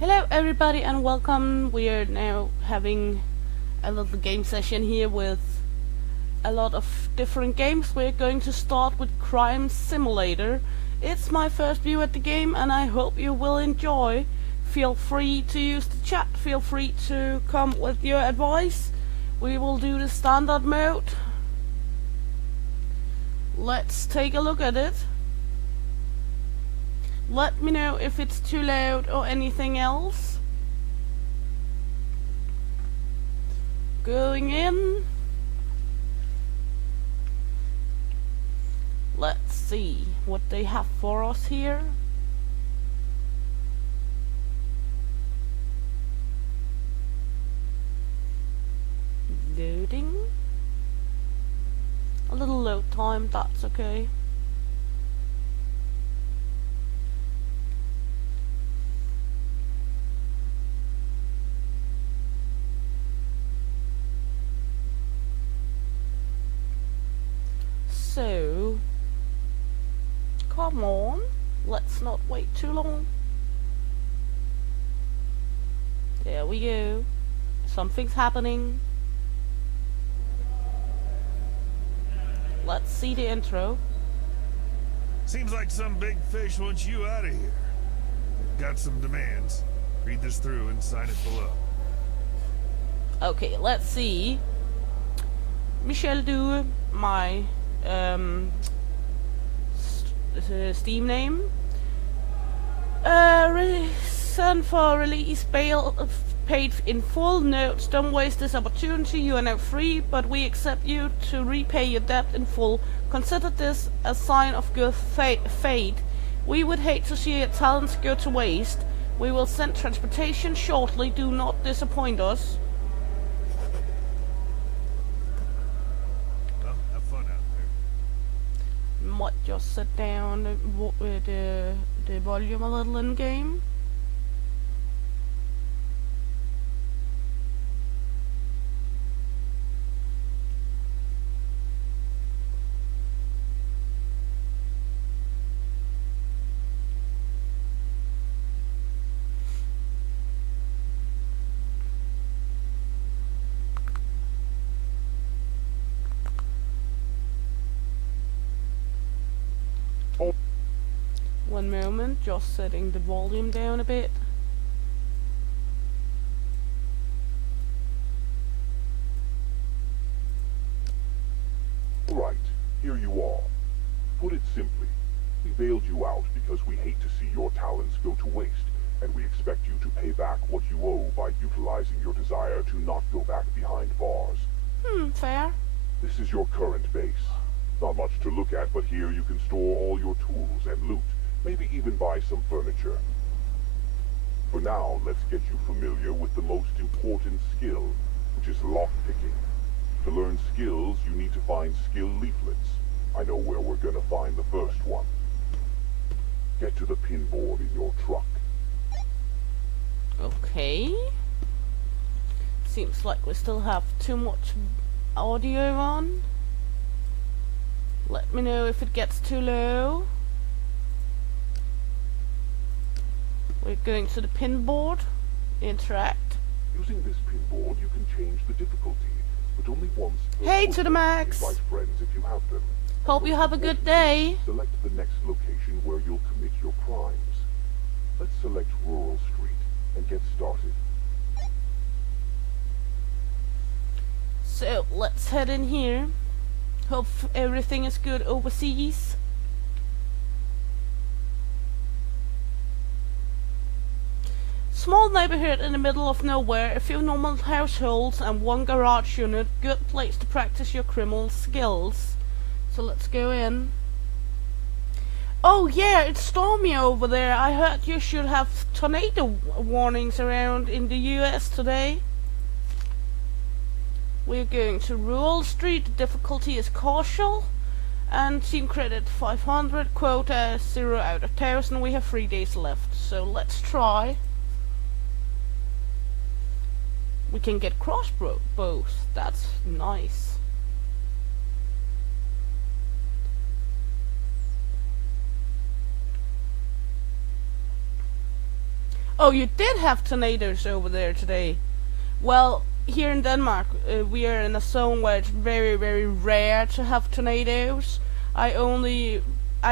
Hello everybody and welcome. We are now having a little game session here with a lot of different games. We're going to start with Crime Simulator. It's my first view at the game and I hope you will enjoy. Feel free to use the chat, feel free to come with your advice. We will do the standard mode. Let's take a look at it. Let me know if it's too loud or anything else. Going in. Let's see what they have for us here. Loading. A little load time, that's okay. So, come on, let's not wait too long. There we go. Something's happening. Let's see the intro. Seems like some big fish wants you out of here. We've got some demands. Read this through and sign it below. Okay, let's see. Michelle do my Steam name. Reason for release bail paid in full. Notes: don't waste this opportunity. You are now free, but we accept you to repay your debt in full. Consider this a sign of good faith. We would hate to see your talents go to waste. We will send transportation shortly. Do not disappoint us. Might just set down the volume a little in game. One moment, just setting the volume down a bit. Right, here you are. Put it simply, we bailed you out because we hate to see your talents go to waste, and we expect you to pay back what you owe by utilizing your desire to not go back behind bars. Fair. This is your current base. Not much to look at, but here you can store all your tools and loot. Maybe even buy some furniture. For now, let's get you familiar with the most important skill, which is lockpicking. To learn skills, you need to find skill leaflets. I know where we're gonna find the first one. Get to the pinboard in your truck. Okay. Seems like we still have too much audio on. Let me know if it gets too low. We're going to the pinboard. Interact. Using this pinboard, you can change the difficulty, but only once per Hey quarter. to the max. Invite friends if you have them. Hope you have a good day. Select the next location where you'll commit your crimes. Let's select Rural Street and get started. So let's head in here. Hope everything is good overseas. Small neighborhood in the middle of nowhere, a few normal households and one garage unit. Good place to practice your criminal skills. So let's go in. Oh yeah, it's stormy over there. I heard you should have tornado warnings around in the US today. We're going to Rural Street. The difficulty is casual. And team credit 500. Quota 0 out of 1000. We have 3 days left. So let's try. We can get crossbows. That's nice. Oh, you did have tornadoes over there today. Well, here in Denmark, we are in a zone where it's very, very rare to have tornadoes. I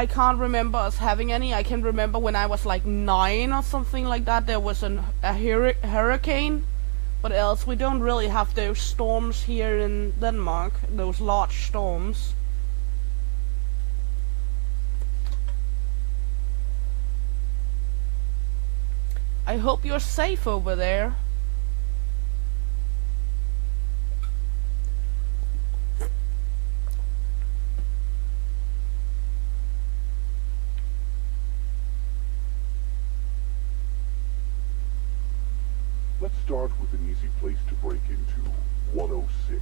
can't remember us having any. I can remember when I was like 9 or something like that, there was a hurricane. But else, we don't really have those storms here in Denmark, those large storms. I hope you're safe over there. Let's start with an easy place to break into, 106.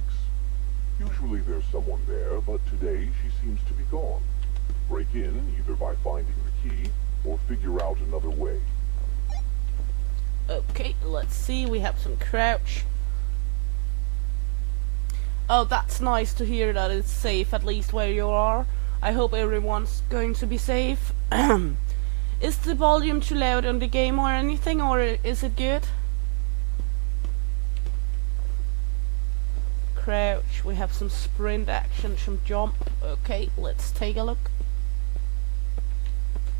Usually there's someone there, but today she seems to be gone. Break in either by finding the key or figure out another way. Okay, let's see, we have some crouch. Oh, that's nice to hear that it's safe, at least where you are. I hope everyone's going to be safe. Is the volume too loud on the game or anything, or is it good? Crouch, we have some sprint action, some jump. Okay, let's take a look.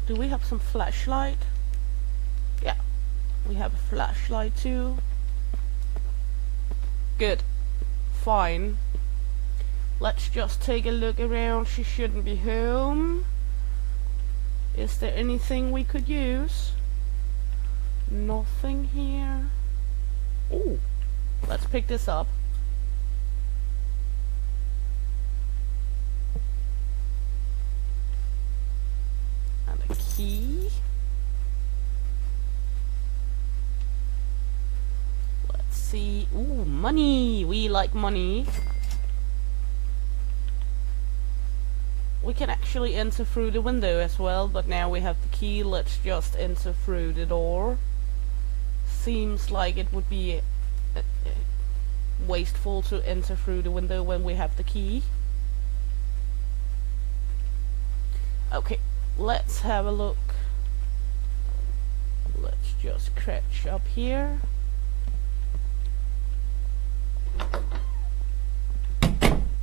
Do we have some flashlight? Yeah, we have a flashlight too. Good. Fine. Let's just take a look around. She shouldn't be home. Is there anything we could use? Nothing here. Oh, let's pick this up. And a key. Let's see. Ooh, money. We like money. We can actually enter through the window as well, but now we have the key. Let's just enter through the door. Seems like it would be wasteful to enter through the window when we have the key. Okay, let's have a look. Let's just crouch up here.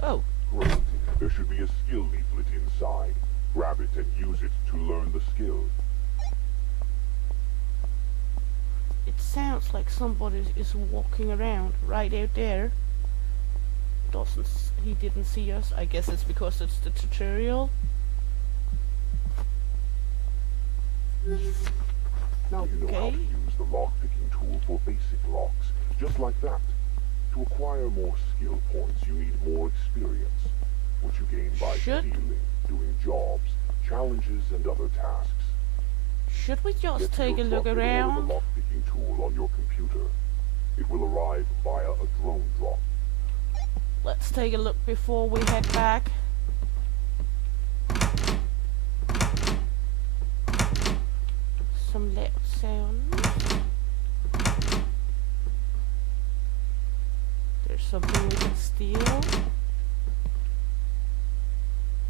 Oh. Great. There should be a skill leaflet inside. Grab it and use it to learn the skill. It sounds like somebody is walking around right out there. He didn't see us. I guess it's because it's the tutorial. Now you know how to use the lock-picking tool for basic locks, just like that. To acquire more skill points, you need more experience, which you gain by stealing, doing jobs, challenges, and other tasks. Should we just take a look Get around? the lock-picking tool on your computer. It will arrive via a drone drop. Let's take a look before we head back. Some loud sounds. There's something we can steal.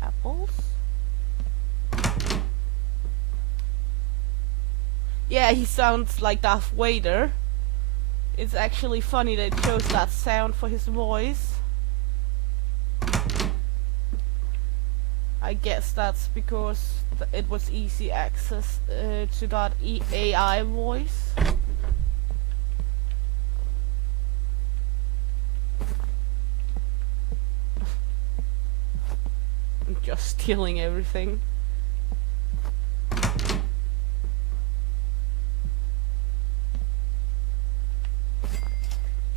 Apples. Yeah, he sounds like Darth Vader. It's actually funny that it shows that sound for his voice. I guess that's because it was easy access to that AI voice. I'm just stealing everything.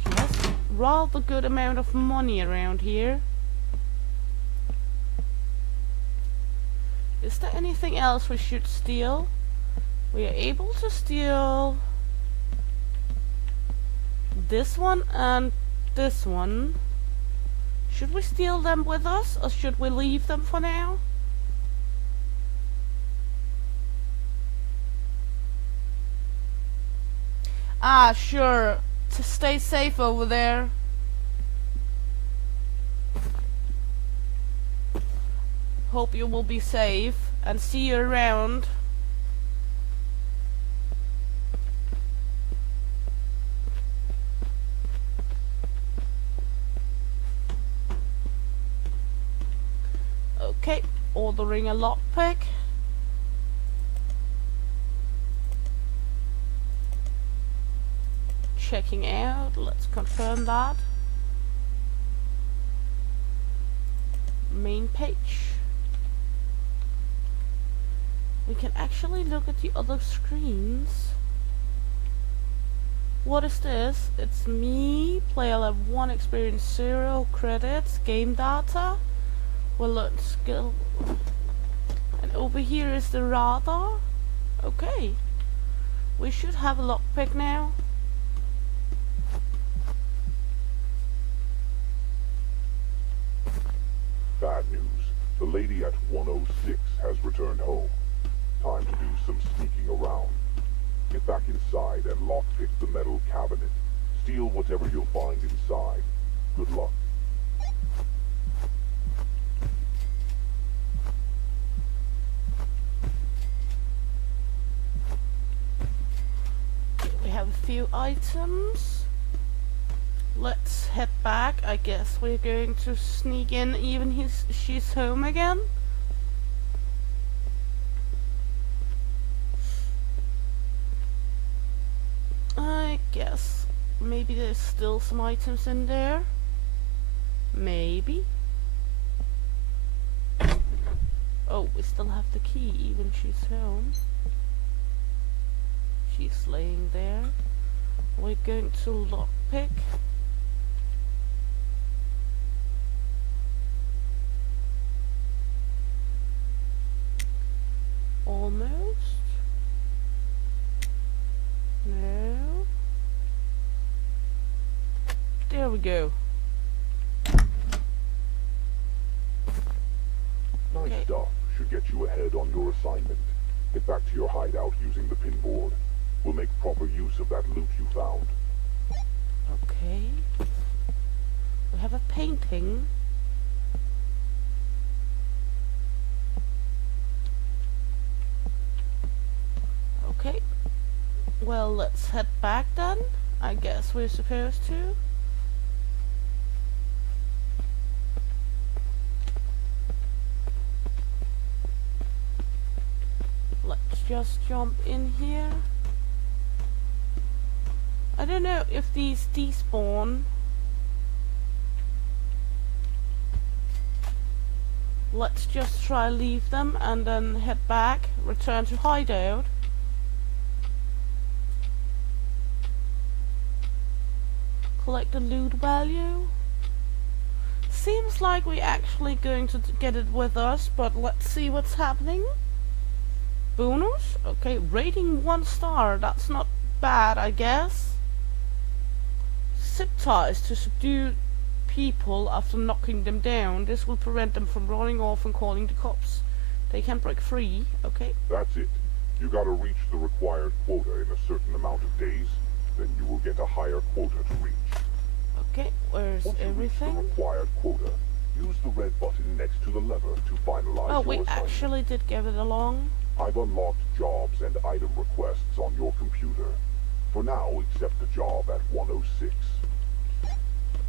She has rather good amount of money around here. Is there anything else we should steal? We are able to steal this one and this one. Should we steal them with us, or should we leave them for now? Ah, sure. To stay safe over there. Hope you will be safe and see you around. Okay, ordering a lockpick. Checking out, let's confirm that. Main page. We can actually look at the other screens. What is this? It's me, player level 1, experience 0, credits, game data. Well, let's skill. And over here is the radar. Okay. We should have a lockpick now. Bad news. The lady at 106 has returned home. Time to do some sneaking around. Get back inside and lockpick the metal cabinet. Steal whatever you'll find inside. Good luck. Okay, we have a few items. Let's head back. I guess we're going to sneak in even she's home again. I guess maybe there's still some items in there. Maybe. Oh, we still have the key even she's home. She's laying there. We're going to lockpick. Almost. No. There we go. Nice Okay. stuff. Should get you ahead on your assignment. Get back to your hideout using the pinboard. We'll make proper use of that loot you found. Okay. We have a painting. Okay. Well, let's head back then. I guess we're supposed to. Let's just jump in here. I don't know if these despawn. Let's just try leave them and then head back, return to hideout. Collect the loot value. Seems like we're actually going to get it with us, but let's see what's happening. Bonus? Okay, rating 1 star. That's not bad, I guess. Zip ties to subdue people after knocking them down. This will prevent them from running off and calling the cops. They can break free. Okay. That's it. You gotta reach the required quota in a certain amount of days. Then you will get a higher quota to reach. Okay, where's Once you reach everything? the required quota, use the red button next to the lever to finalize Oh, your we assignment. actually did get it along. I've unlocked jobs and item requests on your computer. For now, accept the job at 106.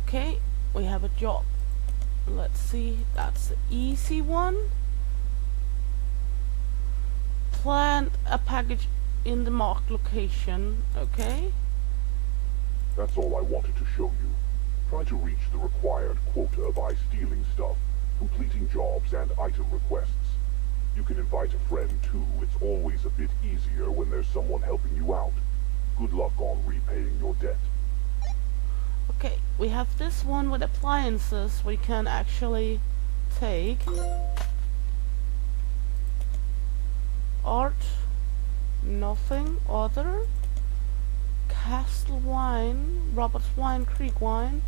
Okay, we have a job. Let's see, that's the easy one. Plant a package in the marked location. Okay. That's all I wanted to show you. Try to reach the required quota by stealing stuff, completing jobs and item requests. You can invite a friend too. It's always a bit easier when there's someone helping you out. Good luck on repaying your debt. Okay, we have this one with appliances we can actually take. Art, nothing, other. Castle wine, Robert's wine, Creek wine.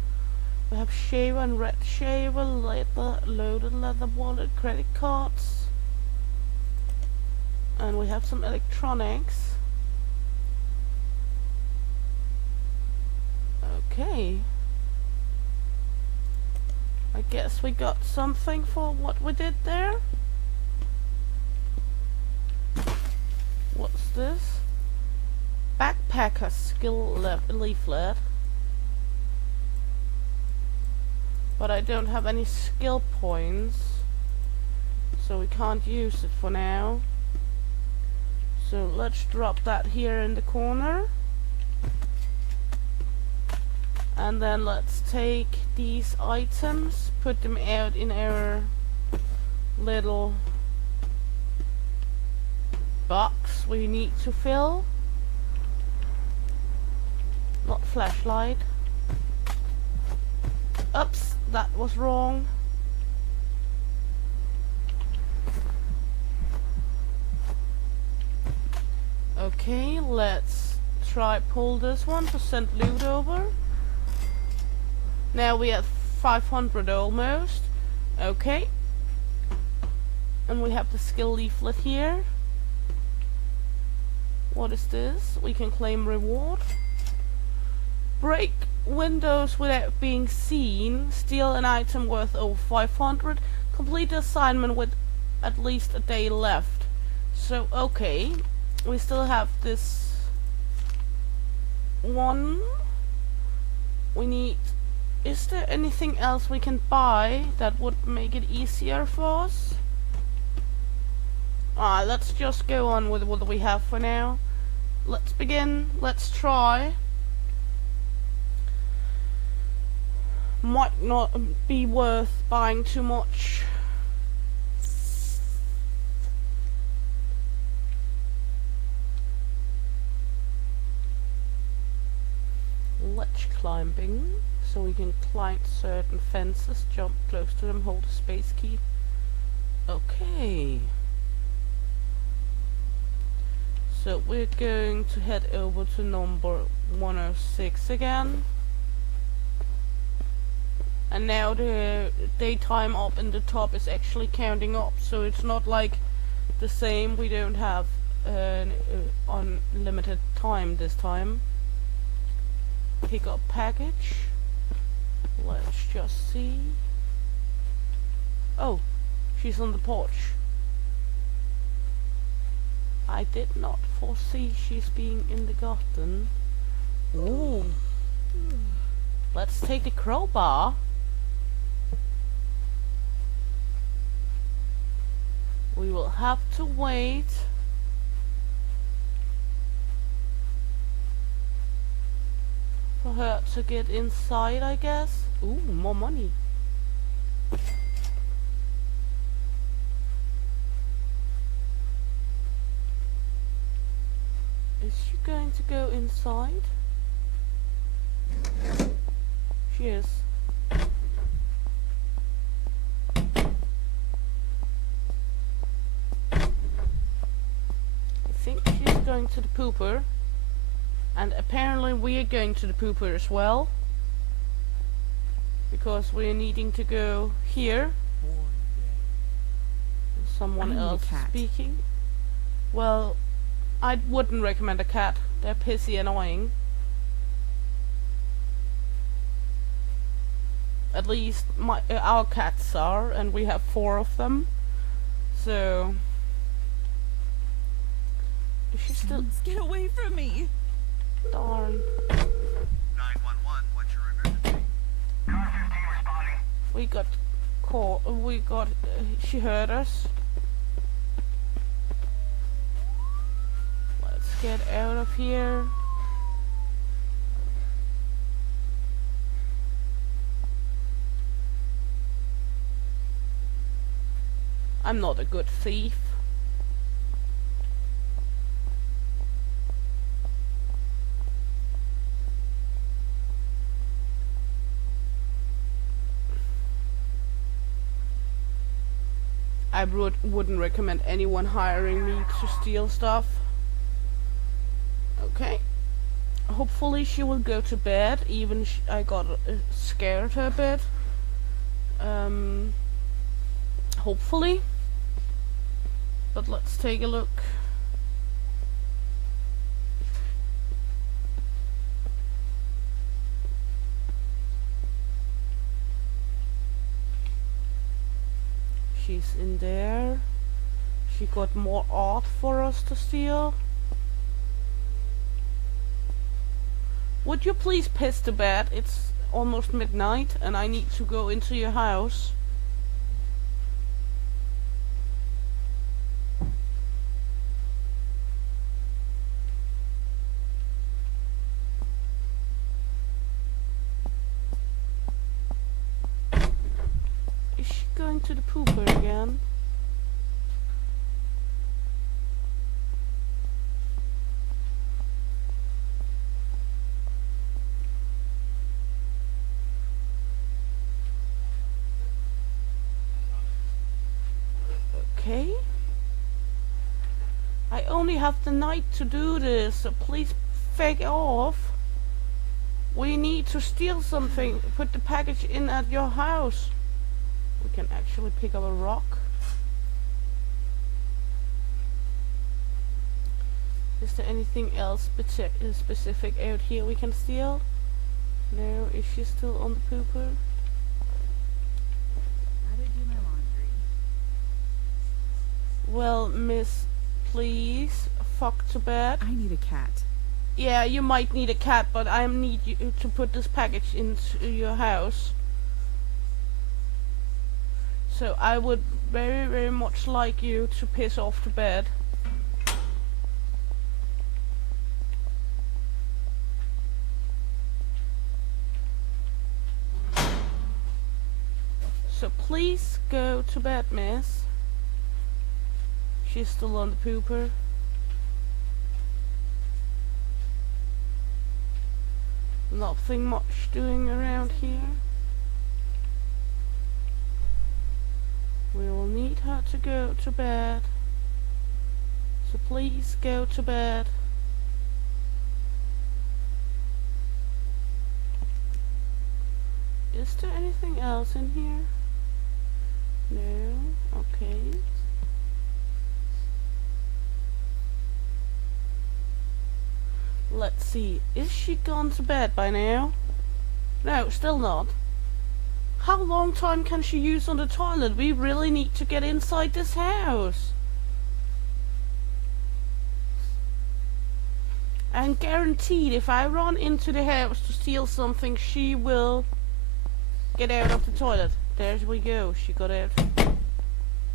We have shaver and red shaver, leather, loaded leather wallet, credit cards. And we have some electronics. Okay. I guess we got something for what we did there. What's this? Backpacker skill leaflet. But I don't have any skill points. so we can't use it for now. So let's drop that here in the corner. And then let's take these items, put them out in our little box we need to fill. Not flashlight. Oops, that was wrong. Okay, let's try pull this one to send loot over. Now we have 500 almost. Okay. And we have the skill leaflet here. What is this? We can claim reward. Break windows without being seen. Steal an item worth over 500. Complete the assignment with at least a day left. So, okay. We still have this one. We need... Is there anything else we can buy that would make it easier for us? Let's just go on with what we have for now. Let's begin. Let's try. Might not be worth buying too much. Ledge climbing. So we can climb certain fences, jump close to them, hold a space key. Okay. So we're going to head over to number 106 again. And now the daytime up in the top is actually counting up, so it's not like the same. We don't have unlimited time this time. Pick up package. Let's just see. Oh, she's on the porch. I did not foresee she's being in the garden. Ooh. Let's take the crowbar. We will have to wait. For her to get inside, I guess. Ooh, more money. Is she going to go inside? She is. I think she's going to the pooper. And apparently we are going to the pooper as well. Because we're needing to go here. Someone else speaking. Well, I wouldn't recommend a cat. They're pissy annoying. At least our cats are, and we have 4 of them. So... Is she still... Get away from me! Darn. 911, what's your emergency? Car 15 responding. We got caught. She heard us. Let's get out of here. I'm not a good thief. I wouldn't recommend anyone hiring me to steal stuff. Okay. Hopefully she will go to bed, even I got scared her a bit. Hopefully. But let's take a look. She's in there. She got more art for us to steal. Would you please piss to bed? It's almost midnight and I need to go into your house. going to the pooper again. Okay. I only have the night to do this, so please fake off. We need to steal something. Put the package in at your house. We can actually pick up a rock. Is there anything else specific out here we can steal? No, is she still on the pooper? How do I do my laundry? Well, miss, please, fuck to bed. I need a cat. Yeah, you might need a cat, but I need you to put this package into your house. So I would very, very much like you to piss off to bed. So please go to bed, miss. She's still on the pooper. Nothing much doing around here. We will need her to go to bed. So please go to bed. Is there anything else in here? No? Okay. Let's see. Is she gone to bed by now? No, still not. How long time can she use on the toilet? We really need to get inside this house. And guaranteed, if I run into the house to steal something, she will get out of the toilet. There we go. She got out.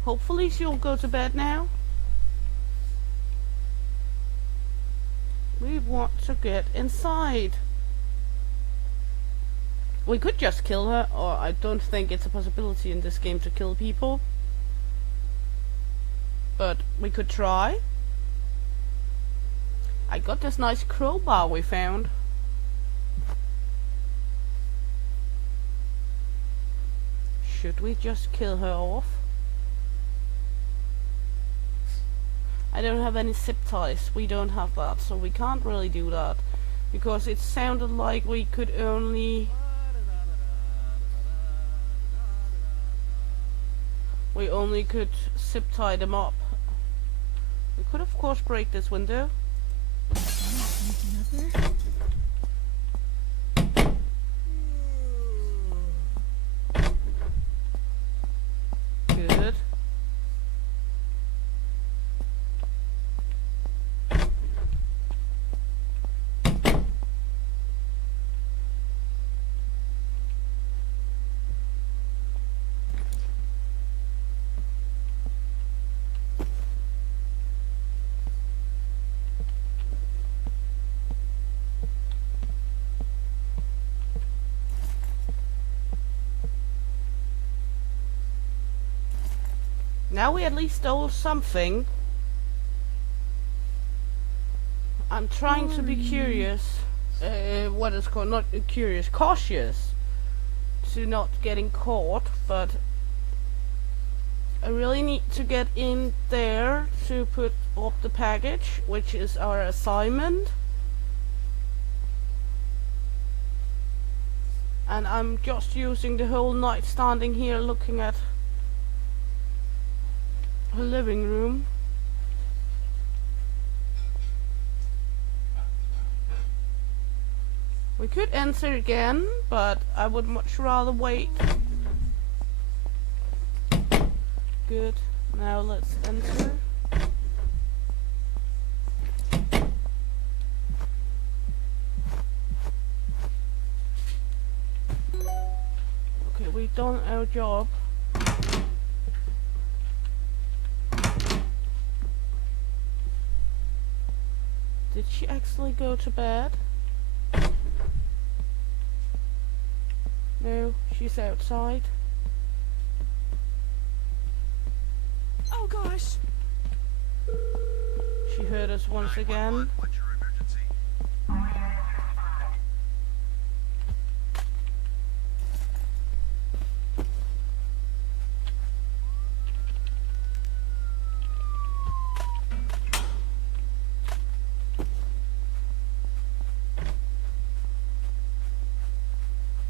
Hopefully she'll go to bed now. We want to get inside. We could just kill her, or I don't think it's a possibility in this game to kill people. But we could try. I got this nice crowbar we found. Should we just kill her off? I don't have any zip ties. We don't have that, so we can't really do that. Because it sounded like we could only... We only could zip tie them up. We could of course break this window. Another? Good. Now we at least stole something. I'm trying to be curious. What is called, not curious, cautious. To not getting caught, but I really need to get in there to put up the package, which is our assignment. And I'm just using the whole night standing here looking at her living room. We could enter again, but I would much rather wait. Good. Now let's enter. Okay, we've done our job. Did she actually go to bed? No, she's outside. Oh gosh. She heard us once again. 911, what's your emergency?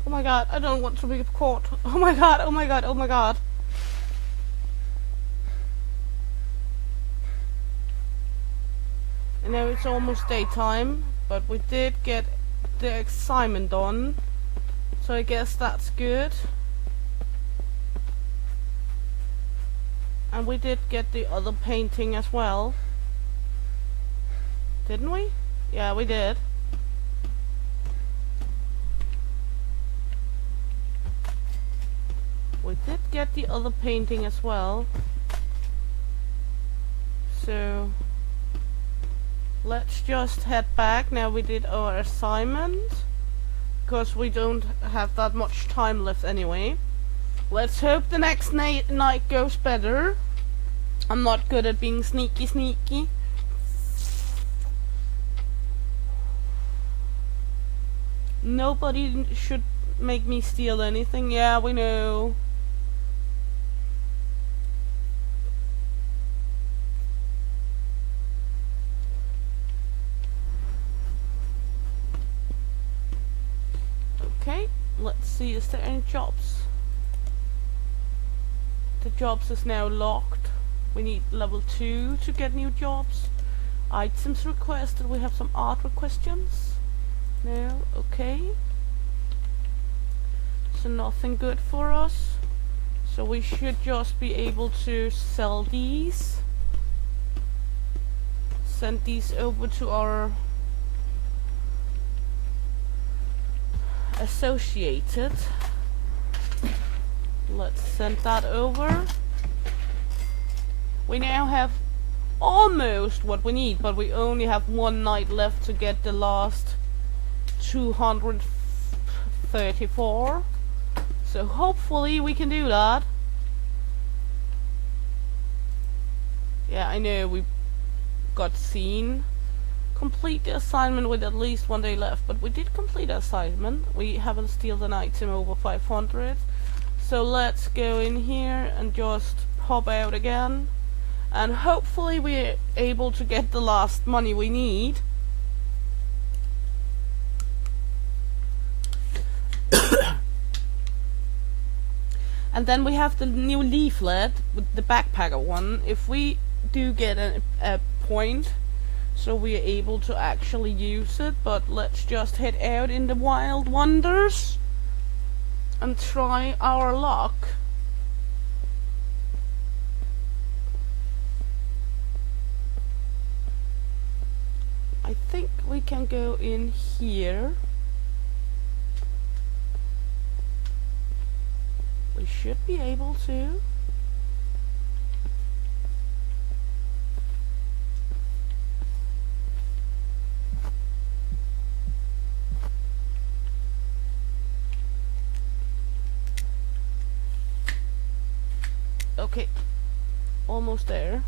Oh my god, I don't want to be caught. Oh my god, oh my god, oh my god. I know it's almost daytime, but we did get the assignment done, so I guess that's good. And we did get the other painting as well. Didn't we? Yeah, we did. We did get the other painting as well. So let's just head back now we did our assignment, because we don't have that much time left anyway. Let's hope the next night goes better. I'm not good at being sneaky. Nobody should make me steal anything. Yeah, we know. Okay, let's see, is there any jobs? The jobs is now locked. We need level 2 to get new jobs. Items requested, we have some art questions. No, okay. So nothing good for us. So we should just be able to sell these. Send these over to our associated. Let's send that over. We now have almost what we need, but we only have one night left to get the last 234. So hopefully we can do that. Yeah, I know we got seen. Complete the assignment with at least 1 day left, but we did complete the assignment. We haven't stealed an item over 500. So let's go in here and just pop out again. And hopefully we're able to get the last money we need. And then we have the new leaflet with the backpacker one. If we do get a point, so we are able to actually use it. But let's just head out in the wild wonders and try our luck. I think we can go in here. We should be able to. Okay, almost there.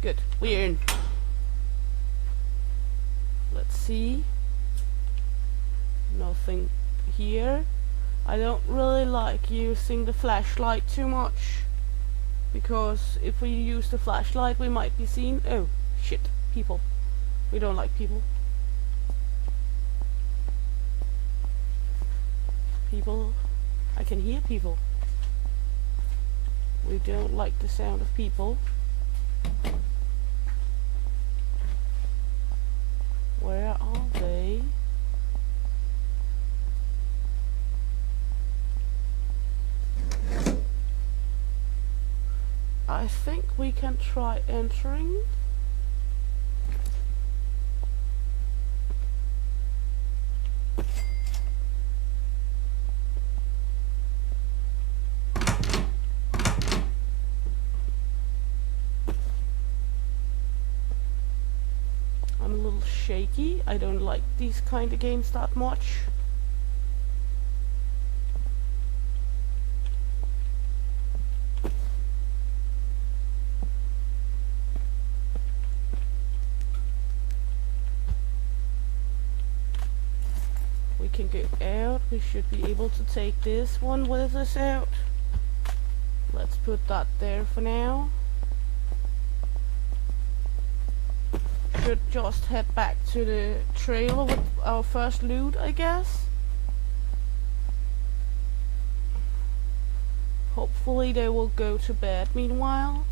Good, we're in. Let's see. Nothing here. I don't really like using the flashlight too much, because if we use the flashlight we might be seen. Oh shit, people. We don't like people. People. I can hear people. We don't like the sound of people. Where are they? I think we can try entering. I'm a little shaky. I don't like these kind of games that much. we can go out. We should be able to take this one with us out. Let's put that there for now. Should just head back to the trailer with our first loot, I guess. Hopefully they will go to bed meanwhile.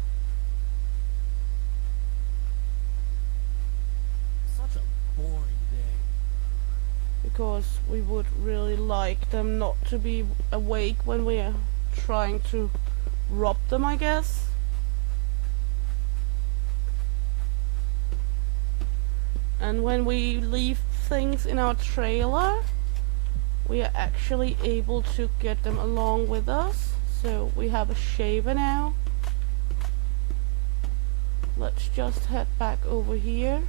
Such a boring day. Because we would really like them not to be awake when we are trying to rob them, I guess. And when we leave things in our trailer, we are actually able to get them along with us. So we have a shaver now. Let's just head back over here.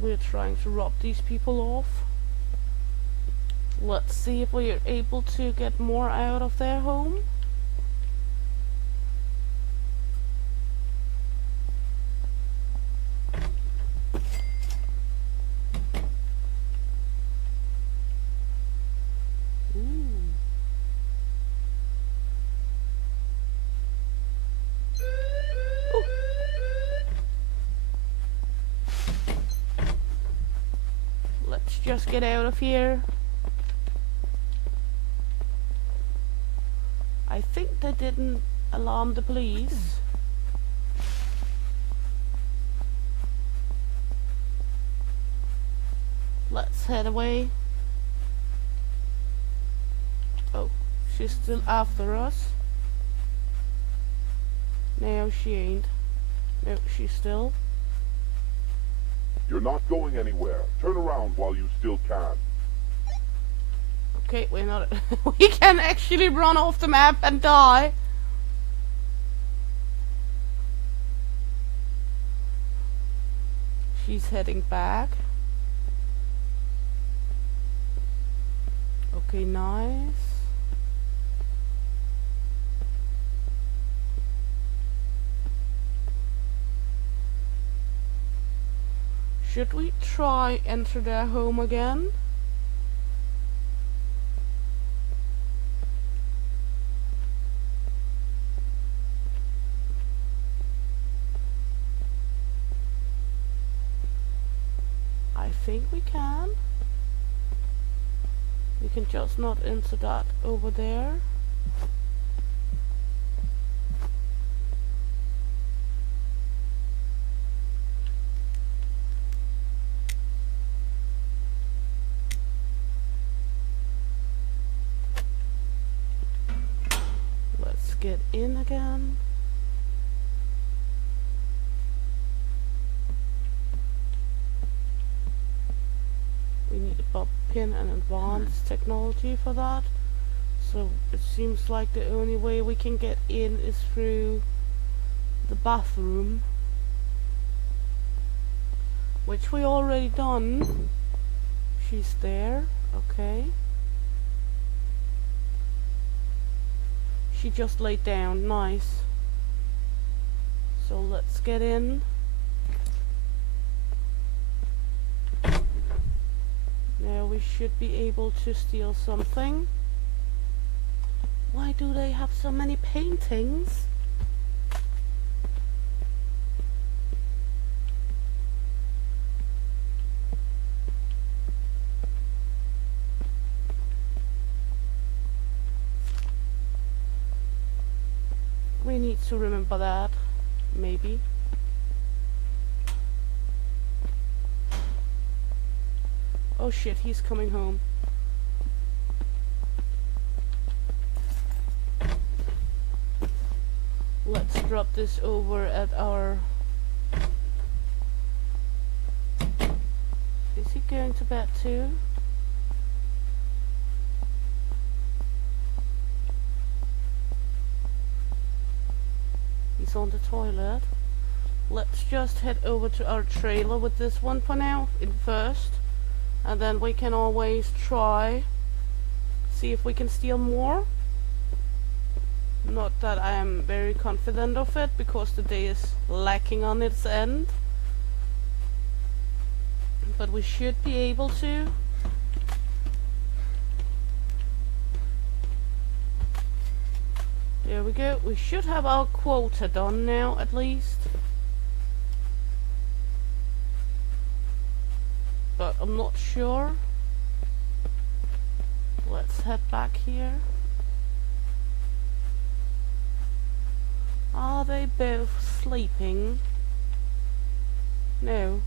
We're trying to rob these people off. Let's see if we are able to get more out of their home. Let's just get out of here. I think they didn't alarm the police. Let's head away. Oh, she's still after us. No, she ain't. No, she's still. You're not going anywhere. Turn around while you still can. Okay, we're not. We can actually run off the map and die. She's heading back. Okay, nice. Should we try enter their home again? I think we can. We can just not enter that over there. Let's get in again. We need a bob pin and advanced technology for that. So it seems like the only way we can get in is through the bathroom, which we already done. She's there. Okay. She just laid down. Nice. So let's get in. Now we should be able to steal something. Why do they have so many paintings? We need to remember that, maybe. Oh shit, he's coming home. Let's drop this over at our... Is he going to bed too? He's on the toilet. Let's just head over to our trailer with this one for now, in first. And then we can always try, see if we can steal more. Not that I am very confident of it, because the day is lacking on its end. but we should be able to. There we go. We should have our quota done now, at least. But I'm not sure. Let's head back here. Are they both sleeping? No.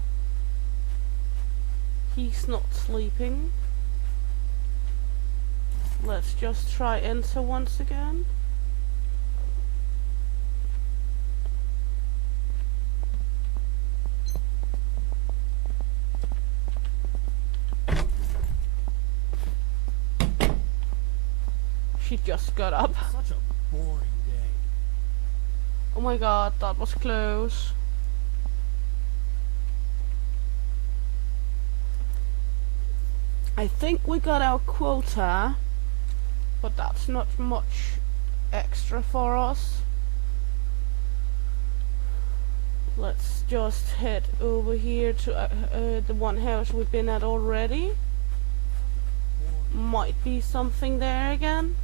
He's not sleeping. Let's just try enter once again. She just got up. Such a boring day. Oh my god, that was close. I think we got our quota, but that's not much extra for us. Let's just head over here to the one house we've been at already. Might be something there again.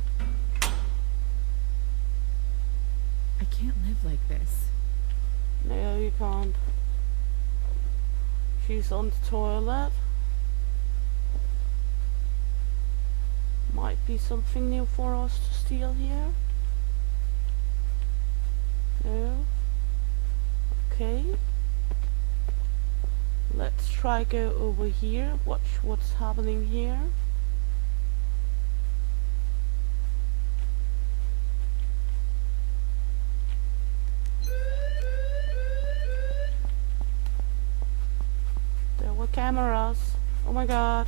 I can't live like this. No, you can't. She's on the toilet. Might be something new for us to steal here. No. Okay. Let's try go over here. Watch what's happening here. There were cameras. Oh my god.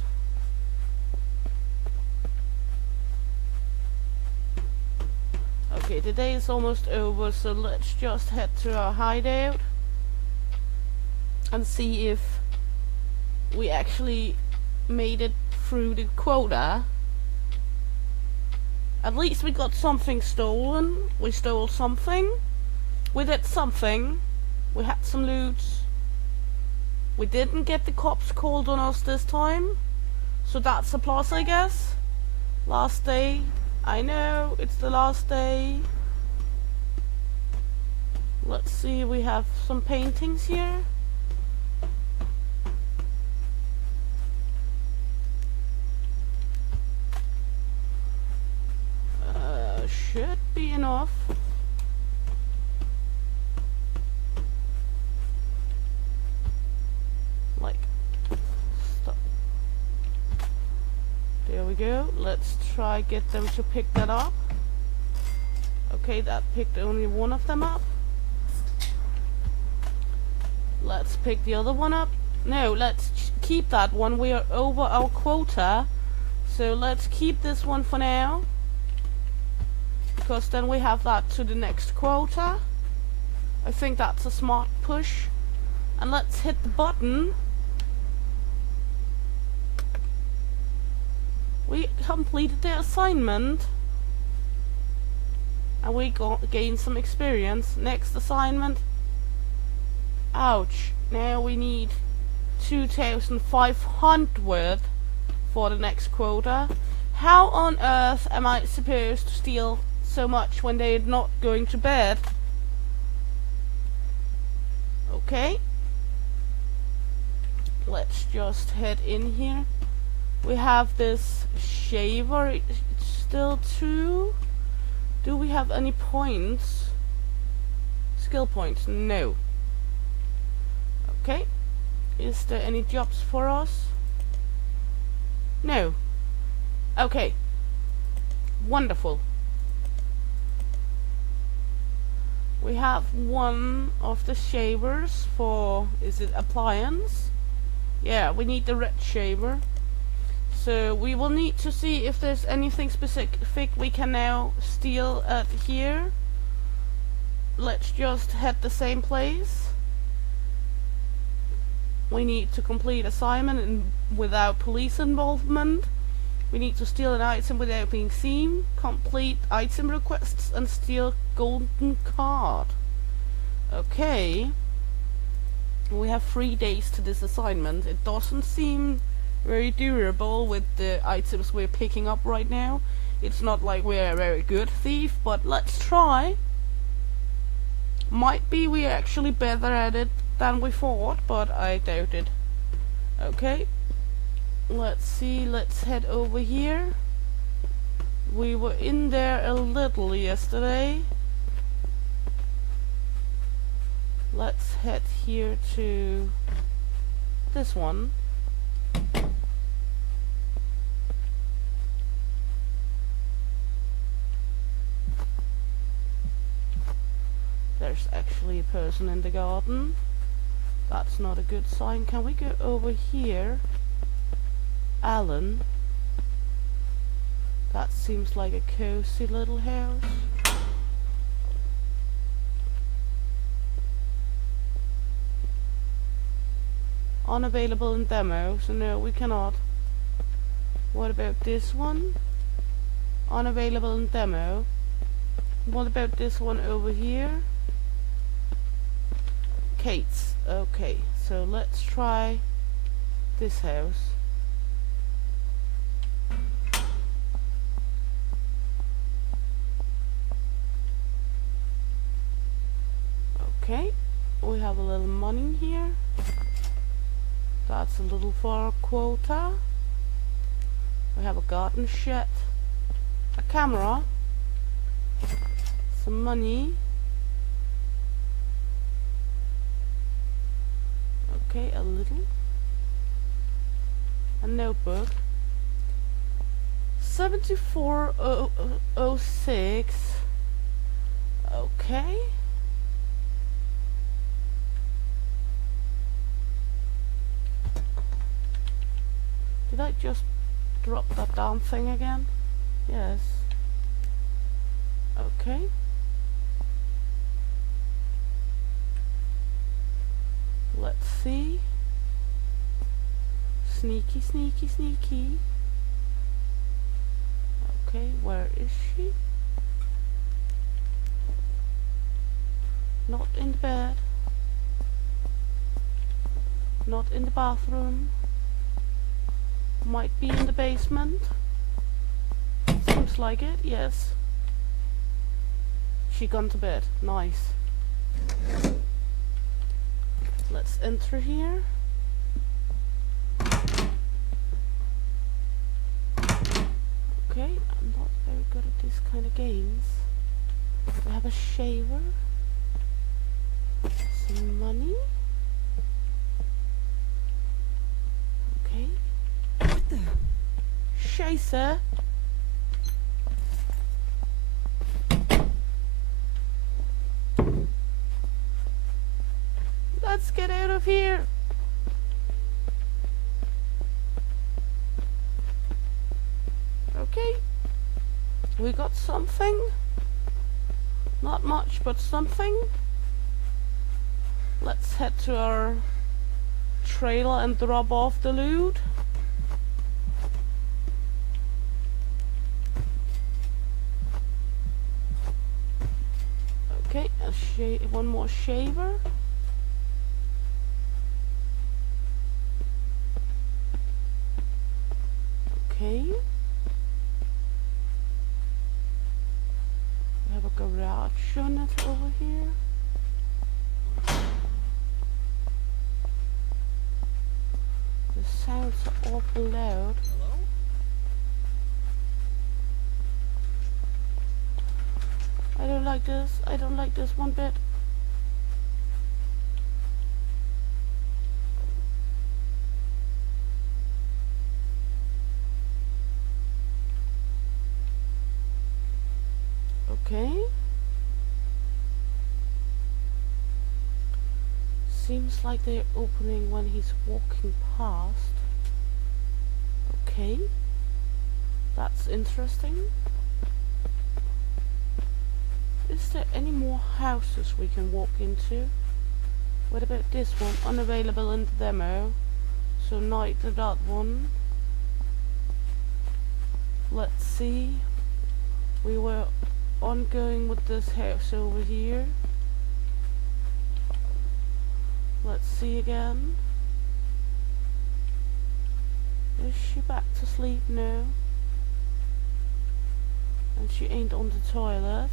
Okay, the day is almost over, so let's just head to our hideout and see if we actually made it through the quota. At least we got something stolen. We stole something. We did something. We had some loot. We didn't get the cops called on us this time, so that's a plus, I guess. Last day. I know, it's the last day. Let's see, we have some paintings here. Should be enough. Like, stop. There we go. Let's try get them to pick that up. Okay, that picked only one of them up. Let's pick the other one up. No, let's keep that one. We are over our quota, so let's keep this one for now, because then we have that to the next quota. I think that's a smart push. And let's hit the button. We completed the assignment, and we gained some experience. Next assignment. Ouch. Now we need 2,500 for the next quota. How on earth am I supposed to steal so much when they're not going to bed? Okay. Let's just head in here. We have this shaver. It's still 2. Do we have any points? Skill points? No. Okay. Is there any jobs for us? No. Okay. Wonderful. We have one of the shavers for, is it appliance? Yeah, we need the red shaver. So we will need to see if there's anything specific we can now steal at here. Let's just head the same place. We need to complete assignment without police involvement. We need to steal an item without being seen, complete item requests, and steal golden card. Okay. We have 3 days to this assignment. It doesn't seem very durable with the items we're picking up right now. It's not like we're a very good thief, but let's try. Might be we're actually better at it than we thought, but I doubt it. Okay. Let's see, let's head over here. We were in there a little yesterday. Let's head here to this one. There's actually a person in the garden. That's not a good sign. Can we go over here? Alan. That seems like a cozy little house. Unavailable in demo, so no, we cannot. What about this one? Unavailable in demo. What about this one over here? Kate's. Okay, so let's try this house. Okay, we have a little money here. That's a little for a quota. We have a garden shed, a camera, some money. Okay, a little. A notebook. 7406. Okay. Did I just drop that damn thing again? Yes. Okay. Let's see. Sneaky, sneaky, sneaky. Okay, where is she? Not in the bed. Not in the bathroom. Might be in the basement. Seems like it, yes. She gone to bed. Nice. Let's enter here. Okay, I'm not very good at these kind of games. We have a shaver. Some money. Okay. What the? Scheiße. Let's get out of here. Okay. We got something. Not much, but something. Let's head to our trailer and drop off the loot. Okay, one more shaver. Okay. We have a garage unit over here. The sounds are awful loud. Hello? I don't like this. I don't like this one bit. Okay. Seems like they're opening when he's walking past. Okay. That's interesting. Is there any more houses we can walk into? What about this one? Unavailable in the demo. So neither that one. Let's see. We were ongoing with this house over here. Let's see again. Is she back to sleep? No. And she ain't on the toilet.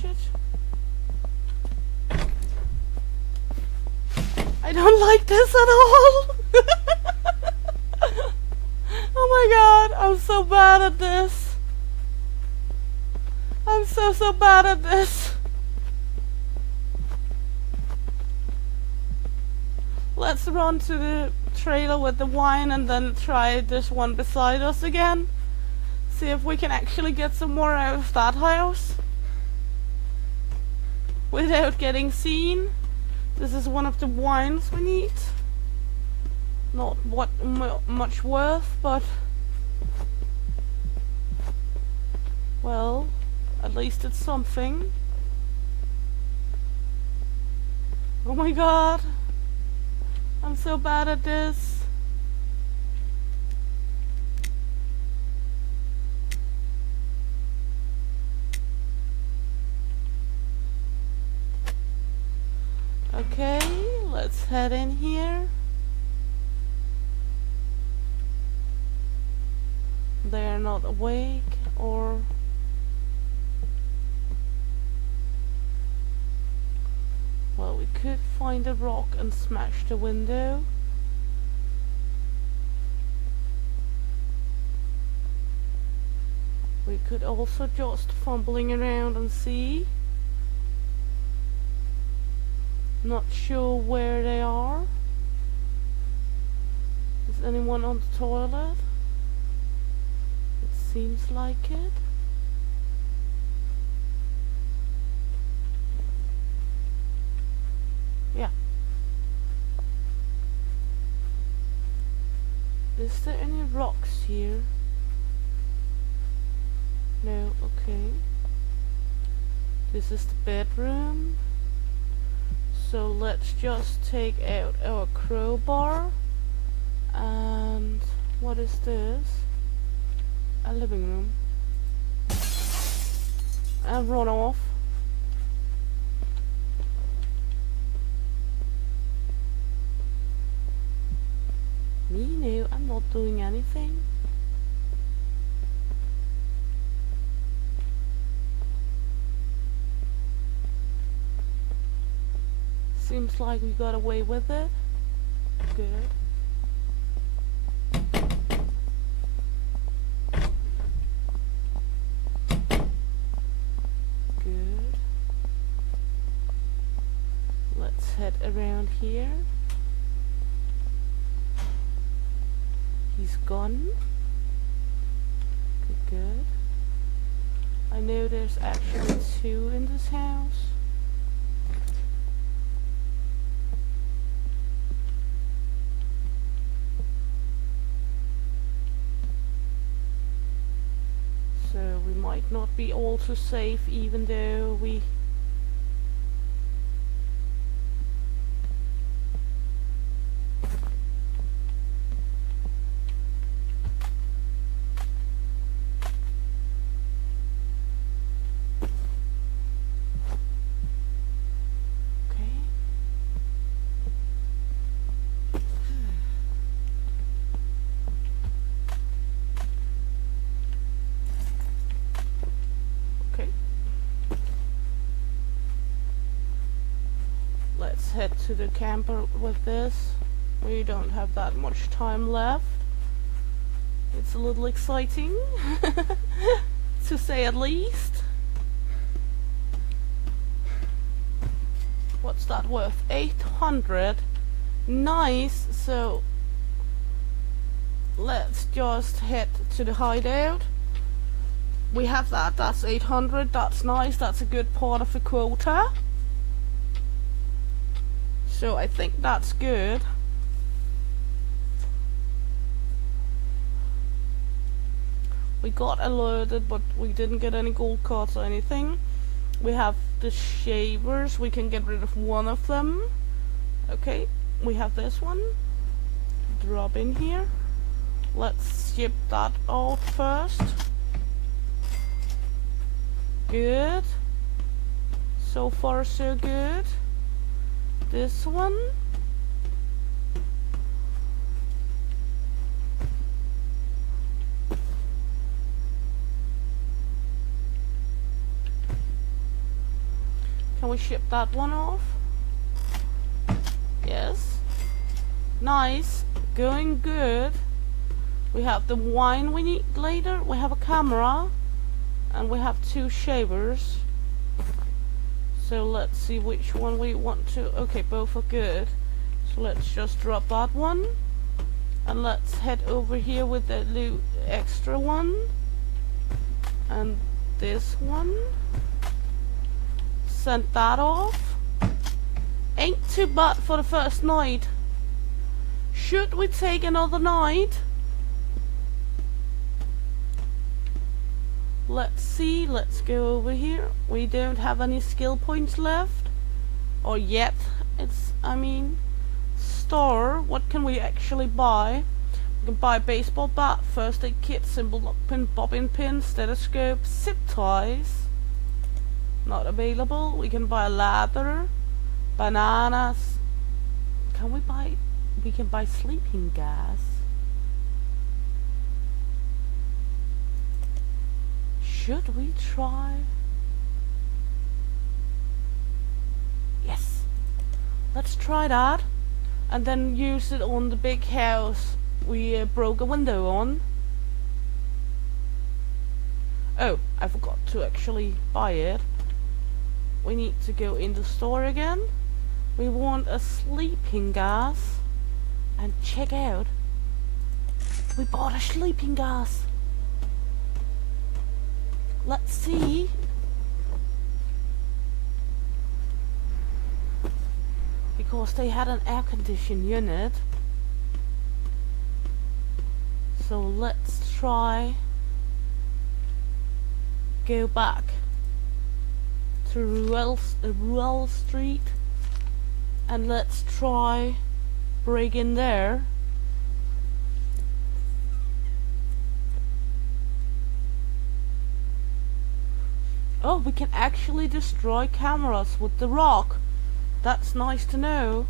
Shit. I don't like this at all. Oh my god, I'm so bad at this. I'm so bad at this. Let's run to the trailer with the wine and then try this one beside us again. See if we can actually get some more out of that house without getting seen. This is one of the wines we need. Not what much worth, but well, at least it's something. Oh my god, I'm so bad at this. Okay, let's head in here. They're not awake, or well, we could find a rock and smash the window. We could also just fumbling around and see. Not sure where they are. Is anyone on the toilet? It seems like it. Yeah. Is there any rocks here? No, okay. This is the bedroom. So let's just take out our crowbar. And what is this? A living room. And run off. Me? No, I'm not doing anything. Seems like we got away with it. Good. Good. Let's head around here. He's gone. Good. I know there's actually two in this house. So we might not be all too safe, even though we head to the camper with this. We don't have that much time left. It's a little exciting, to say at least. What's that worth? 800. Nice. So let's just head to the hideout. We have that. That's 800. That's nice. That's a good part of the quota. So I think that's good. We got alerted, but we didn't get any gold cards or anything. We have the shavers. We can get rid of one of them. Okay, we have this one. Drop in here. Let's ship that out first. Good. So far so good. This one. Can we ship that one off? Yes. Nice. Going good. We have the wine we need later. We have a camera. And we have 2 shavers. So let's see which one we want to... Okay, both are good. So let's just drop that one. And let's head over here with the extra one. And this one. Send that off. Ain't too bad for the first night. Should we take another night? Let's see, let's go over here. We don't have any skill points left. Or yet. Store. What can we actually buy? We can buy a baseball bat, first aid kit, simple lock pin, bobbin pin, stethoscope, zip ties. Not available. We can buy a ladder, bananas. We can buy sleeping gas. Should we try? Yes. Let's try that. And then use it on the big house we broke a window on. Oh, I forgot to actually buy it. We need to go in the store again. We want a sleeping gas. And check out. We bought a sleeping gas. Let's see. Because they had an air conditioned unit. So let's try go back to Ruel Street and let's try break in there. Oh, we can actually destroy cameras with the rock. That's nice to know.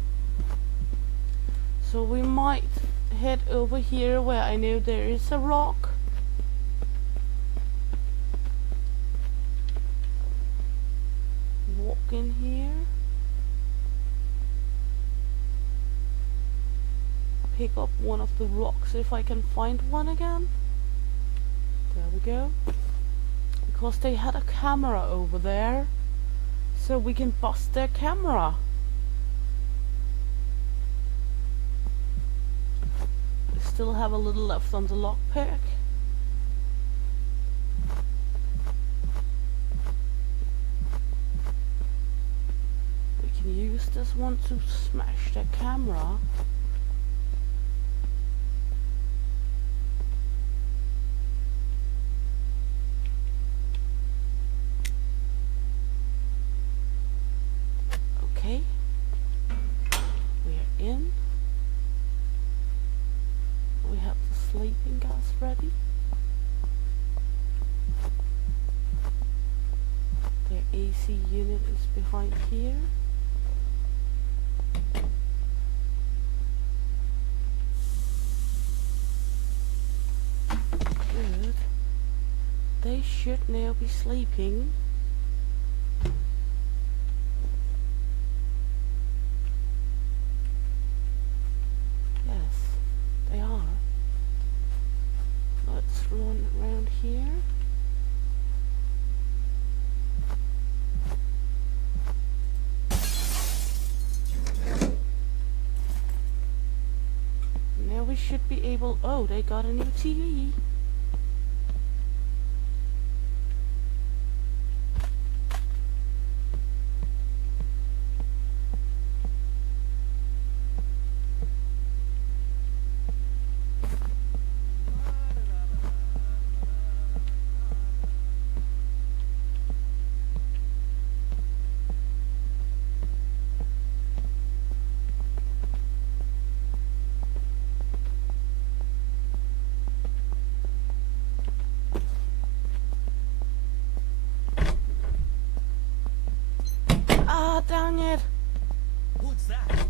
So we might head over here where I know there is a rock. Walk in here. Pick up one of the rocks if I can find one again. There we go. Because they had a camera over there. So we can bust their camera. We still have a little left on the lockpick. We can use this one to smash their camera. Okay, we're in. We have the sleeping gas ready. Their AC unit is behind here. Good. They should now be sleeping. Run around here. Now we should be able... Oh, they got a new TV. not down yet. What's that?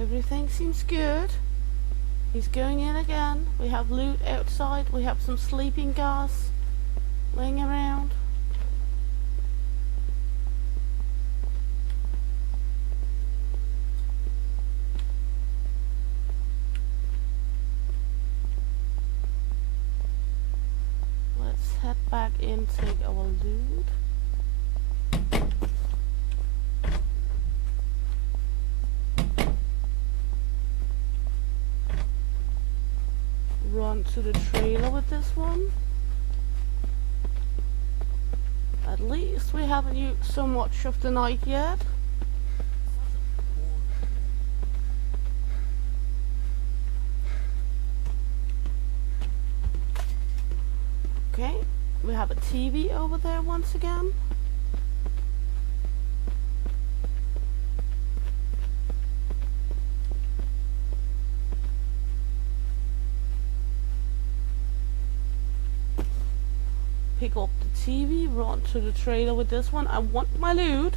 Everything seems good. He's going in again. We have loot outside. We have some sleeping gas laying around. Let's head back in, take our loot. Run to the trailer with this one. At least we haven't used so much of the night yet. Okay, we have a TV over there once again. Pick up the TV, run to the trailer with this one. I want my loot,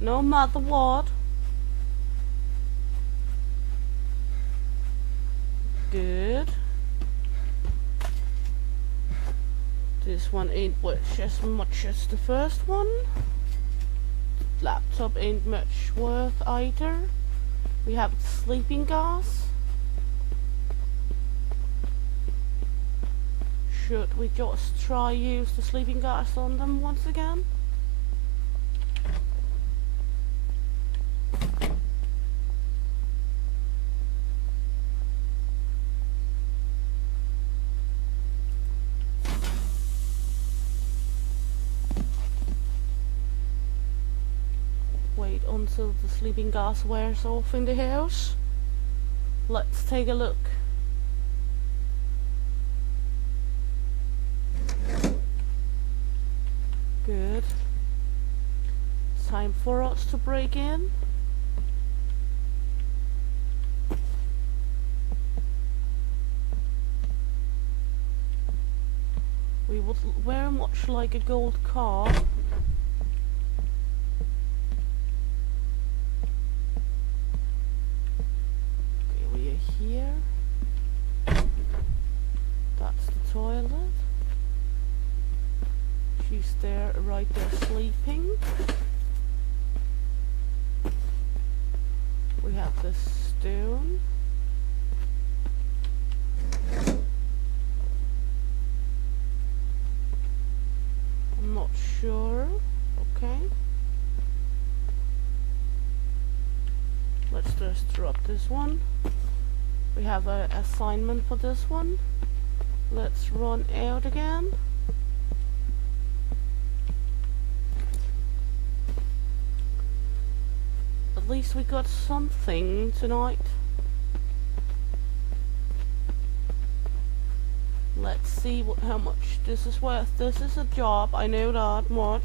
no matter what. Good. This one ain't worth as much as the first one. Laptop ain't much worth either. We have sleeping gas. Should we just try use the sleeping gas on them once again? Wait until the sleeping gas wears off in the house. Let's take a look. Good. Time for us to break in. We would very much like a gold car. Okay, we are here. That's the toilet. She's there, right there, sleeping. We have the stone. I'm not sure. Okay. Let's just drop this one. We have an assignment for this one. Let's run out again. At least we got something tonight. Let's see how much this is worth. This is a job, I know that much.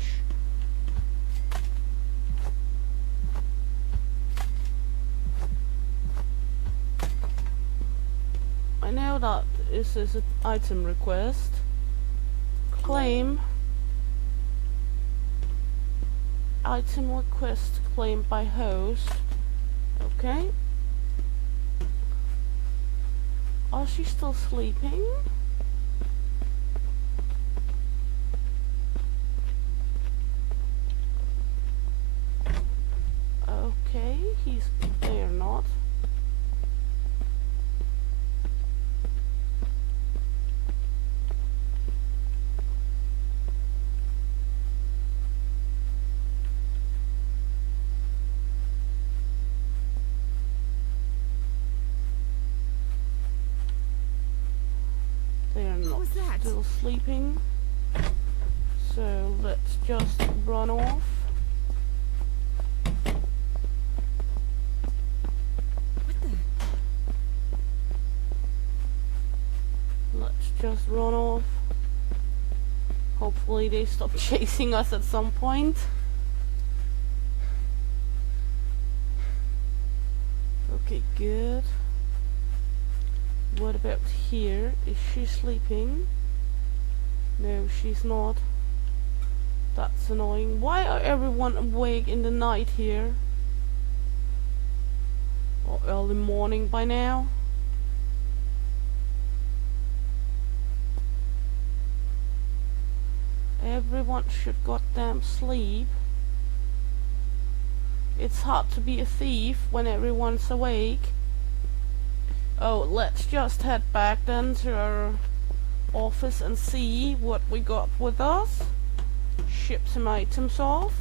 I know that this is an item request. Claim. Item request claimed by host. Okay. Are she still sleeping? Okay, they are not. They are not still sleeping. So let's just run off. Let's just run off. Hopefully they stop chasing us at some point. Okay, good. What about here? Is she sleeping? No, she's not. That's annoying. Why are everyone awake in the night here? Or early morning by now? Everyone should goddamn sleep. It's hard to be a thief when everyone's awake. Oh, let's just head back then to our office and see what we got with us. Ship some items off.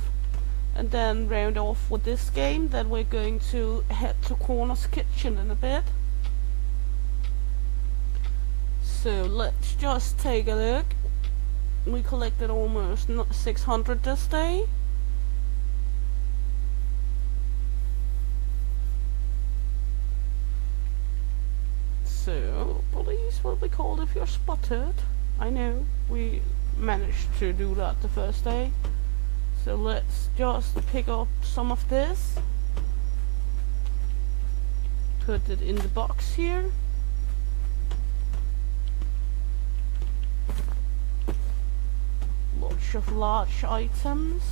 And then round off with this game. Then we're going to head to Corner's kitchen in a bit. So let's just take a look. We collected almost 600 this day. So, police will be called if you're spotted. I know, we managed to do that the first day. So let's just pick up some of this. Put it in the box here. Lots of large items.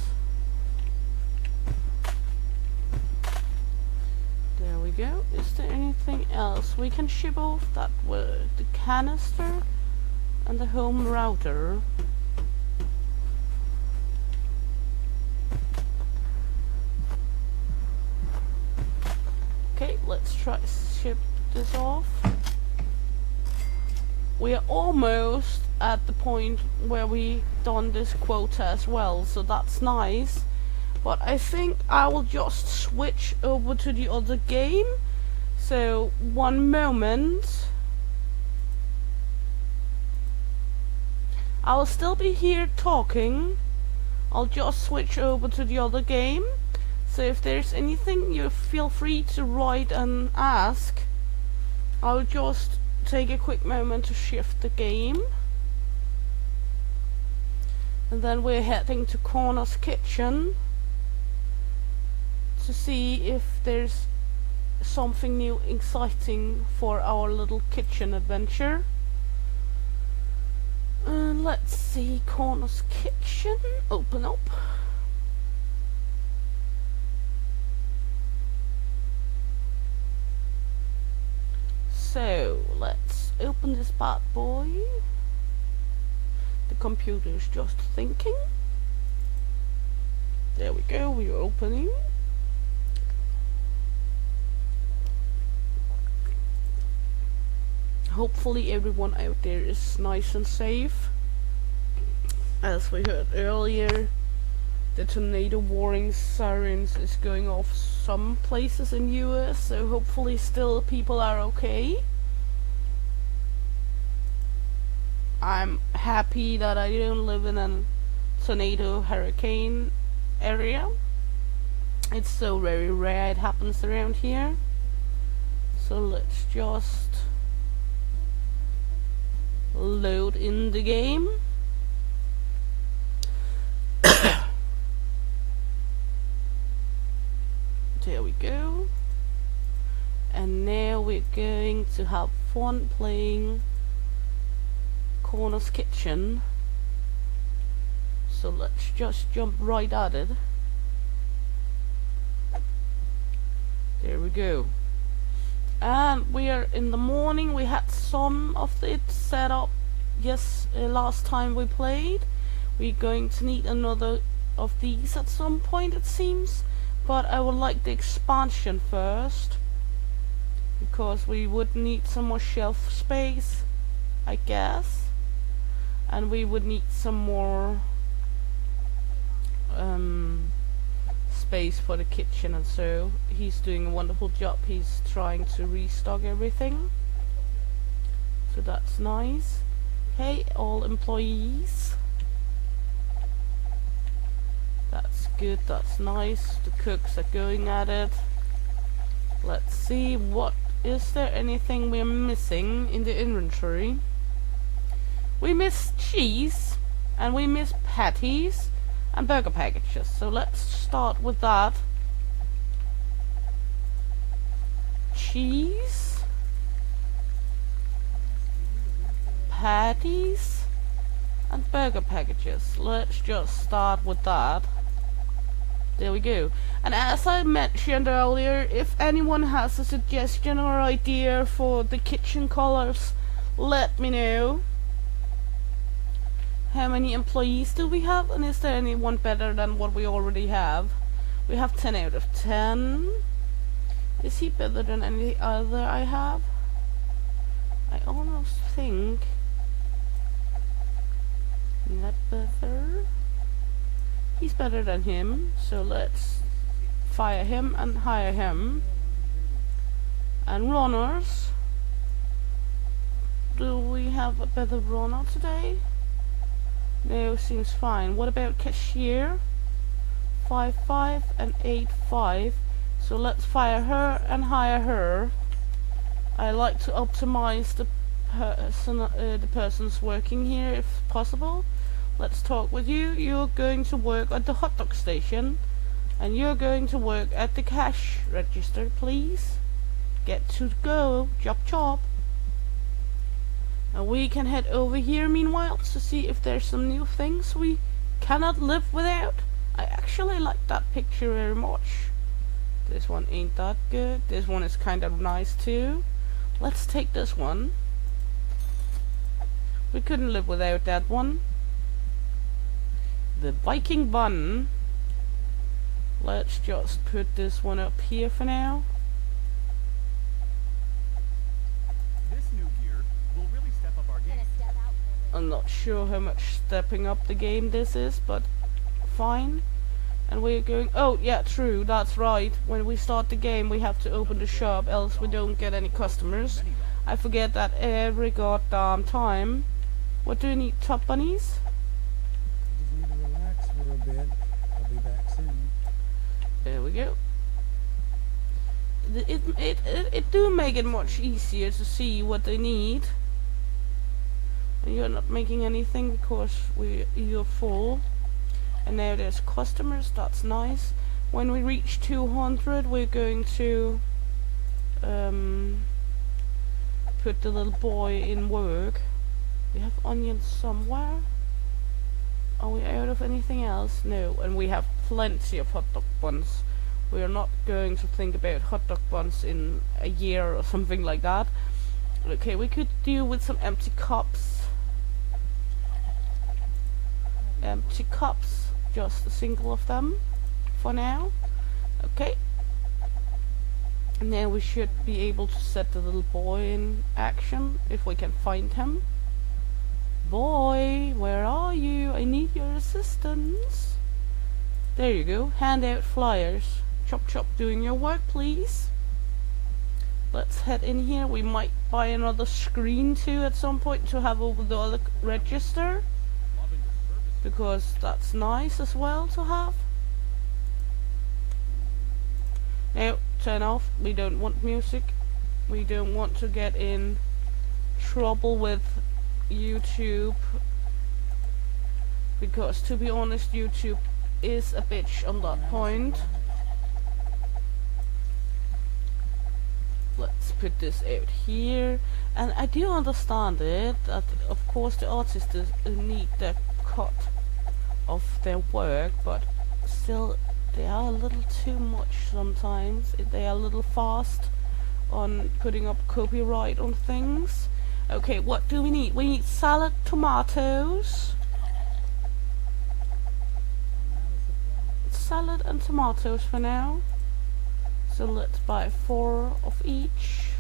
There we go. Is there anything else we can ship off? That were the canister and the home router. Okay, let's try ship this off. We are almost at the point where we done this quota as well, so that's nice. But I think I will just switch over to the other game. So, one moment. I'll still be here talking. I'll just switch over to the other game. So if there's anything, you feel free to write and ask. I'll just take a quick moment to shift the game. And then we're heading to Corner's kitchen to see if there's something new exciting for our little kitchen adventure. Let's see, Corner's kitchen, open up. So, let's open this bad boy. The computer's just thinking. There we go, we're opening. Hopefully everyone out there is nice and safe. As we heard earlier, the tornado warning sirens is going off some places in US, so hopefully still people are okay. I'm happy that I don't live in a tornado hurricane area. It's so very rare it happens around here. So let's just load in the game. There we go. And now we're going to have fun playing Corner's kitchen. So let's just jump right at it. There we go. And we are in the morning. We had some of it set up last time we played. We're going to need another of these at some point, it seems. But I would like the expansion first, because we would need some more shelf space, I guess. And we would need some more space for the kitchen, and so he's doing a wonderful job. He's trying to restock everything, so that's nice. Hey, all employees. That's good, that's nice. The cooks are going at it. Let's see, is there anything we're missing in the inventory? We missed cheese. And we miss patties and burger packages. So let's start with that. Cheese, patties, and burger packages. Let's just start with that. There we go. And as I mentioned earlier, if anyone has a suggestion or idea for the kitchen colors, let me know. How many employees do we have, and is there anyone better than what we already have? We have 10 out of 10. Is he better than any other I have? I almost think not better. He's better than him, so let's fire him and hire him. And runners. Do we have a better runner today? No, seems fine. What about cashier? 5-5 and 8-5. So let's fire her and hire her. I like to optimize the person's working here if possible. Let's talk with you. You're going to work at the hot dog station, and you're going to work at the cash register, please. Get to go. Chop chop. And we can head over here meanwhile to see if there's some new things we cannot live without. I actually like that picture very much. This one ain't that good. This one is kind of nice too. Let's take this one. We couldn't live without that one. The Viking bun. Let's just put this one up here for now. This new gear will really step up our game. I'm not sure how much stepping up the game this is, but fine. And we're going, oh yeah, true, that's right. When we start the game we have to open the shop, else we don't get any customers. I forget that every goddamn time. What do you need, top bunnies? Just need to relax for a bit. I'll be back soon. There we go. It do make it much easier to see what they need. And you're not making anything because you're full. And now there's customers, that's nice. When we reach 200 we're going to put the little boy in work. We have onions somewhere. Are we out of anything else? No, and we have plenty of hot dog buns. We are not going to think about hot dog buns in a year or something like that. Okay, we could deal with some empty cups. Empty cups, just a single of them for now. Okay. And then we should be able to set the little boy in action if we can find him. Boy, where are you? I need your assistance. There you go. Hand out flyers. Chop chop doing your work, please. Let's head in here. We might buy another screen too at some point to have over the other register, because that's nice as well to have. Now, turn off. We don't want music. We don't want to get in trouble with YouTube, because to be honest YouTube is a bitch on that point. Let's put this out here, and I do understand it that of course the artists need the cut of their work, but still they are a little too much sometimes. They are a little fast on putting up copyright on things. Okay, what do we need? We need salad, tomatoes. Salad and tomatoes for now. So let's buy 4 of each.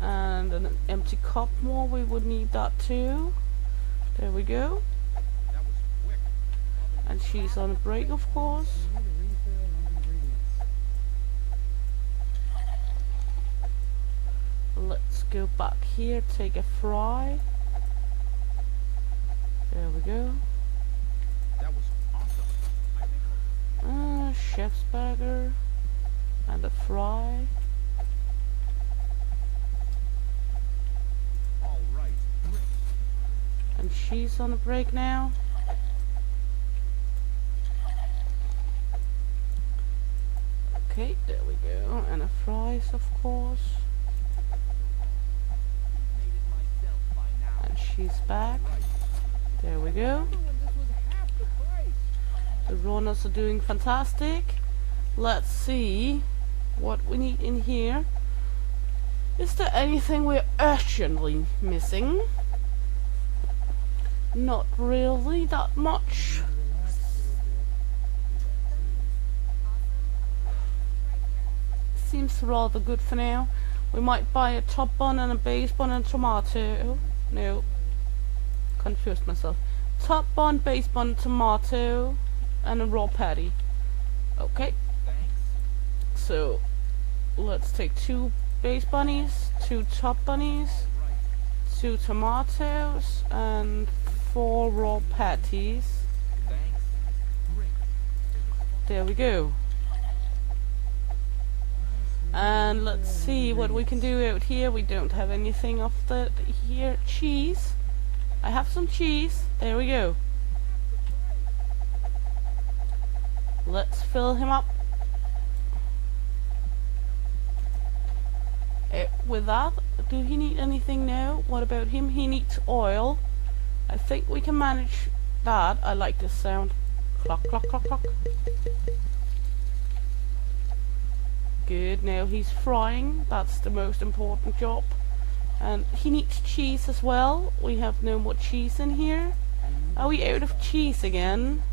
And an empty cup more, we would need that too. There we go. And she's on a break, of course. Let's go back here, take a fry. There we go. That was awesome. Chef's burger and a fry. All she's on a break now. Okay, there we go. And a fries, of course. And she's back. There we go. The runners are doing fantastic. Let's see what we need in here. Is there anything we're urgently missing? Not really that much. Seems rather good for now. We might buy a top bun and a base bun and tomato. No, confused myself. Top bun, base bun, tomato, and a raw patty. Okay. So let's take 2 base bunnies, 2 top bunnies, 2 tomatoes, and 4 raw patties. There we go. And let's see what we can do out here. We don't have anything of that here. Cheese. I have some cheese. There we go. Let's fill him up. With that, do he need anything now? What about him? He needs oil. I think we can manage that. I like this sound. Clock, clock, clock, clock. Good, now he's frying. That's the most important job. And he needs cheese as well. We have no more cheese in here. Are we out of cheese again?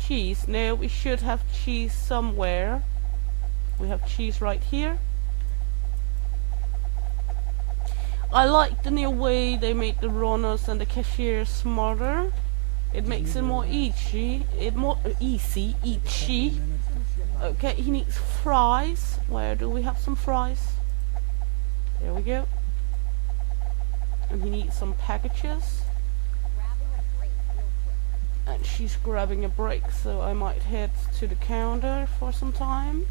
Cheese. No, we should have cheese somewhere. We have cheese right here. I like the new way they made the runners and the cashiers smarter. It makes it more easy. Easy. Okay, he needs fries. Where do we have some fries? There we go. And he needs some packages. And she's grabbing a break, so I might head to the counter for some time.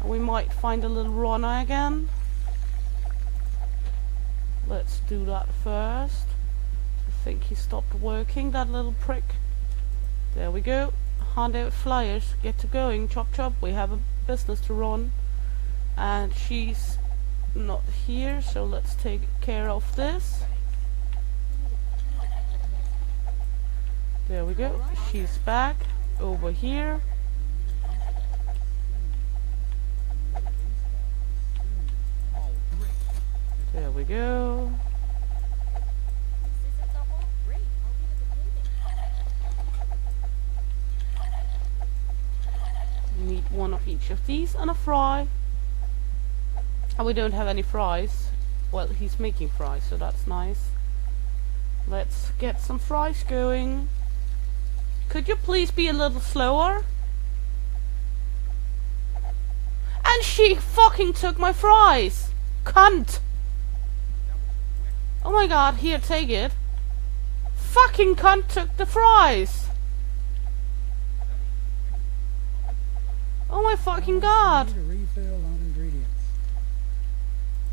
And we might find a little runner again. Let's do that first. I think he stopped working, that little prick. There we go. Hand out flyers. Get to going. Chop chop. We have a business to run. And she's not here, so let's take care of this. There we go. She's back over here. There we go. We need one of each of these and a fry. And we don't have any fries. Well, he's making fries, so that's nice. Let's get some fries going. Could you please be a little slower? And she fucking took my fries! Cunt! Oh my god, here, take it. Fucking cunt took the fries! Oh my fucking god! Need a refill on ingredients.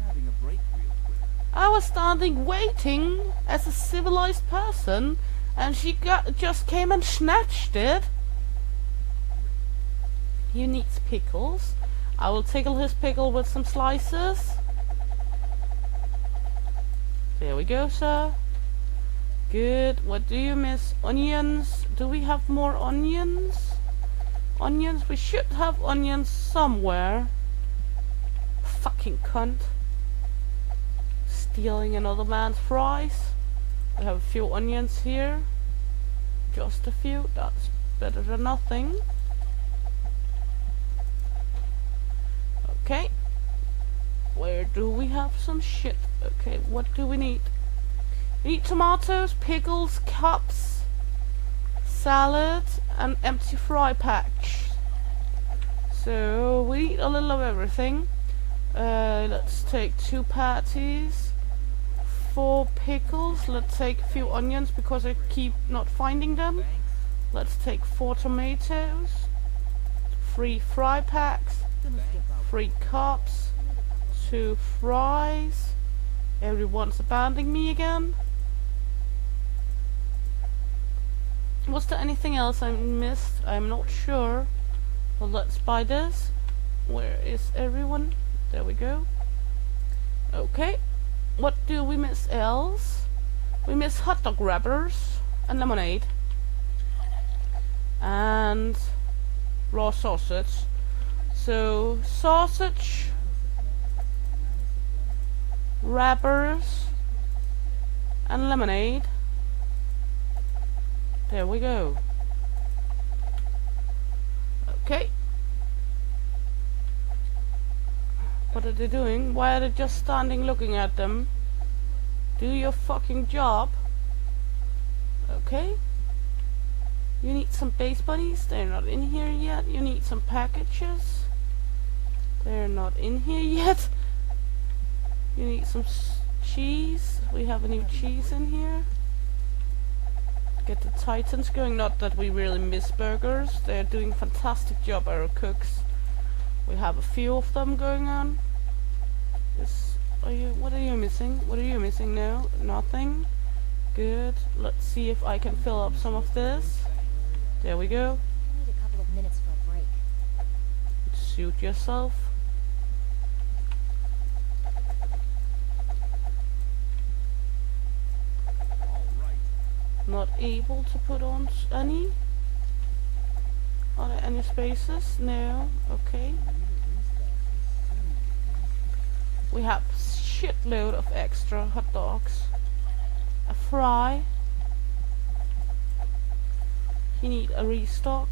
Having a break real quick. I was standing waiting as a civilized person, and she just came and snatched it. He needs pickles. I will tickle his pickle with some slices. There we go, sir. Good. What do you miss? Onions. Do we have more onions? Onions? We should have onions somewhere. Fucking cunt. Stealing another man's fries. We have a few onions here. Just a few. That's better than nothing. Okay. Where do we have some shit? Okay, what do we need? We need tomatoes, pickles, cups, salad, and empty fry patch. So we need a little of everything. Let's take 2 patties, 4 pickles. Let's take a few onions because I keep not finding them. Let's take 4 tomatoes, 3 fry packs, 3 cups, 2 fries, Everyone's abandoning me again. Was there anything else I missed? I'm not sure. Well, let's buy this. Where is everyone? There we go. Okay. What do we miss else? We miss hot dog wrappers and lemonade. And raw sausage. So, sausage, wrappers, and lemonade. There we go. Okay. What are they doing? Why are they just standing looking at them? Do your fucking job. Okay. You need some base bunnies. They're not in here yet. You need some packages. They're not in here yet. You need some cheese. We have a new cheese in here. Get the Titans going. Not that we really miss burgers. They're doing a fantastic job, our cooks. We have a few of them going on. What are you missing? What are you missing now? Nothing. Good. Let's see if I can fill up some of this. There we go. I need a couple of minutes for a break. Suit yourself. Not able to put on any. Are there any spaces? No. Okay. We have shitload of extra hot dogs. A fry. You need a restock.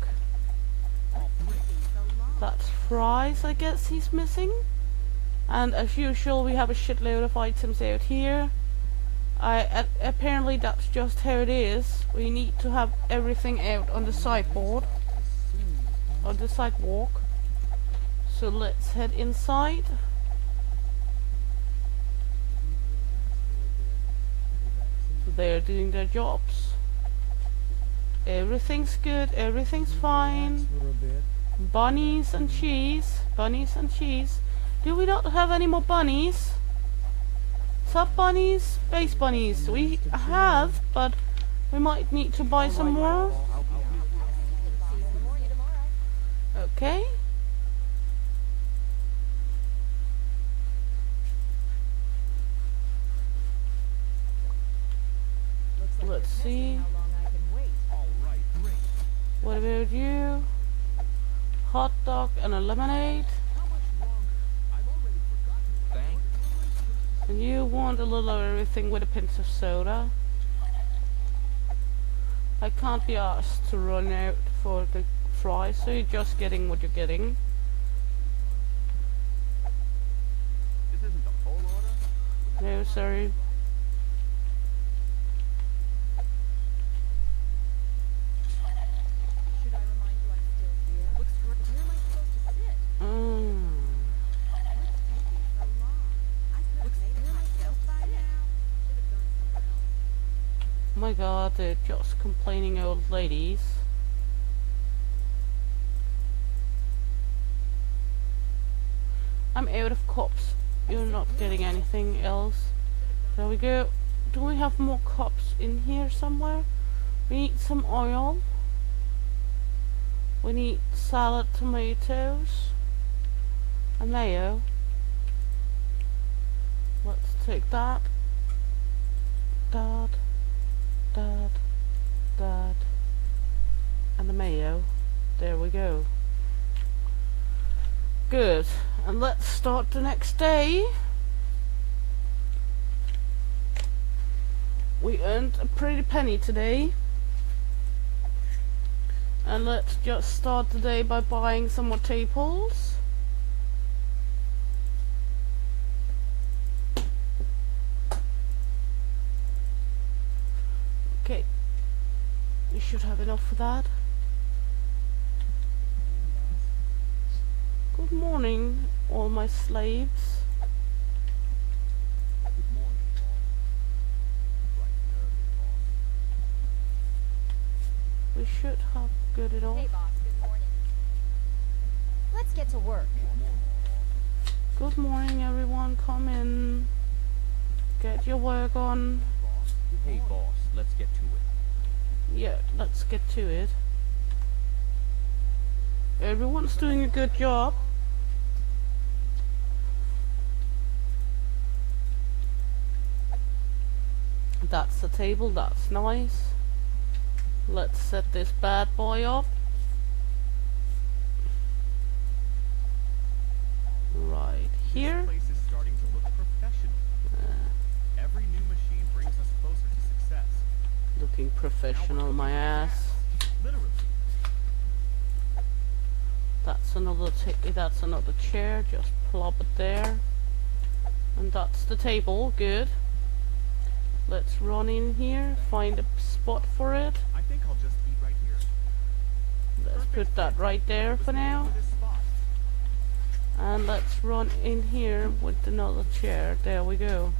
That's fries, I guess he's missing. And as usual, we have a shitload of items out here. Apparently that's just how it is. We need to have everything out on the sideboard. On the sidewalk. So let's head inside. They're doing their jobs. Everything's good, everything's fine. Bunnies and cheese. Bunnies and cheese. Do we not have any more bunnies? Sub bunnies? Base bunnies. We have, but we might need to buy some more. Okay. Let's see. What about you? Hot dog and a lemonade. And you want a little of everything with a pinch of soda. I can't be asked to run out for the fries, so you're just getting what you're getting. This isn't the whole order? No, sorry. Should I remind you I'm still here? Looks great. Where am I supposed to sit? What's taking so long? I could have made it myself by now. Should have gone somewhere else. Oh my god, they're just complaining old ladies. I'm out of cups. You're not getting anything else. There we go. Do we have more cups in here somewhere? We need some oil. We need salad tomatoes. And mayo. Let's take that. That. And the mayo. There we go. Good. And let's start the next day. We earned a pretty penny today. And let's just start the day by buying some more tables. Okay. We should have enough for that. Good morning, all my slaves. Good morning, boss. Bright and early, boss. We should have good enough. Hey, boss. Good morning. Let's get to work. Good morning, everyone. Come in. Get your work on. Hey, boss, let's get to it. Yeah, let's get to it. Everyone's doing a good job. That's the table, that's nice. Let's set this bad boy up. Right here. This place is starting to look professional. Every new machine brings us closer to success. Looking professional, my ass. Literally. That's another chair, just plop it there. And that's the table, good. Let's run in here, find a spot for it. I think I'll just eat right here. Let's put that right there for now. For this spot. And let's run in here with another chair. There we go.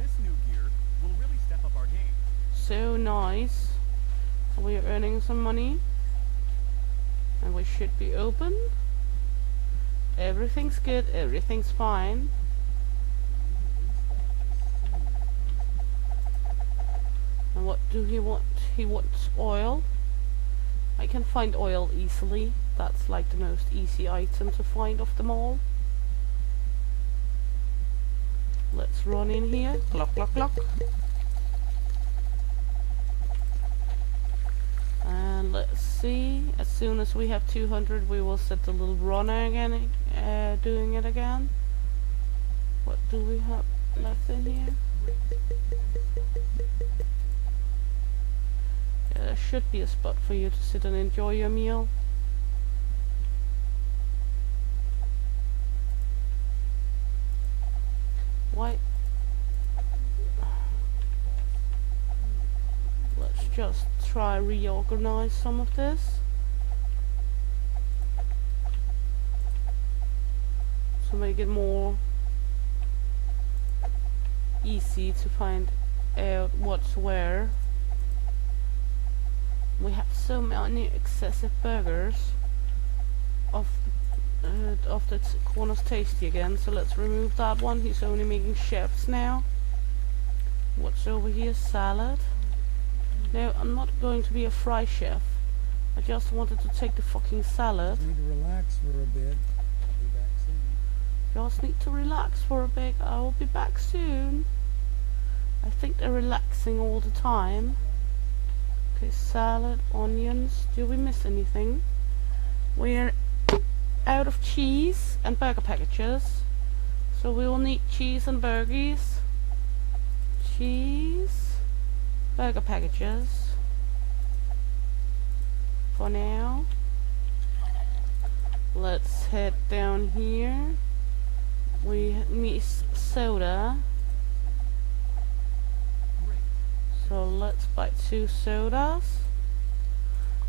This new gear will really step up our game. So nice. We're earning some money. And we should be open. Everything's good, everything's fine. And what do he want? He wants oil. I can find oil easily. That's like the most easy item to find of them all. Let's run in here. Clock, clock, clock. And let's see. As soon as we have 200, we will set the little runner again, doing it again. What do we have left in here? Yeah, there should be a spot for you to sit and enjoy your meal. Why? Let's just try reorganize some of this. To make it more easy to find out what's where. We have so many excessive burgers. Of the corner's tasty again, so let's remove that one. He's only making chefs now. What's over here? Salad. No, I'm not going to be a fry chef. I just wanted to take the fucking salad. Need to relax for a bit. I'll be back soon. Just need to relax for a bit. I will be back soon. I think they're relaxing all the time. Okay, salad, onions. Do we miss anything? We're out of cheese and burger packages, so we will need cheese and burgers. Cheese, burger packages for now. Let's head down here. We need soda, so let's buy 2 sodas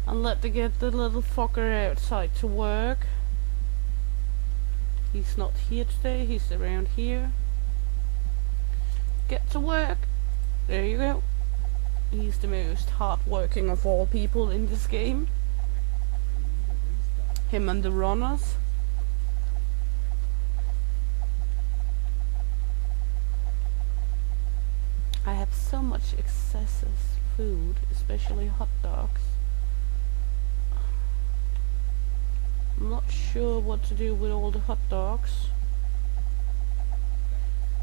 and get the little fucker outside to work. He's not here today, he's around here. Get to work. There you go. He's the most hard-working of all people in this game. Him and the runners. I have so much excessive food, especially hot dogs. I'm not sure what to do with all the hot dogs.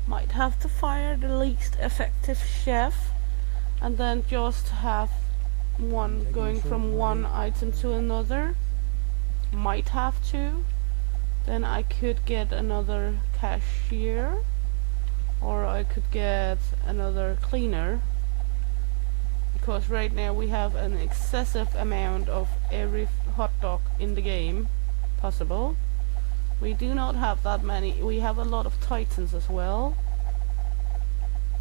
Might have to fire the least effective chef and then just have one going from one item to another. Might have to. Then I could get another cashier, or I could get another cleaner, because right now we have an excessive amount of every hot dog in the game possible. We do not have that many. We have a lot of titans as well,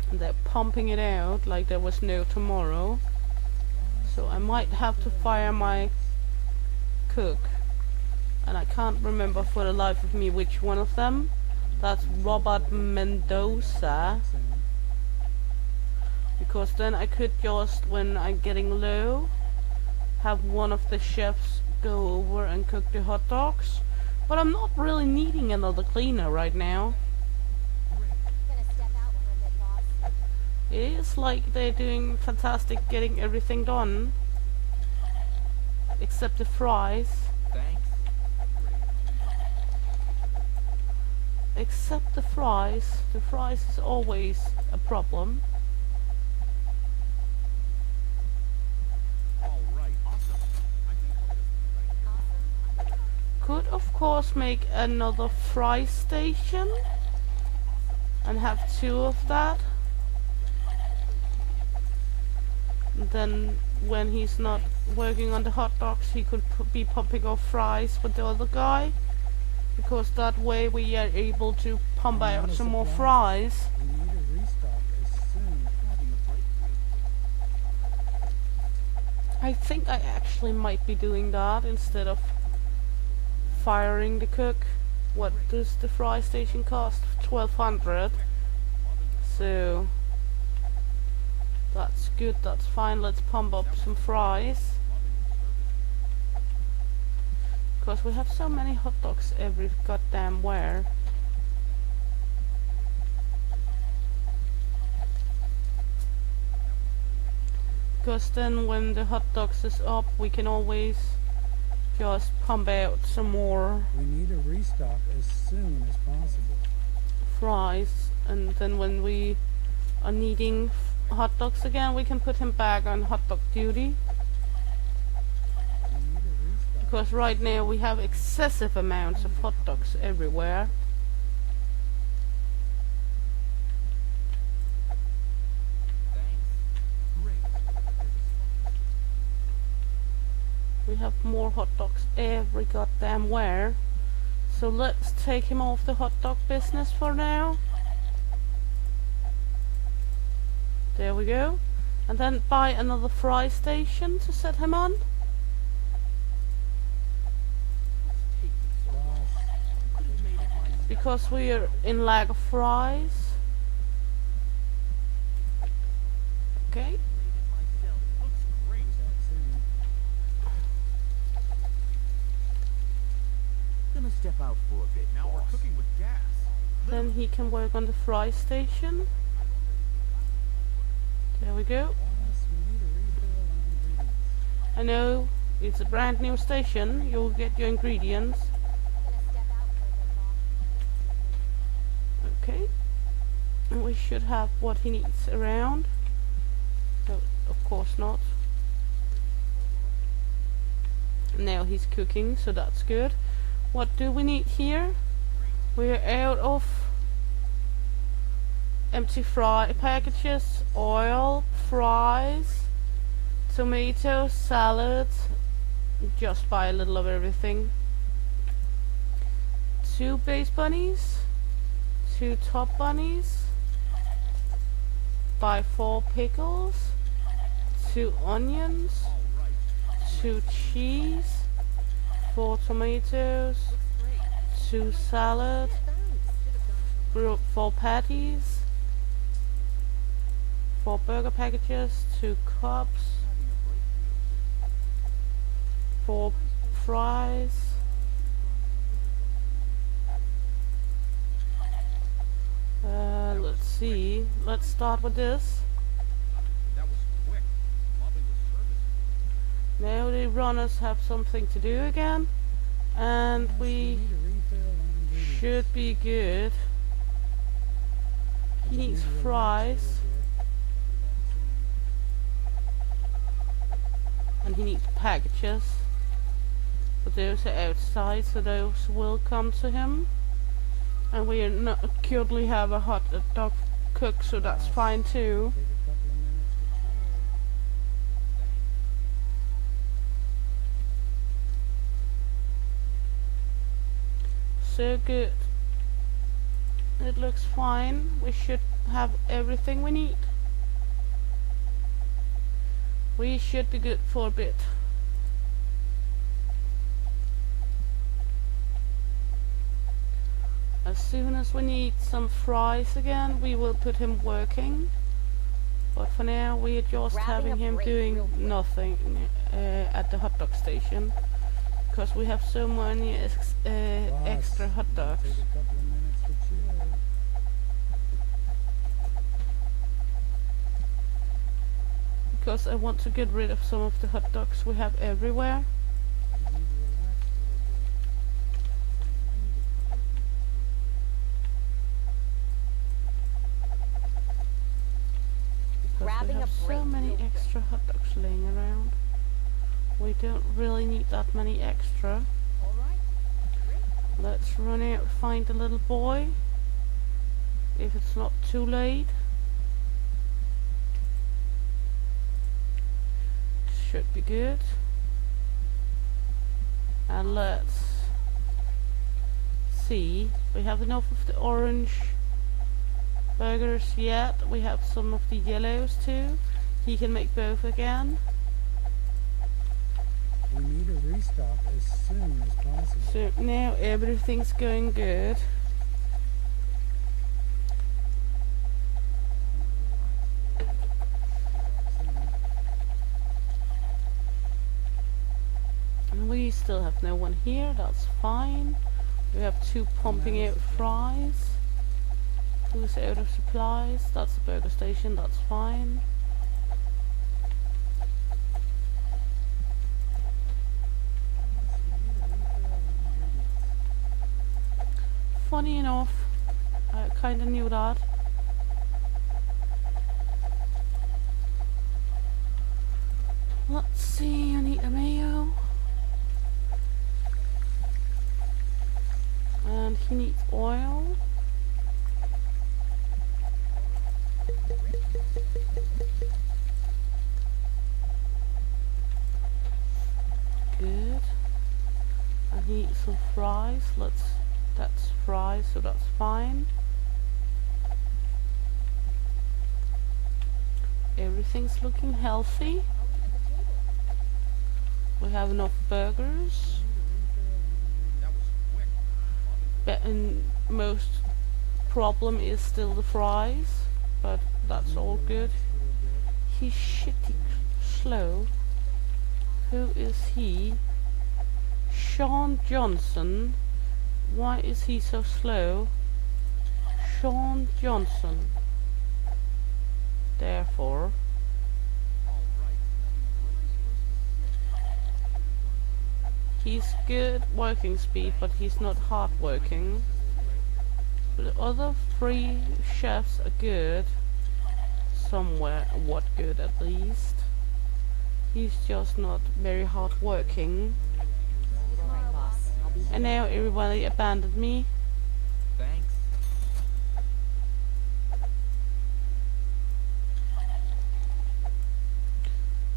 and they're pumping it out like there was no tomorrow. So I might have to fire my cook, and I can't remember for the life of me which one of them. That's Robert Mendoza, because then I could just, when I'm getting low, have one of the chefs go over and cook the hot dogs. But I'm not really needing another cleaner right now. Gonna step out when we're bit, boss. It is like they're doing fantastic getting everything done. Except the fries. Thanks. Except the fries. The fries is always a problem. All right. Awesome. I think I'll just be right here. Could of course make another fry station and have 2 of that. And then when he's not working on the hot dogs, he could be pumping off fries with the other guy, because that way we are able to pump I'm out out of some more supplies. fries. We need a restock as soon. Having a breakthrough. I think I actually might be doing that instead of firing the cook. What does the fry station cost? 1200. So that's good, that's fine. Let's pump up some fries, because we have so many hot dogs every goddamn where. Because then when the hot dogs is up, we can always just pump out some more We need a restock as soon as possible. fries, and then when we are needing hot dogs again, we can put him back on hot dog duty. We need a restock. Because right now we have excessive amounts of hot dogs everywhere. Thanks. Great. We have more hot dogs every goddamn where. So let's take him off the hot dog business for now. There we go. And then buy another fry station to set him on. Because we are in lack of fries. Okay. Looks great. Gonna step out for a bit. Now we're cooking with gas. Then he can work on the fry station. There we go. Boss, we need a refill on ingredients. I know it's a brand new station. You'll get your ingredients. Okay. And we should have what he needs around. No, of course not. Now he's cooking, so that's good. What do we need here? We're out of empty fry packages, oil, fries, tomatoes, salads. Just buy a little of everything. 2 base bunnies, 2 top bunnies, buy 4 pickles, 2 onions, 2 cheese, 4 tomatoes, 2 salad, 4 patties, 4 burger packages, 2 cups, 4 fries, let's see, let's start with this. That was quick. Loving the service. Now the runners have something to do again, and Boss, we need a refill on ingredients. should be good. He Just needs need to relax a fries, little bit. and he needs packages. But those are outside, so those will come to him. And we are not currently have a hot dog cook, so that's fine too. Take a couple of minutes to chill. So good. It looks fine. We should have everything we need. We should be good for a bit. As soon as we need some fries again, we will put him working. But for now, we are just Grabbing having a him break doing real quick. nothing at the hot dog station. Because we have so many Boss, extra hot dogs. Take a couple of minutes to chill. because I want to get rid of some of the hot dogs we have everywhere. You need to relax a Because we Grabbing have a so break many real quick. extra hot dogs laying around. We don't really need that many extra. All right. Let's run out and find the little boy. If it's not too late. Should be good. And let's see. We have enough of the orange burgers yet. We have some of the yellows too. He can make both again. We need a restock as soon as possible. So now everything's going good. And we still have no one here, that's fine. We have 2 pumping out fries. Who's out of supplies? That's the burger station, that's fine. Funny enough, I kinda knew that. Let's see, I need a mayo. And he needs oil. Good. I need some fries. That's fries, so that's fine. Everything's looking healthy. We have enough burgers. That was quick. But most problem is still the fries, but that's all good. He's shitty slow. Who is he? Sean Johnson. Why is he so slow? Sean Johnson. Therefore, he's good working speed, but he's not hard working. The other 3 chefs are good. Somewhere, what good at least. He's just not very hard working. Alright, boss. I'll be And now everybody abandoned me. Thanks.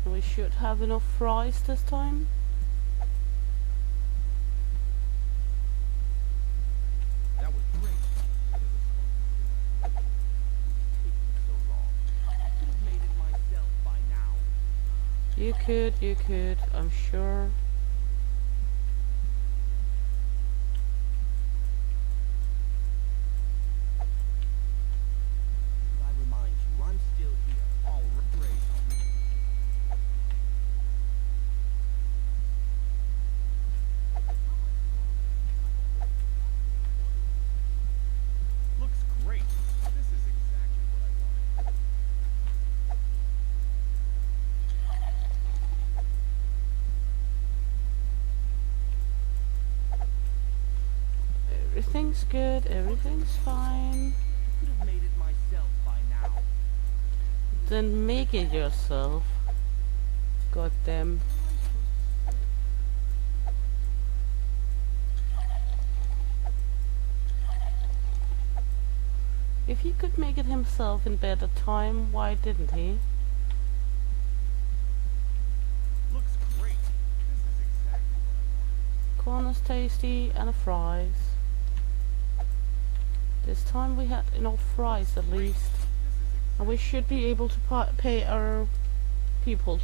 We should have enough fries this time. That was great. Taking so long. I could have made it myself by now. You could, I'm sure. I remind you, I'm still here. All right, great. Looks great. This is exactly what I wanted. Everything's good, everything's fine. I could have made it myself by now. Then make it yourself. God damn. If he could make it himself in better time, why didn't he? Looks great. This is exactly what I wanted. Corn is tasty and a fries. This time we had enough fries at least. And we should be able to pay our people.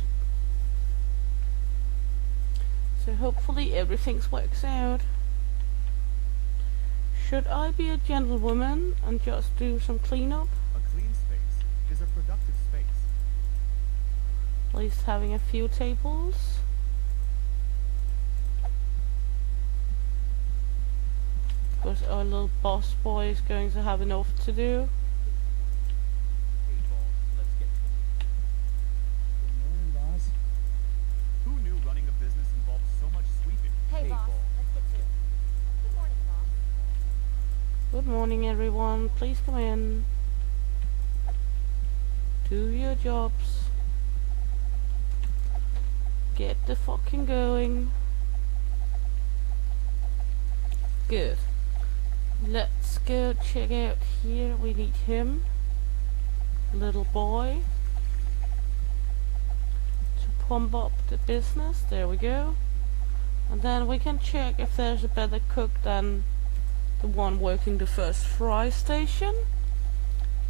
So hopefully everything works out. Should I be a gentlewoman and just do some cleanup? A clean space is a productive space. At least having a few tables. Because our little boss boy is going to have enough to do. Hey, boss, let's get to it. Good morning, everyone. Please come in. Do your jobs. Get the fucking going. Good. Let's go check out here. We need him. Little boy. To pump up the business. There we go. And then we can check if there's a better cook than the one working the first fry station.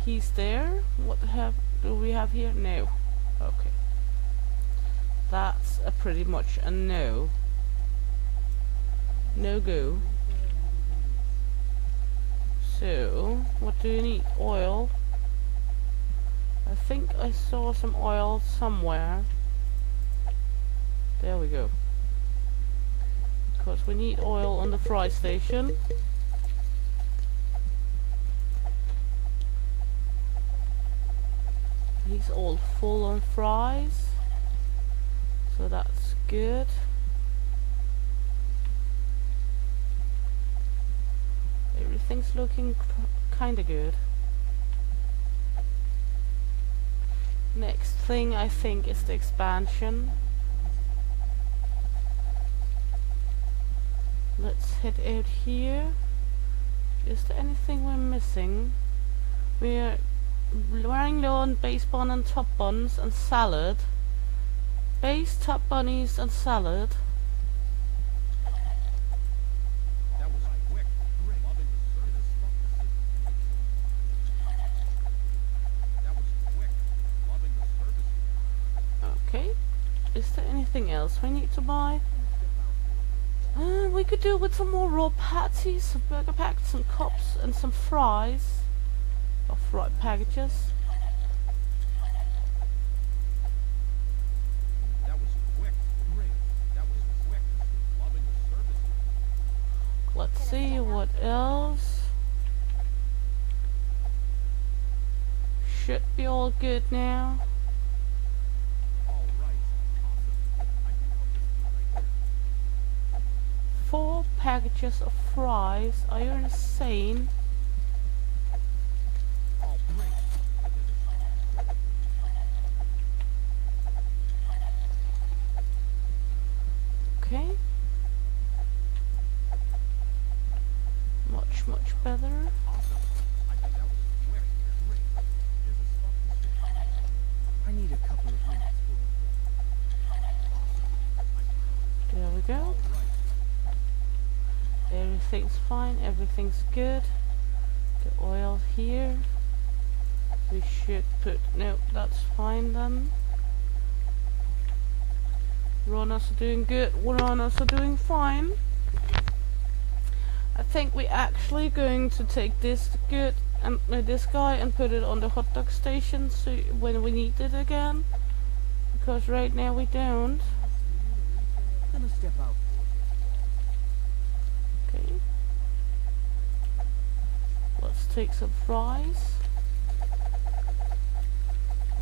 He's there. What do we have here? No. Okay. That's a pretty much a no. No go. So, what do you need? Oil. I think I saw some oil somewhere. There we go. Because we need oil on the fry station. He's all full on fries. So that's good. Everything's looking kinda good. Next thing I think is the expansion. Let's head out here. Is there anything we're missing? We're running low on base bun and top buns and salad. Base, top bunnies and salad. That was quick. Loving the service. That was quick. Loving the service. Okay. Is there anything else we need to buy? We could do with some more raw patties, some burger packets, some cups, and some fries. Or fry packages. That was quick. That was quick. Loving the service. Let's see what else. Should be all good now. All right. Awesome. I think I'll just be right here. 4 packages of fries. Are you insane? All great. Okay. Much better. Awesome. I think that was quick. Great. There's a spot to sit. I need a couple of minutes. There we go. All right. Everything's fine. Everything's good. The oil here. We should put... No, that's fine then. Runners are doing good. Runners are doing fine. I think we're actually going to take this good and this guy and put it on the hot dog station so when we need it again. Because right now we don't. Gonna step out. Okay. Let's take some fries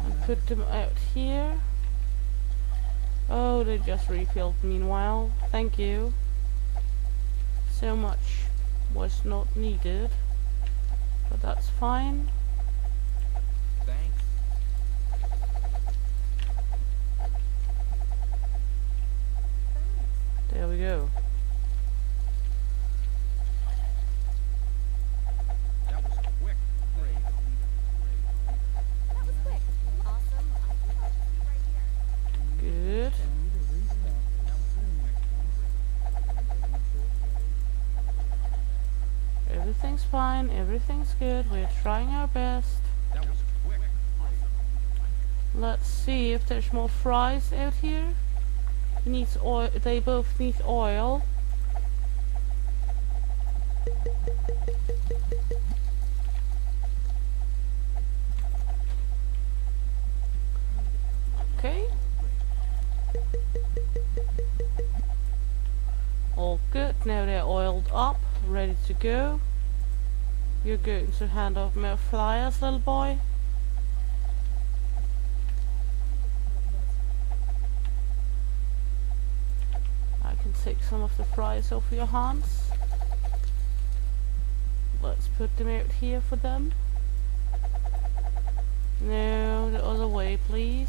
and put them out here. Oh, they just refilled meanwhile. Thank you. So much was not needed, but that's fine. Thanks. There we go. That was quick. Great. That was quick. Awesome. I think I'll just be right here. Good. Everything's fine. Everything's good. We're trying our best. That was quick. Let's see if there's more fries out here. Needs oil. They both need oil. Okay. All good. Now they're oiled up, ready to go. You're going to hand off more flyers, little boy. I can take some of the fries off your hands. Let's put them out here for them. No, the other way, please.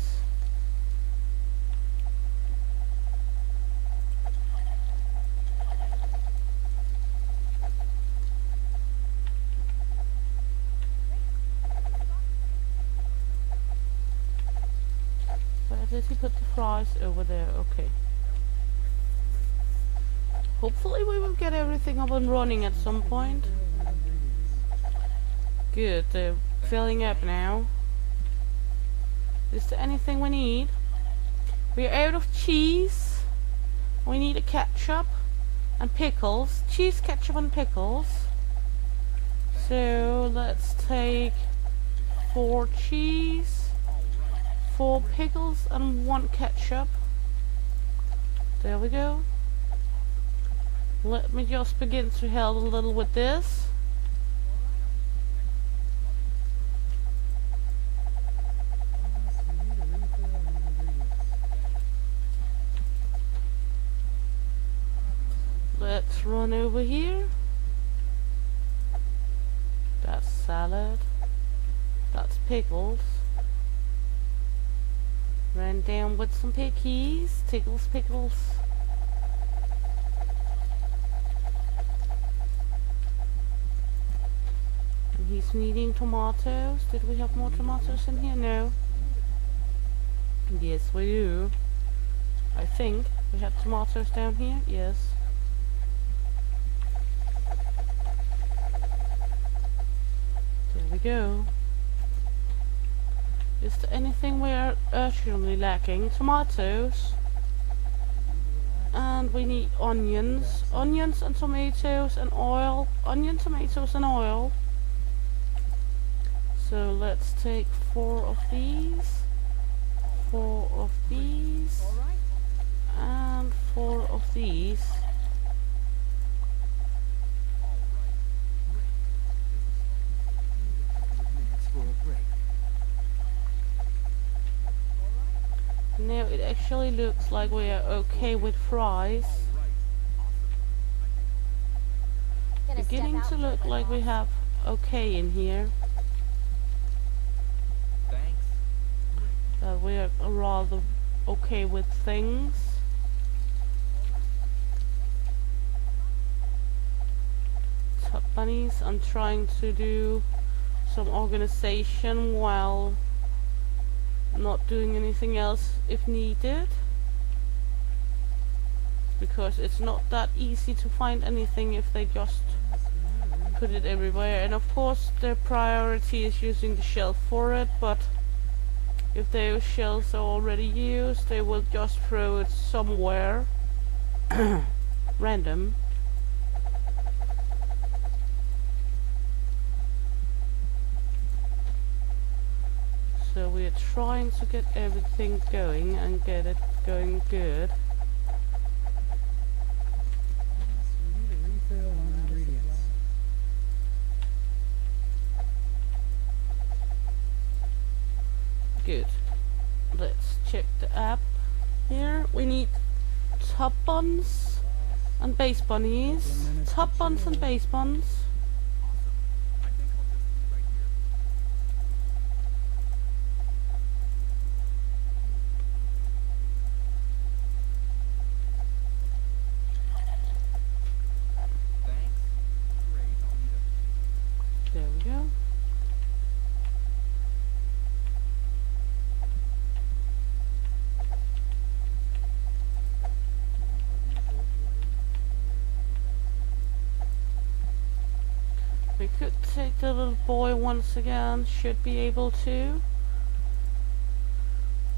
Where did he put the fries? Over there, okay. Hopefully we will get everything up and running at some point. Good, they're filling up now. Is there anything we need? We're out of cheese. We need a ketchup and pickles. Cheese, ketchup and pickles. So let's take 4 cheese, 4 pickles and 1 ketchup. There we go. Let me just begin to help a little with this. Let's run over here. That's salad. That's pickles. Run down with some pickies. Tickles, pickles. And he's needing tomatoes. Did we have more tomatoes in here? No. Yes, we do. I think we have tomatoes down here. Yes. There we go. Is there anything we are urgently lacking? Tomatoes. And we need onions. Onions and tomatoes and oil. Onion, tomatoes and oil. So let's take 4 of these. 4 of these. And 4 of these. Now it actually looks like we are okay with fries. Beginning to look like we have okay in here. We are rather okay with things. Top bunnies, I'm trying to do some organization while not doing anything else if needed, because it's not that easy to find anything if they just put it everywhere. And of course their priority is using the shelf for it, but if those shells are already used, they will just throw it somewhere random. So we are trying to get everything going and get it going good. We need a refill on ingredients. Good. Let's check the app here. We need top buns and base bunnies. Top buns and base buns. There we go. We could take the little boy once again, should be able to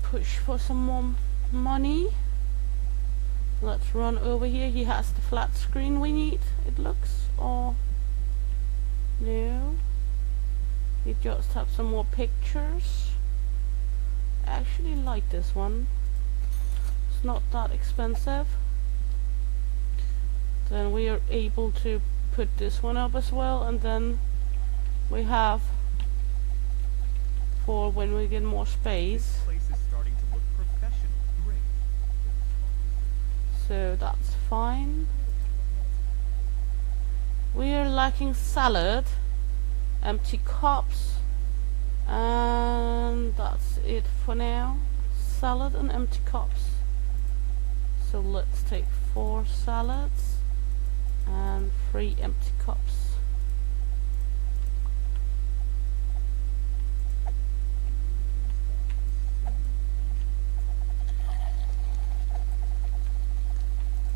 push for some more money. Let's run over here. He has the flat screen we need, it looks, or no. We just have some more pictures. I actually like this one. It's not that expensive. Then we are able to put this one up as well, and then we have for when we get more space. Place is starting to look professional. Great. So that's fine. We are lacking salad. empty cups, and that's it for now. Salad and empty cups. So let's take 4 salads and 3 empty cups.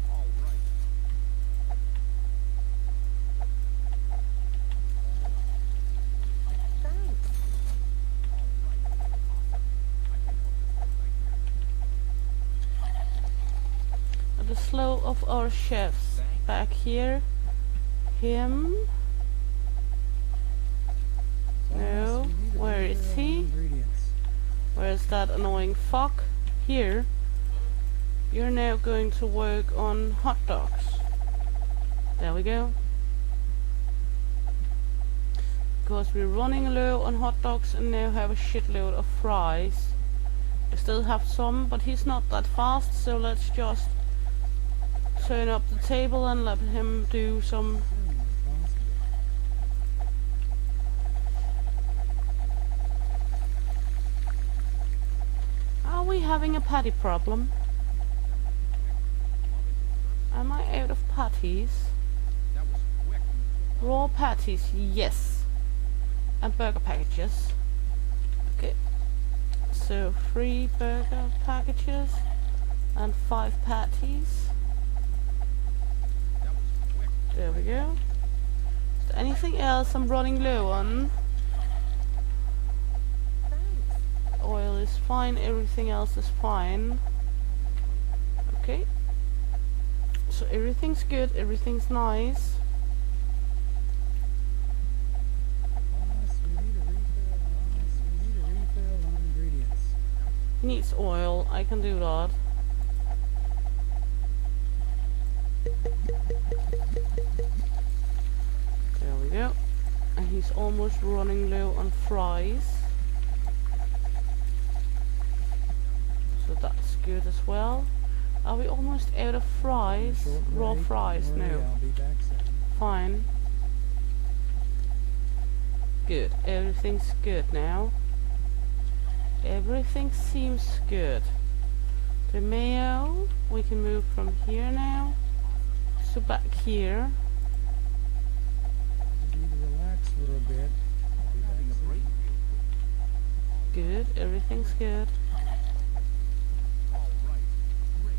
All right. Thanks. All right. Awesome. I can put this right here. The slow of our chefs back here. Him. No, where is he? Ingredients. Where's that annoying fuck? Here. You're now going to work on hot dogs. There we go. Because we're running low on hot dogs and now have a shitload of fries. We still have some, but he's not that fast, so let's just turn up the table and let him do some. Soon as possible. Are we having a patty problem? Am I out of patties? That was quick. Raw patties, yes. And burger packages. Okay. So 3 burger packages and 5 patties. That was quick. There we go. Is there anything else I'm running low on? Thanks. Oil is fine, everything else is fine. Okay. So everything's good, everything's nice. Boss, we need a refill. Boss, we need a refill on ingredients. Needs oil, I can do that. There we go. And he's almost running low on fries. So that's good as well. Are we almost out of fries? Short Raw break. fries, Don't worry, no. I'll be back soon. Fine. Good. Everything's good now. Everything seems good. The mayo, we can move from here now. So back here. Just need to relax for a bit. I'll be back Having a soon. break real quick. Good. Everything's good. All right. Great.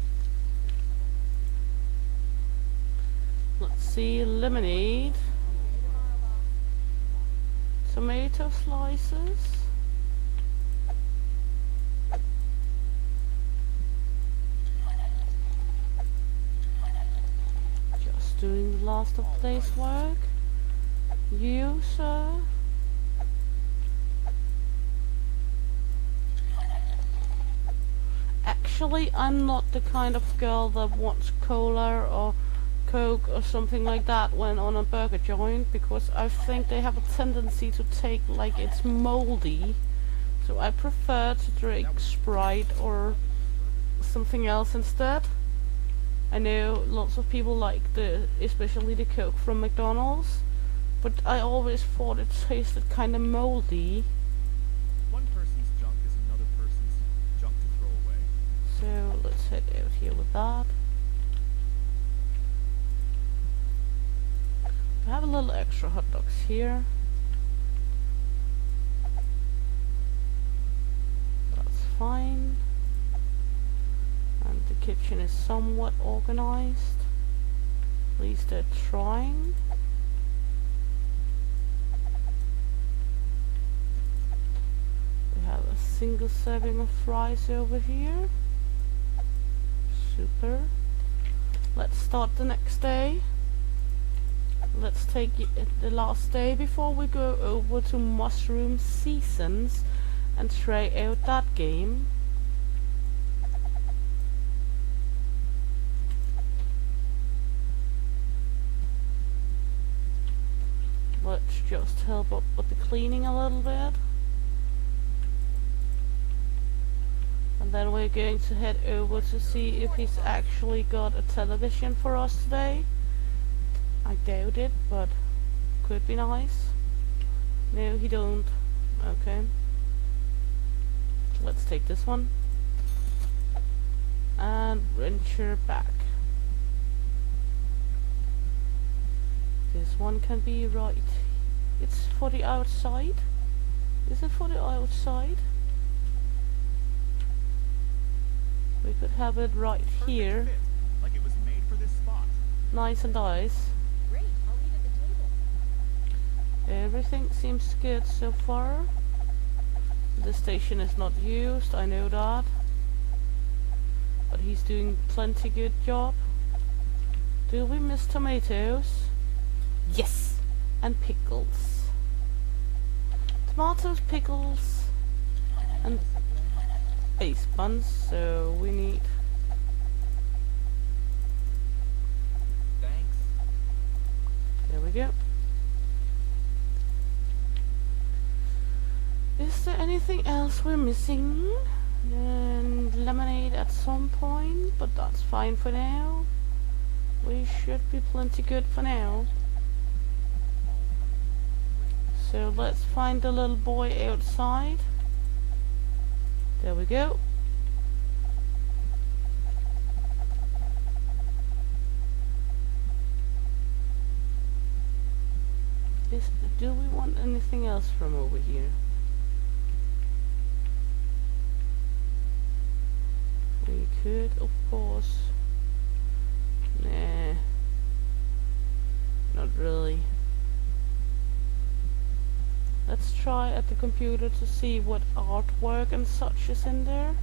Let's see. Lemonade. Tomato slices. Just doing the last of the day's work. You, sir? Actually, I'm not the kind of girl that wants cola or Coke or something like that when on a burger joint, because I think they have a tendency to take like it's moldy. So I prefer to drink Sprite or something else instead. I know lots of people like especially the Coke from McDonald's, but I always thought it tasted kind of moldy. One person's junk is another person's junk to throw away. So let's head out here with that. I have a little extra hot dogs here. That's fine. And the kitchen is somewhat organized. At least they're trying. We have a single serving of fries over here. Super. Let's start the next day. Let's take the last day before we go over to Mushroom Seasons and try out that game. Let's just help up with the cleaning a little bit. And then we're going to head over to see if he's actually got a television for us today. I doubt it, but could be nice. No, he don't. Okay. Let's take this one. And venture back. This one can be right. It's for the outside. Is it for the outside? We could have it right Perfect here. fit, like it was made for this spot. Nice and nice. Great, I'll eat at the table. Everything seems good so far. The station is not used, I know that. But he's doing plenty good job. Do we miss tomatoes? Yes! And pickles. Tomatoes, pickles, and base buns, so we need... Thanks. There we go. Is there anything else we're missing? And lemonade at some point, but that's fine for now. We should be plenty good for now. So let's find the little boy outside. There we go. Do we want anything else from over here? We could, of course. Nah. Not really. Let's try at the computer to see what artwork and such is in there.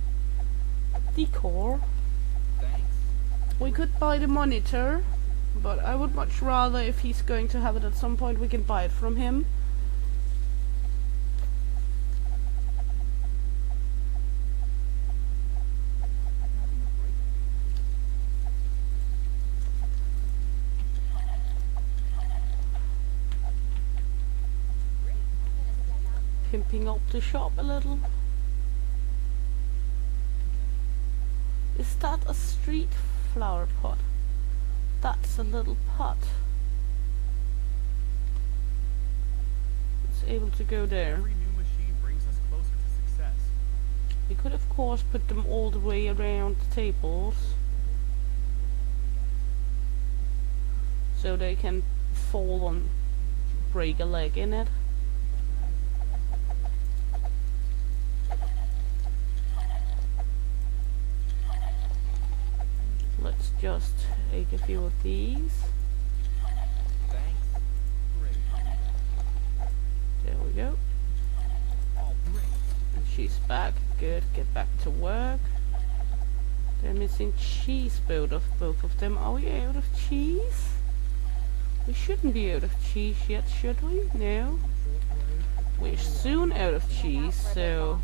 Decor. Thanks. We could buy the monitor, but I would much rather, if he's going to have it at some point, we can buy it from him. Pimping up the shop a little. Is that a street flower pot? That's a little pot. It's able to go there. Every new machine brings us closer to success. We could of course put them all the way around the tables, so they can fall and break a leg in it. Let's just take a few of these. Thanks. Great. There we go. All great. And she's back. Good. Get back to work. They're missing cheese, both of them. Are we out of cheese? We shouldn't be out of cheese yet, should we? No. We're soon out of cheese, so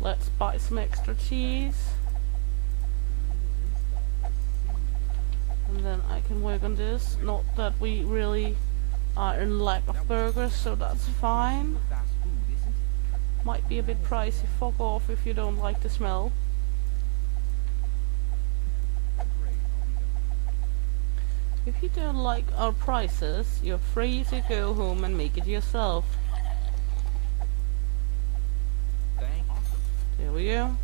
let's buy some extra cheese. And then I can work on this. Not that we really are in lack of burgers, so that's fine. Fast food, isn't it? Might be a bit pricey. Fuck off if you don't like the smell. Great. I'll eat If you don't like our prices, you're free to go home and make it yourself. Thanks. Awesome. There we go.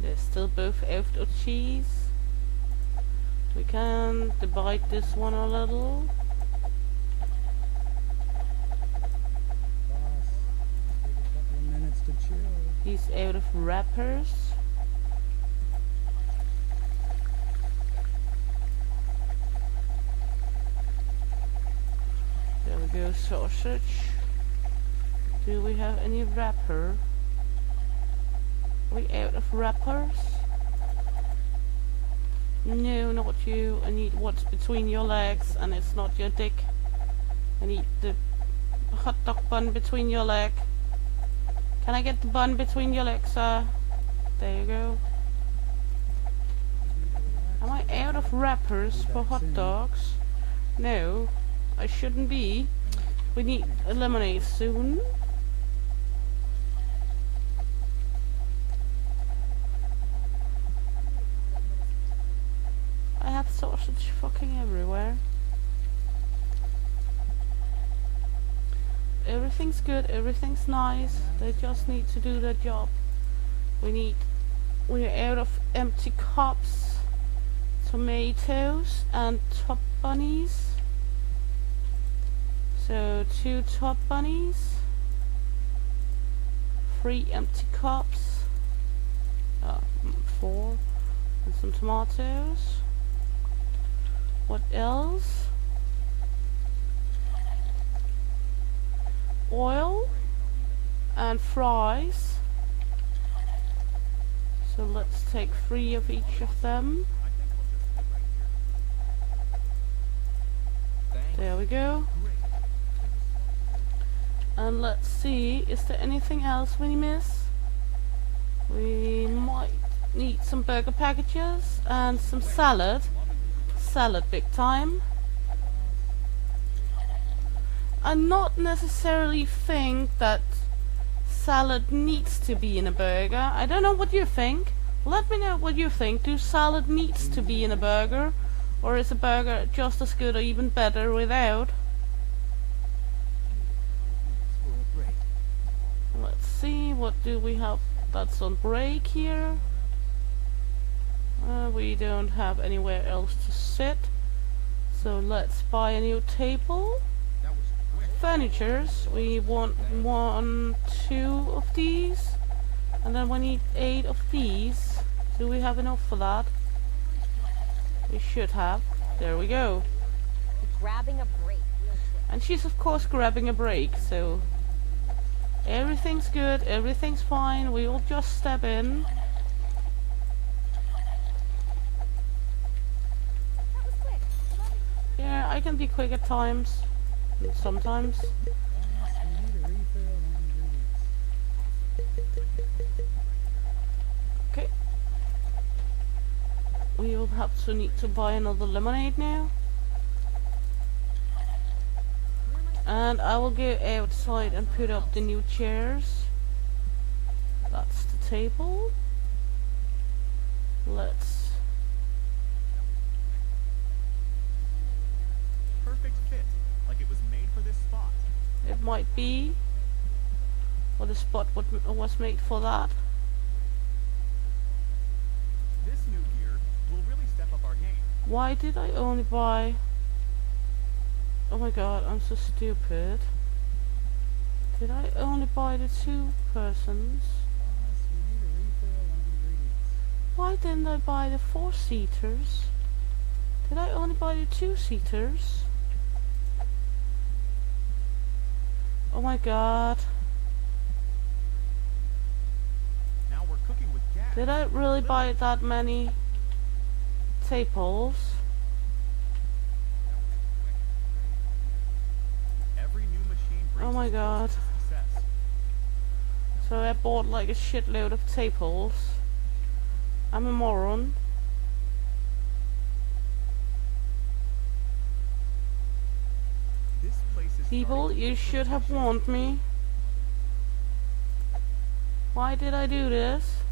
They're still both out of cheese. We can divide this one a little. Boss, take a couple of minutes to chill. He's out of wrappers. There we go, sausage. Do we have any wrapper? Are we out of wrappers? No, not you. I need what's between your legs, and it's not your dick. I need the hot dog bun between your leg. Can I get the bun between your legs, sir? There you go. Am I out of wrappers for hot dogs? No, I shouldn't be. We need a lemonade soon. I have sausage fucking everywhere. everything's good, everything's nice. They just need to do their job. We're out of empty cups, tomatoes, and top bunnies. So 2 top bunnies, 3 empty cups, 4, and some tomatoes. What else? Oil and fries. So let's take 3 of each of them. There we go. And let's see, is there anything else we miss? We might need some burger packages and some salad. Salad big time. I not necessarily think that salad needs to be in a burger. I don't know what you think. Let me know what you think. Do salad needs to be in a burger? Or is a burger just as good or even better without? Let's see, what do we have that's on break here? We don't have anywhere else to sit. So let's buy a new table. Furnitures, we want 1, 2 of these. And then we need 8 of these. Do we have enough for that? We should have. There we go. Grabbing a break real quick. And she's of course grabbing a break, so everything's good, everything's fine. We will just step in. That was quick. Yeah, I can be quick at times. And sometimes. Boss, we need a refill on ingredients. Okay. We will have to need to buy another lemonade now. And I will go outside and put up the new chairs. That's the table. Let's... Perfect fit, like it was made for this spot. It might be. Or the spot was made for that. This new gear will really step up our game. Why did I only buy... Oh my god, I'm so stupid. Did I only buy the 2 persons? Boss, we need a refill on ingredients. Why didn't I buy the 4-seaters? Did I only buy the 2-seaters? Oh my god. Now we're cooking with gas. Did I really buy that many tables? Every new machine brings Oh my us closer god. to success. So I bought like a shitload of tables. I'm a moron. This place is People, starting to you look should have professional. warned me. Why did I do this?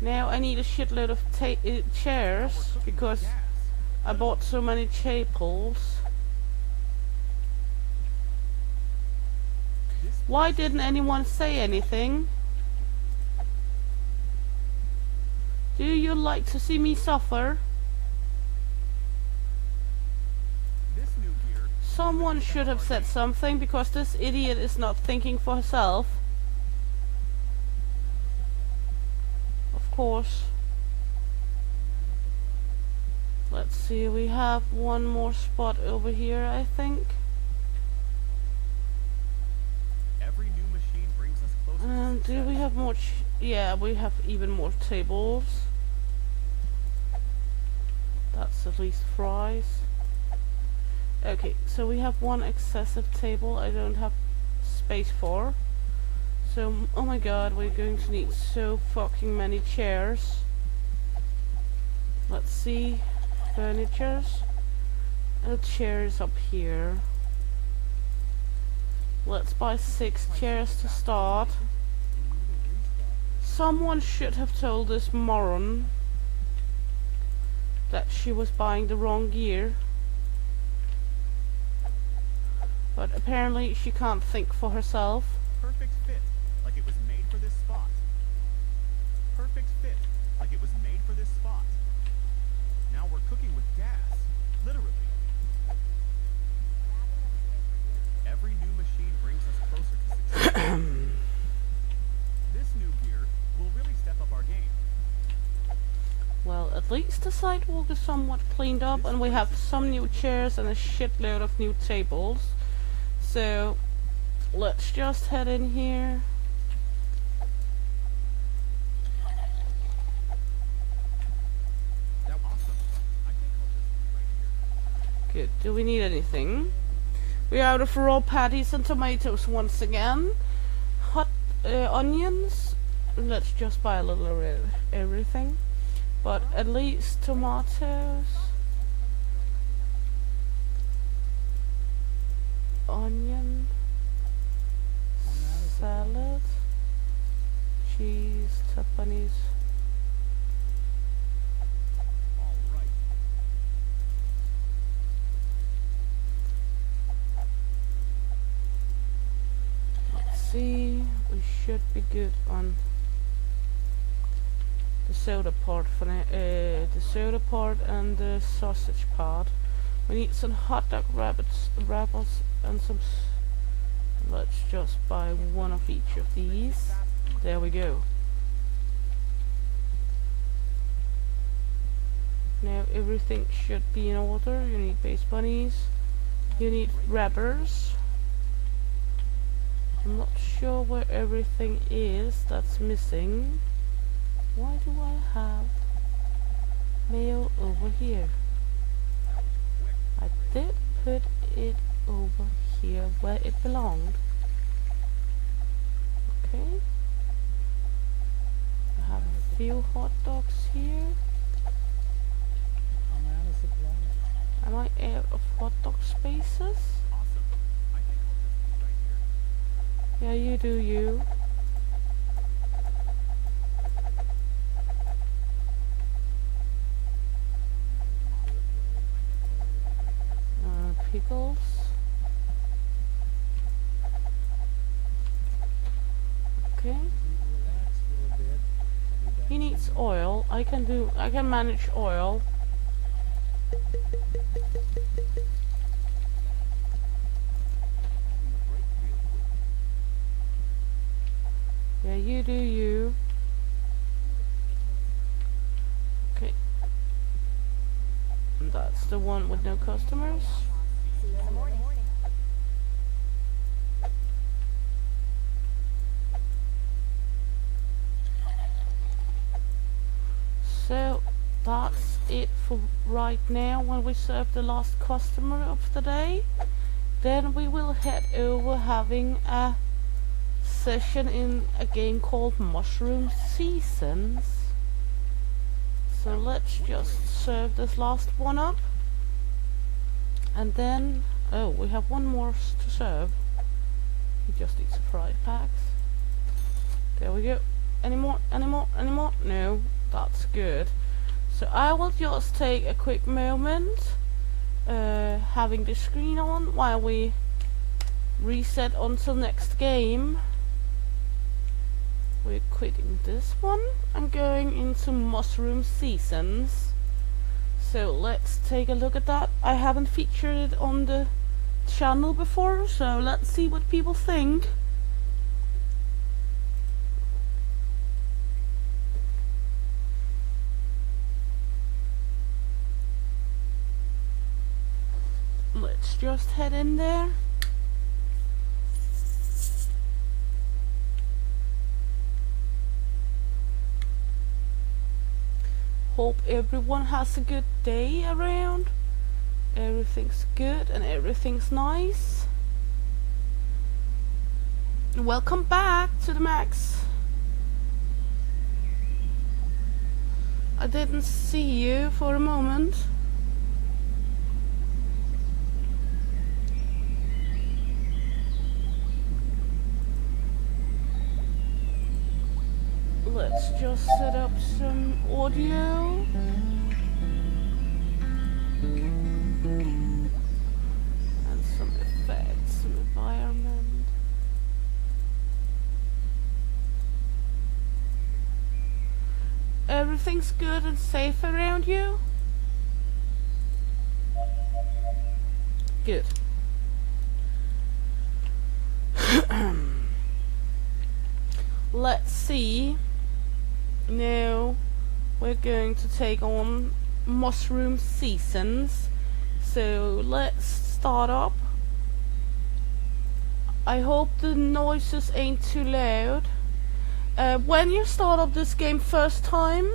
Now I need a shitload of chairs We're cooking with because gas. I bought so many tables. This Why place is didn't anyone say anything? Do you like to see me suffer? This new gear Someone should have said something because this idiot is not thinking for herself. Of course. Let's see, we have one more spot over here, I think. every new machine brings us closer to Do success. we have more? Yeah, we have even more tables. That's at least fries. Okay, so we have one excessive table I don't have space for. So, oh my god, we're going to need so fucking many chairs. Let's see. Furnitures. And chairs up here. Let's buy 6 chairs to start. Someone should have told this moron that she was buying the wrong gear. But apparently she can't think for herself. Perfect fit, like it was made for this spot. Perfect fit, like it was made for this spot. Now we're cooking with gas, literally. Every new machine brings us closer to success. This new gear will really step up our game. Well, at least the sidewalk is somewhat cleaned up, and we have some new chairs and a shitload of new tables. So, let's just head in here. That was awesome. I think I'll just be right here. Good. Do we need anything? We're out of raw patties and tomatoes once again. Hot onions. Let's just buy a little of everything. But at least tomatoes. Onion. Salad. Cheese. Japanese. All right. Let's see. We should be good on the soda part for the soda part and the sausage part. We need some hot dog wrappers and some. Let's just buy one of each of these. There we go. Now everything should be in order. You need base bunnies. You need wrappers. I'm not sure where everything is that's missing. Why do I have mayo over here? I did put it over here where it belonged. Okay. I have a few hot dogs here. I'm out of supply. Am I out of hot dog spaces? Awesome. I think I'll just be right here. Yeah, you do you. Pickles. Okay. Relax a little bit. I'll be back He needs oil. I can manage oil. Yeah, you do you. Okay. And that's the one with no customers. See you in the morning. So that's it for right now. When we serve the last customer of the day, then we will head over having a session in a game called Mushroom Seasons. So let's just serve this last one up, and then we have one more to serve. He just needs a fry packs. There we go. Any more? No, that's good. So I will just take a quick moment having the screen on while we reset until next game. We're quitting this one and going into Mushroom Seasons. So let's take a look at that. I haven't featured it on the channel before, so let's see what people think. Let's just head in there. Hope everyone has a good day around. Everything's good and everything's nice. Welcome back to the Max. I didn't see you for a moment. Let's just set up some audio. And some effects. everything's good and safe around you? Good. Let's see. Now we're going to take on mushroom seasons. So let's start up. I hope the noises ain't too loud. When you start up this game first time,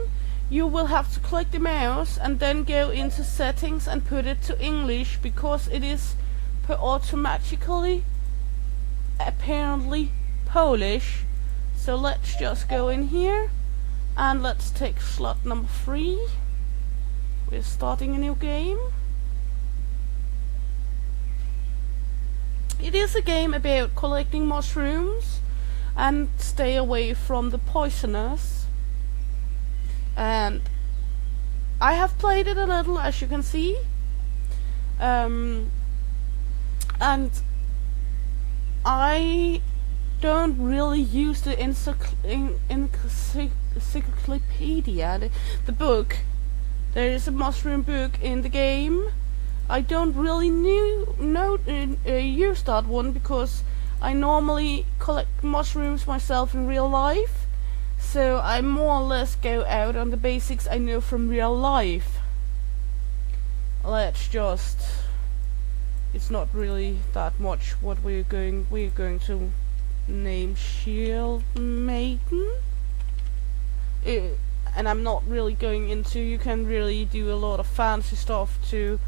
you will have to click the mouse and then go into settings and put it to English, because it is automatically apparently Polish. So let's just go in here and let's take slot number 3. We're starting a new game. It is a game about collecting mushrooms and stay away from the poisonus. And I have played it a little, as you can see. And I don't really use the encyclopedia, the book. There is a mushroom book in the game. I don't really use that one because I normally collect mushrooms myself in real life. So I more or less go out on the basics I know from real life. Let's just... It's not really that much what we're going to name Shield Maiden. And I'm not really going into, you can really do a lot of fancy stuff to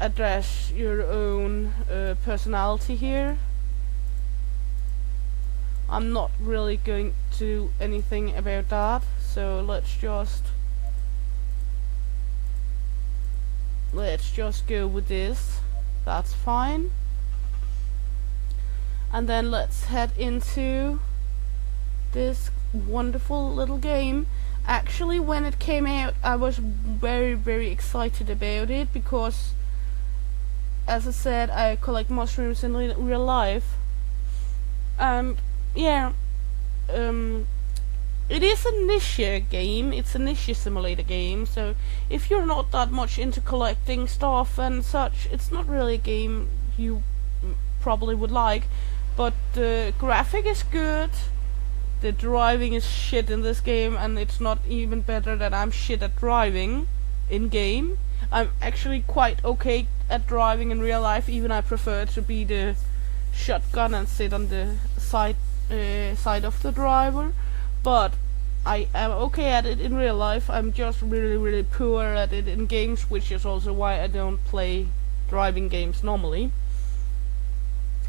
address your own personality here. I'm not really going to do anything about that, so let's just go with this. That's fine. And then let's head into this wonderful little game. Actually, when it came out, I was very, very excited about it because, as I said, I collect mushrooms in real life. Yeah, it is a niche game. It's a niche simulator game. So if you're not that much into collecting stuff and such, it's not really a game you probably would like. But the graphic is good. The driving is shit in this game, and it's not even better that I'm shit at driving in game. I'm actually quite okay at driving in real life. Even I prefer to be the shotgun and sit on the side of the driver, but I am okay at it in real life. I'm just really, really poor at it in games, which is also why I don't play driving games normally.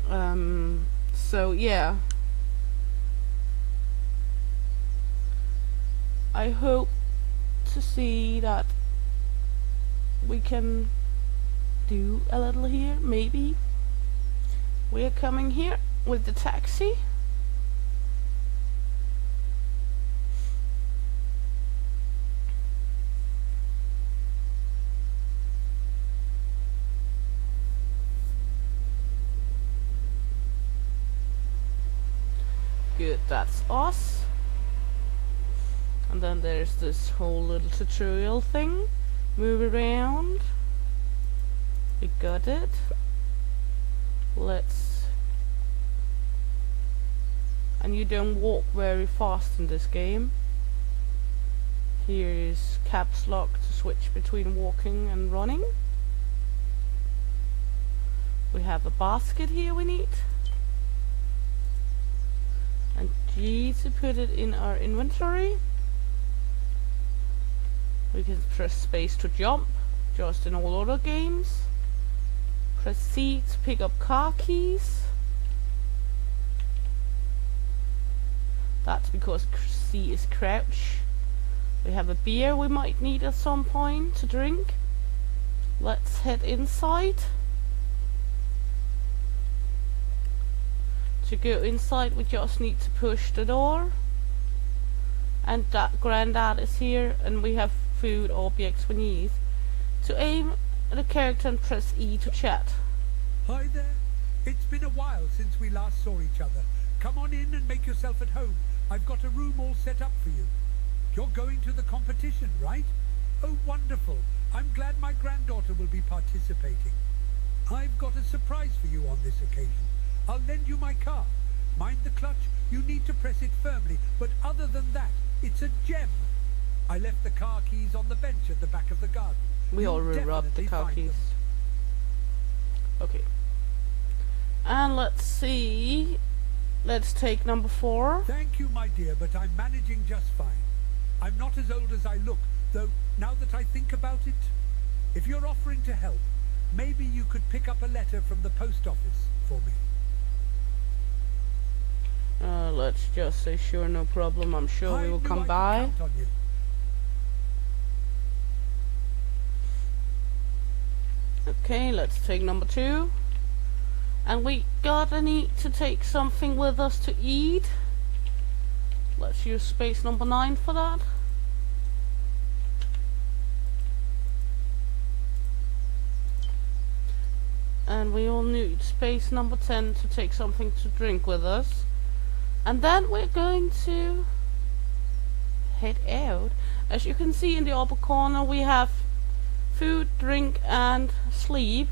So yeah, I hope to see that we can do a little here. Maybe we're coming here with the taxi. Good, that's us. And then there's this whole little tutorial thing. Move around. We got it. And you don't walk very fast in this game. Here is caps lock to switch between walking and running. We have a basket here we need. And G to put it in our inventory. We can press space to jump, just in all other games. Press C to pick up car keys. That's because C is crouch. We have a beer we might need at some point to drink. Let's head inside. To go inside, we just need to push the door. And that Grandad is here, and we have food objects we need. To aim at a character and press E to chat. Hi there. It's been a while since we last saw each other. Come on in and make yourself at home. I've got a room all set up for you. You're going to the competition, right? Oh, wonderful. I'm glad my granddaughter will be participating. I've got a surprise for you on this occasion. I'll lend you my car. Mind the clutch, you need to press it firmly, but other than that, it's a gem. I left the car keys on the bench at the back of the garden. We You'll already robbed the definitely car find keys. them. Okay. And let's see. Let's take number 4. Thank you, my dear, but I'm managing just fine. I'm not as old as I look, though now that I think about it, if you're offering to help, maybe you could pick up a letter from the post office for me. Let's just say sure, no problem. I'm sure we will come by. Count on you. Okay, let's take number 2. And we gotta need to take something with us to eat. Let's use space number 9 for that. And we all need space number 10 to take something to drink with us. And then we're going to head out. As you can see in the upper corner, we have food, drink, and sleep.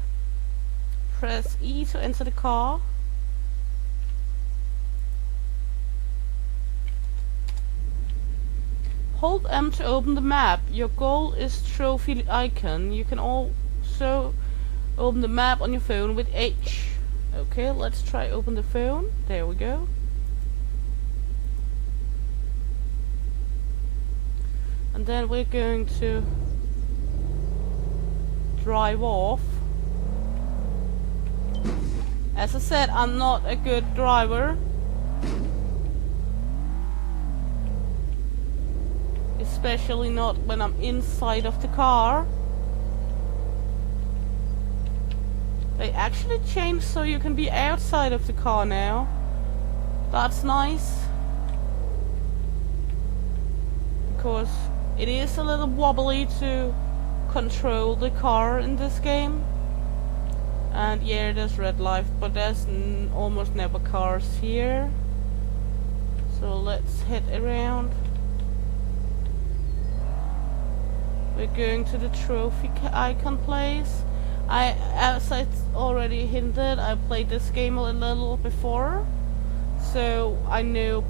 Press E to enter the car. Hold M to open the map. Your goal is trophy icon. You can also open the map on your phone with H. Okay, let's try open the phone. There we go. And then we're going to drive off. As I said, I'm not a good driver. Especially not when I'm inside of the car. They actually changed so you can be outside of the car now. That's nice. Because it is a little wobbly to control the car in this game. And yeah, there's red light, but there's almost never cars here. So let's head around. We're going to the trophy icon place. As I already hinted, I played this game a little before, so I know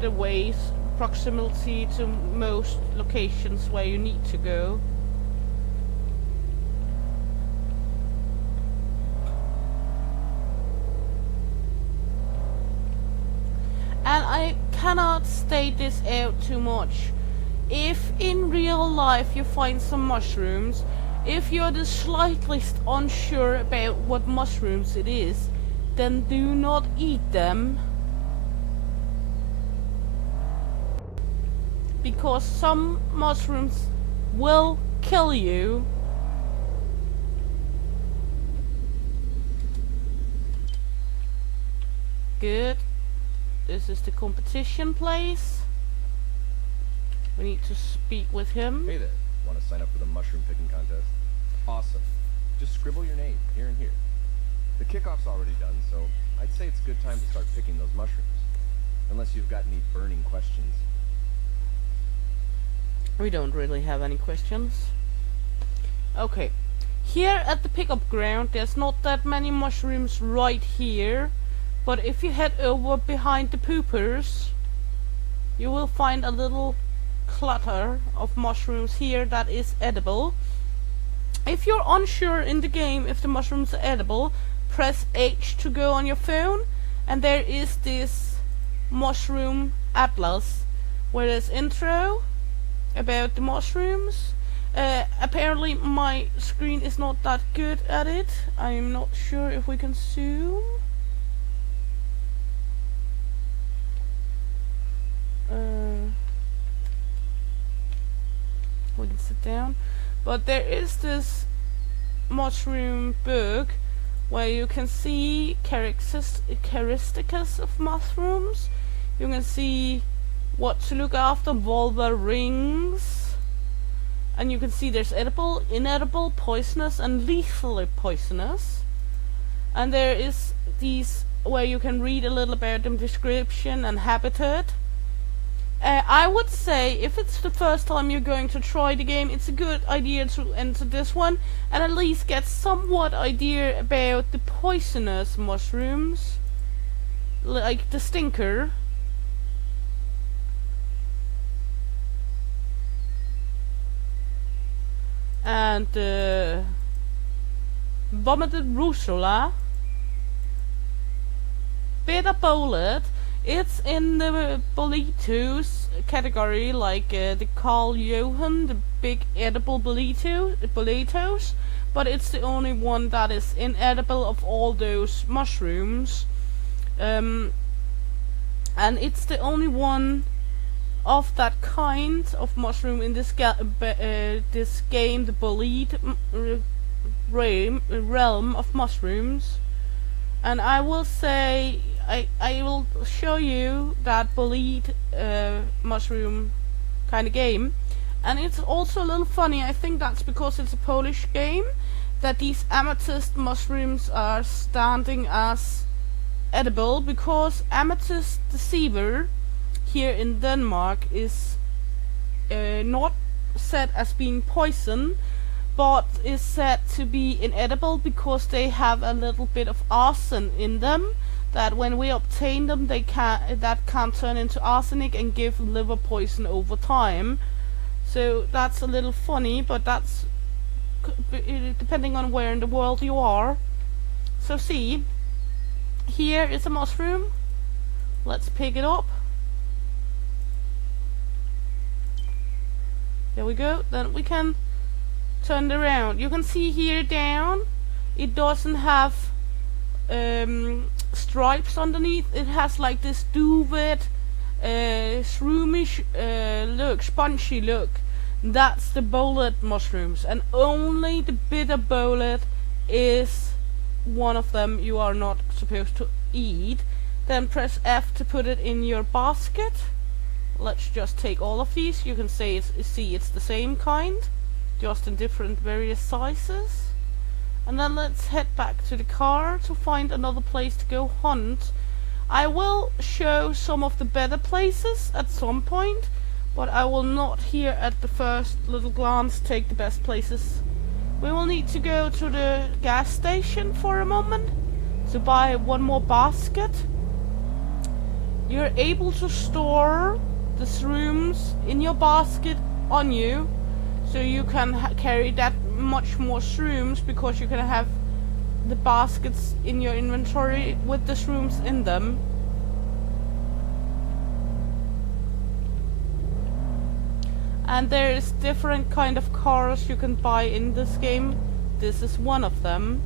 the ways, proximity to most locations where you need to go. And I cannot state this out too much. If in real life you find some mushrooms, if you're the slightest unsure about what mushrooms it is, then do not eat them. Because some mushrooms will kill you. Good. This is the competition place. We need to speak with him. Hey there. Want to sign up for the mushroom picking contest? Awesome. Just scribble your name here and here. The kickoff's already done, so I'd say it's a good time to start picking those mushrooms. Unless you've got any burning questions. We don't really have any questions. Okay. Here at the pickup ground, there's not that many mushrooms right here. But if you head over behind the poopers, you will find a little clutter of mushrooms here that is edible. If you're unsure in the game if the mushrooms are edible, press H to go on your phone, and there is this mushroom atlas where there's intro about the mushrooms. Apparently my screen is not that good at it. I'm not sure if we can zoom. We can sit down, but there is this mushroom book where you can see characteristics of mushrooms. You can see what to look after, vulva rings, and you can see there's edible, inedible, poisonous, and lethally poisonous. And there is these where you can read a little about the description and habitat. I would say if it's the first time you're going to try the game, it's a good idea to enter this one and at least get somewhat idea about the poisonous mushrooms, like the stinker. And the vomited rucola, bitter bullet. It's in the burritos category, like the Carl Johan, the big edible burritos, but it's the only one that is inedible of all those mushrooms, and it's the only one of that kind of mushroom in this this game, the bullied realm of mushrooms. And I will say I will show you that bullied mushroom kind of game, and it's also a little funny. I think that's because it's a Polish game that these amethyst mushrooms are standing as edible, because amethyst deceiver here in Denmark is not said as being poison, but is said to be inedible because they have a little bit of arsen in them, that when we obtain them that can turn into arsenic and give liver poison over time. So that's a little funny, but that's depending on where in the world you are. So see, here is a mushroom. Let's pick it up. There we go. Then we can turn it around. You can see here down, it doesn't have stripes underneath. It has like this duvet, shroomish look, spongy look. That's the bullet mushrooms, and only the bitter bullet is one of them you are not supposed to eat. Then press F to put it in your basket. Let's just take all of these. You can see it's the same kind, just in different various sizes. And then let's head back to the car to find another place to go hunt. I will show some of the better places at some point, but I will not here at the first little glance take the best places. We will need to go to the gas station for a moment to buy one more basket. You're able to store the shrooms in your basket on you, so you can carry that much more shrooms, because you can have the baskets in your inventory with the shrooms in them. And there is different kind of cars you can buy in this game. This is one of them.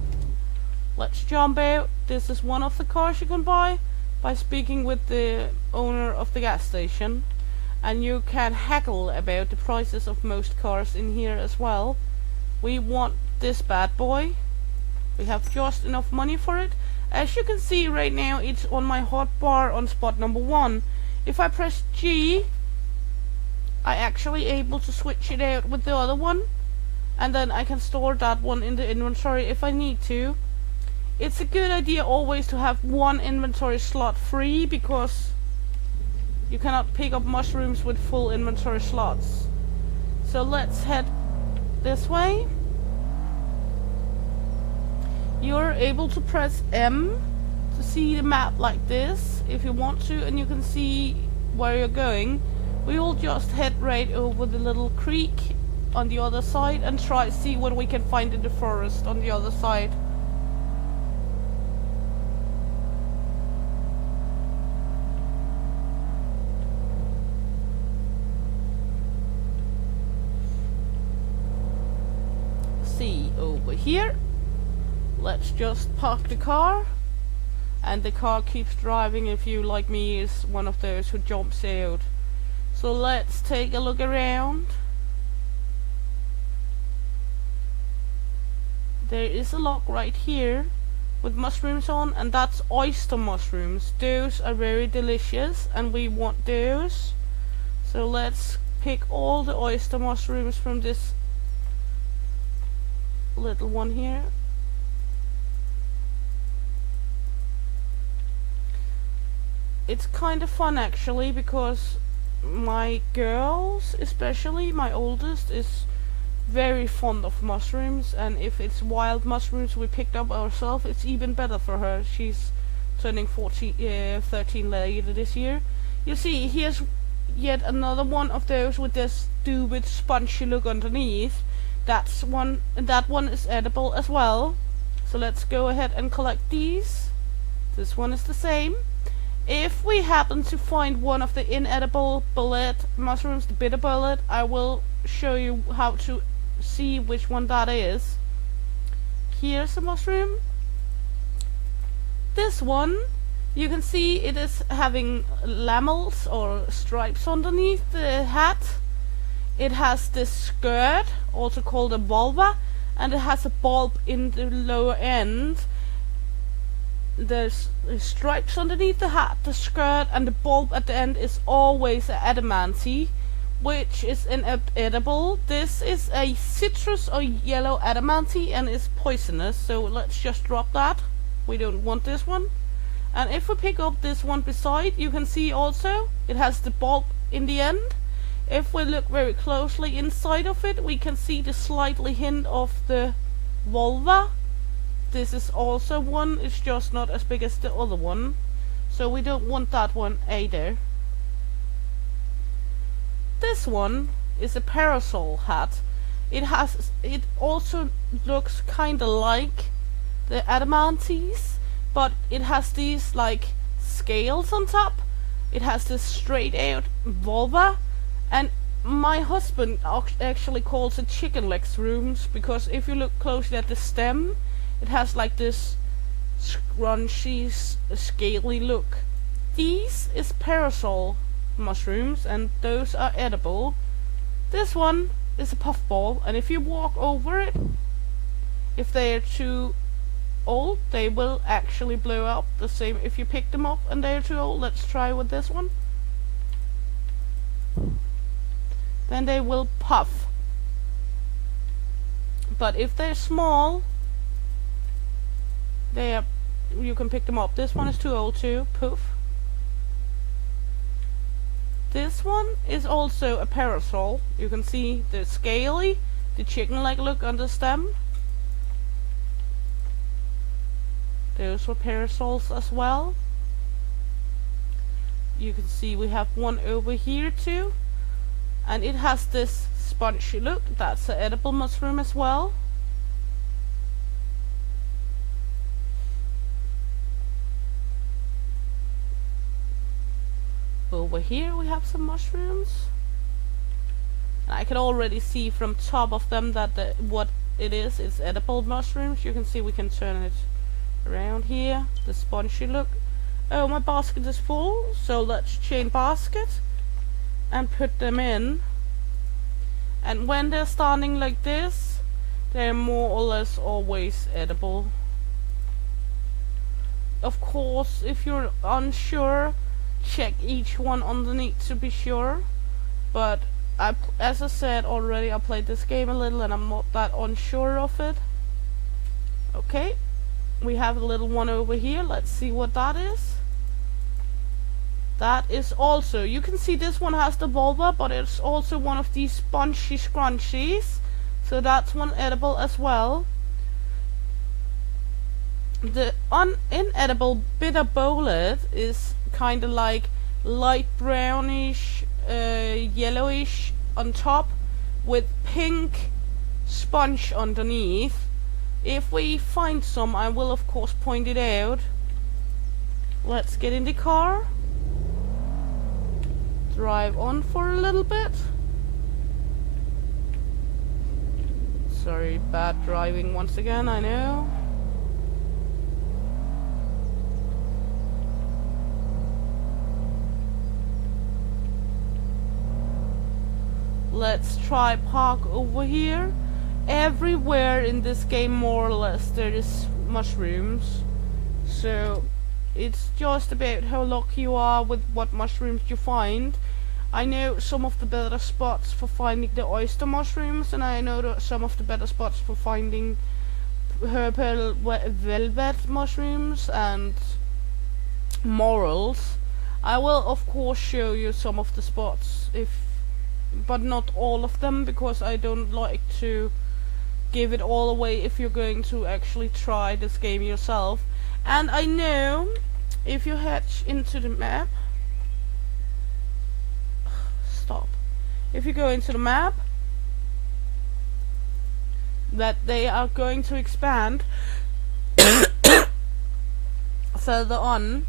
Let's jump out. This is one of the cars you can buy by speaking with the owner of the gas station. And you can haggle about the prices of most cars in here as well. We want this bad boy. We have just enough money for it. As you can see right now, it's on my hotbar on spot number 1. If I press G, I actually able to switch it out with the other one, and then I can store that one in the inventory if I need to. It's a good idea always to have one inventory slot free, because you cannot pick up mushrooms with full inventory slots. So let's head this way. You're able to press M to see the map like this if you want to, and you can see where you're going. We will just head right over the little creek on the other side and try to see what we can find in the forest on the other side. See over here. Let's just park the car, and the car keeps driving if you, like me, is one of those who jumps out. So let's take a look around. There is a log right here with mushrooms on, and that's oyster mushrooms. Those are very delicious and we want those. So let's pick all the oyster mushrooms from this little one here. It's kind of fun actually, because my girls, especially my oldest, is very fond of mushrooms, and if it's wild mushrooms we picked up ourselves, it's even better for her. She's turning 13 later this year. You see, here's yet another one of those with this stupid spongy look underneath. That one is edible as well. So let's go ahead and collect these. This one is the same. If we happen to find one of the inedible bullet mushrooms, the bitter bullet, I will show you how to see which one that is. Here's a mushroom. This one, you can see it is having lamels or stripes underneath the hat. It has this skirt, also called a vulva, and it has a bulb in the lower end. There's stripes underneath the hat, the skirt, and the bulb at the end is always adamantine, which is inedible. This is a citrus or yellow adamantine and is poisonous, so let's just drop that. We don't want this one. And if we pick up this one beside, you can see also it has the bulb in the end. If we look very closely inside of it, we can see the slightly hint of the vulva. This is also one, it's just not as big as the other one, so we don't want that one either. This one is a parasol hat. It also looks kinda like the adamantes, but it has these like scales on top. It has this straight out vulva, and my husband actually calls it chicken legs rooms, because if you look closely at the stem, it has like this scrunchy, scaly look. These is parasol mushrooms, and those are edible. This one is a puffball, and if you walk over it, if they are too old, they will actually blow up. The same if you pick them up and they are too old. Let's try with this one. Then they will puff. But if they're small, you can pick them up. This one is too old too. Poof. This one is also a parasol. You can see the scaly, the chicken-like look on the stem. Those were parasols as well. You can see we have one over here too, and it has this spongy look. That's an edible mushroom as well. Over here we have some mushrooms. And I can already see from top of them that what it is edible mushrooms. You can see we can turn it around here, the spongy look. Oh, my basket is full, so let's change basket and put them in. And when they're standing like this, they're more or less always edible. Of course, if you're unsure, check each one underneath to be sure. But as I said already, I played this game a little and I'm not that unsure of it. Okay, we have a little one over here. Let's see what that is. That is also, you can see this one has the vulva, but it's also one of these spongy scrunchies, so that's one edible as well. The inedible bitter bullet is kind of like light brownish, yellowish on top with pink sponge underneath. If we find some, I will of course point it out. Let's get in the car, drive on for a little bit. Sorry, bad driving once again, I know. Let's try park over here. Everywhere in this game, more or less, there is mushrooms. So it's just about how lucky you are with what mushrooms you find. I know some of the better spots for finding the oyster mushrooms, and I know some of the better spots for finding purple velvet mushrooms and morels. I will of course show you some of the spots, but not all of them, because I don't like to give it all away if you're going to actually try this game yourself. And I know if you head into the map, stop. If you go into the map, that they are going to expand further on.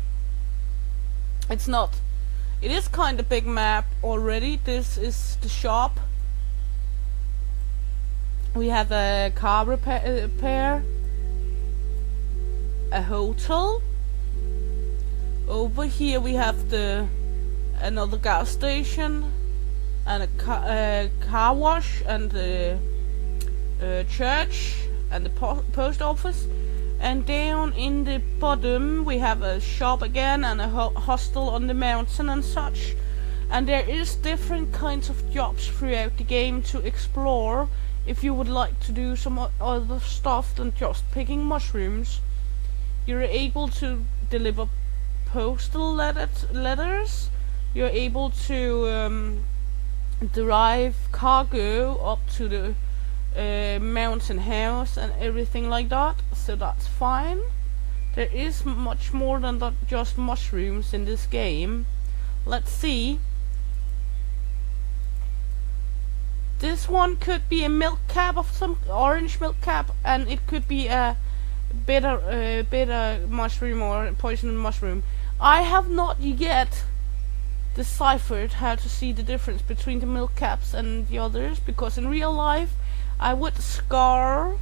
It is kind of big map already. This is the shop. We have a car repair, a hotel. Over here we have another gas station, and a car wash, and a church, and the post office. And down in the bottom we have a shop again, and a hostel on the mountain and such. And there is different kinds of jobs throughout the game to explore if you would like to do some other stuff than just picking mushrooms. You're able to deliver postal letters. You're able to drive cargo up to the mountain house and everything like that, so that's fine. There is much more than just mushrooms in this game. Let's see. This one could be a milk cap of some orange milk cap, and it could be a bitter mushroom or poison mushroom. I have not yet deciphered how to see the difference between the milk caps and the others, because in real life I would scar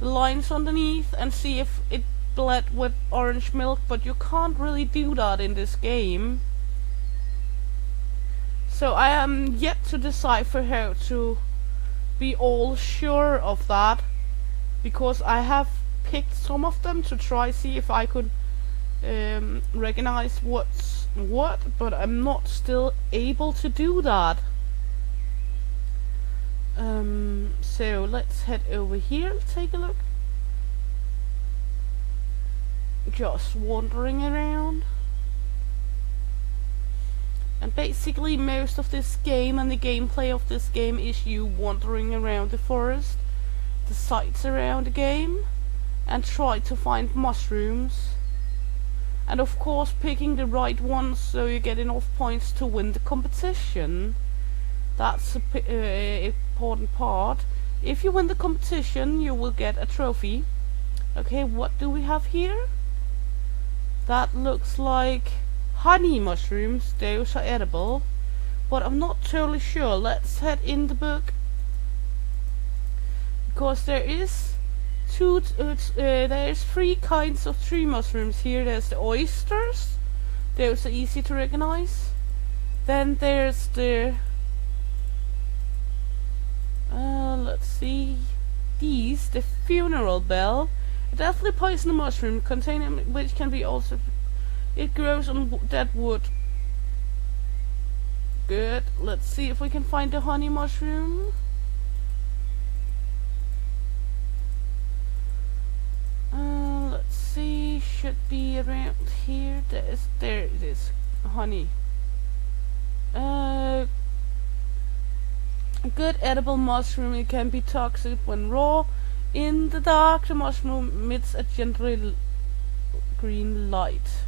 the lines underneath and see if it bled with orange milk, but you can't really do that in this game. So I am yet to decipher how to be all sure of that, because I have picked some of them to try see if I could recognize what's what, but I'm not still able to do that. So let's head over here, take a look. Just wandering around. And basically most of this game and the gameplay of this game is you wandering around the forest, the sites around the game, and try to find mushrooms. And of course picking the right ones so you get enough points to win the competition. That's a important part. If you win the competition, you will get a trophy. Okay, what do we have here? That looks like honey mushrooms. Those are edible, but I'm not totally sure. Let's head in the book, because there is there's 3 kinds of tree mushrooms here. There's the oysters. Those are easy to recognize. Then there's the let's see, the funeral bell, a deathly poison mushroom containing which can be also, it grows on dead wood. Good. Let's see if we can find the honey mushroom. Let's see, should be around here. There it is, honey. A good edible mushroom. It can be toxic when raw. In the dark, the mushroom emits a gentle green light.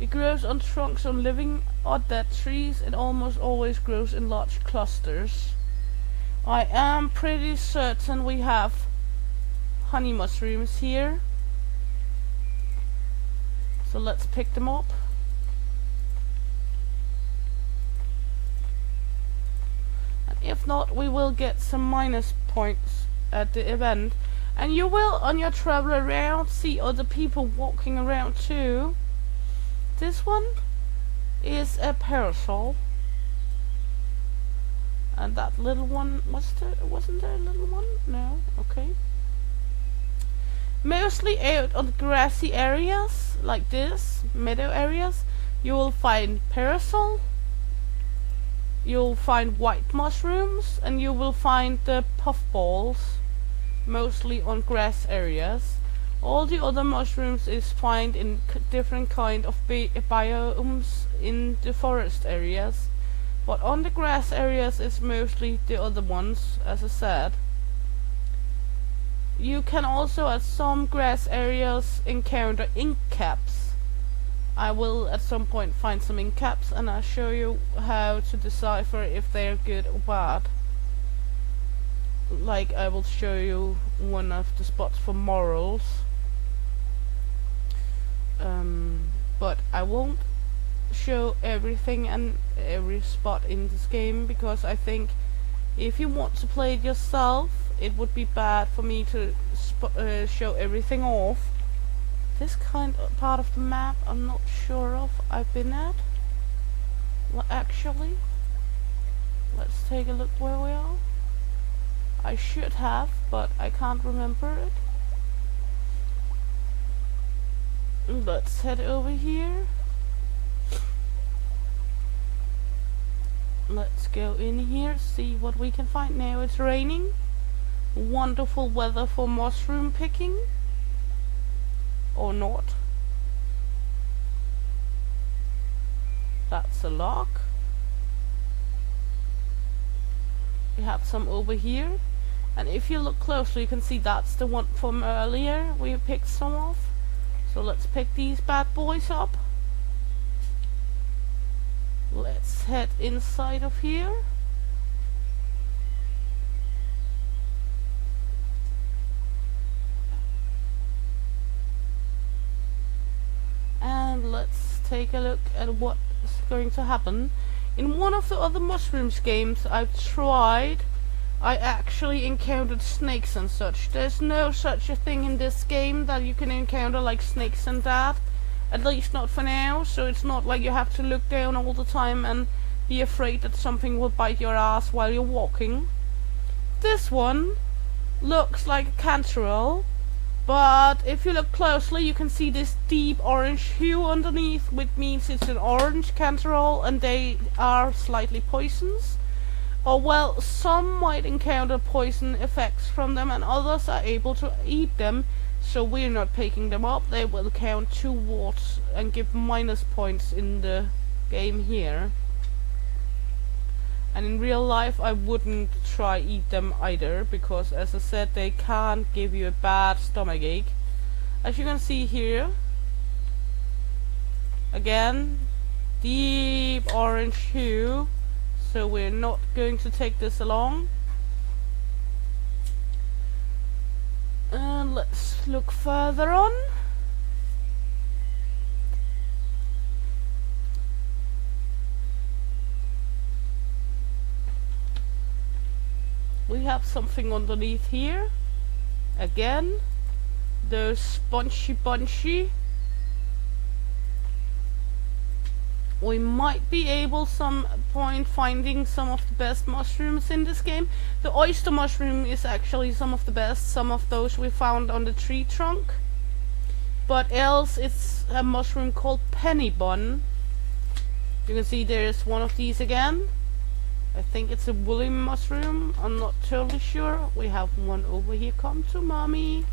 It grows on trunks of living or dead trees. It almost always grows in large clusters. I am pretty certain we have honey mushrooms here. So let's pick them up. If not, we will get some minus points at the event. And you will, on your travel around, see other people walking around too. This one is a parasol. And that little one, wasn't there a little one? No, okay. Mostly out on the grassy areas, like this, meadow areas, you will find parasol. You'll find white mushrooms, and you will find the puffballs, mostly on grass areas. All the other mushrooms is found in different kind of biomes in the forest areas, but on the grass areas it's mostly the other ones, as I said. You can also at some grass areas encounter ink caps. I will at some point find some ink caps and I'll show you how to decipher if they're good or bad. Like I will show you one of the spots for morals. But I won't show everything and every spot in this game, because I think if you want to play it yourself, it would be bad for me to show everything off. This kind of part of the map I'm not sure of I've been at. Well, actually, let's take a look where we are. I should have, but I can't remember it. Let's head over here. Let's go in here, see what we can find. Now it's raining. Wonderful weather for mushroom picking. Or not. That's a lock. We have some over here. And if you look closely, you can see that's the one from earlier. We picked some off. So let's pick these bad boys up. Let's head inside of here. And let's take a look at what is going to happen. In one of the other mushrooms games I've tried, I actually encountered snakes and such. There's no such a thing in this game that you can encounter like snakes and that. At least not for now, so it's not like you have to look down all the time and be afraid that something will bite your ass while you're walking. This one looks like a cantarell, but if you look closely you can see this deep orange hue underneath, which means it's an orange cantarell and they are slightly poisonous. Or well, some might encounter poison effects from them and others are able to eat them, so we're not picking them up. They will count towards and give minus points in the game here. And in real life I wouldn't try eat them either, because as I said, they can give you a bad stomachache. As you can see here, again, deep orange hue. So we're not going to take this along. And let's look further on. We have something underneath here. Again, those spongy. We might be able some point finding some of the best mushrooms in this game. The oyster mushroom is actually some of the best. Some of those we found on the tree trunk. But else it's a mushroom called penny bun. You can see there's one of these again. I think it's a woolly mushroom. I'm not totally sure. We have one over here. Come to mommy.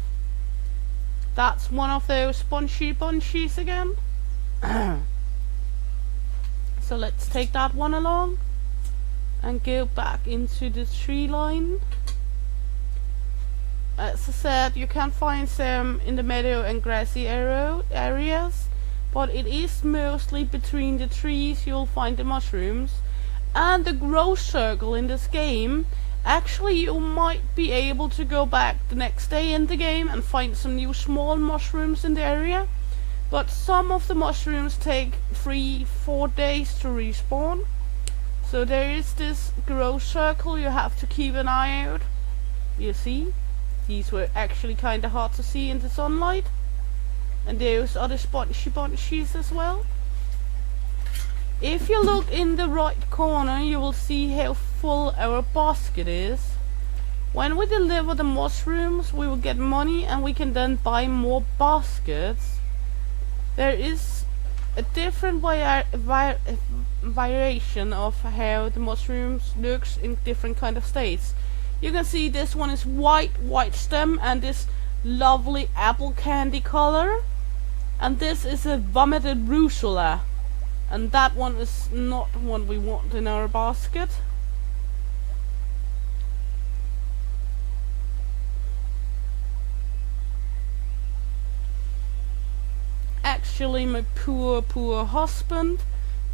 That's one of those spongy bunchies again. So let's take that one along and go back into the tree line. As I said, you can find some in the meadow and grassy areas, but it is mostly between the trees you'll find the mushrooms. And the growth circle in this game, actually you might be able to go back the next day in the game and find some new small mushrooms in the area. But some of the mushrooms take 3-4 days to respawn. So there is this growth circle you have to keep an eye out. You see? These were actually kind of hard to see in the sunlight. And those are the spongy bunchies as well. If you look in the right corner, you will see how full our basket is. When we deliver the mushrooms, we will get money and we can then buy more baskets. There is a different variation of how the mushrooms looks in different kind of states. You can see this one is white stem, and this lovely apple candy color, and this is a vomited rucola, and that one is not what we want in our basket. Actually, my poor husband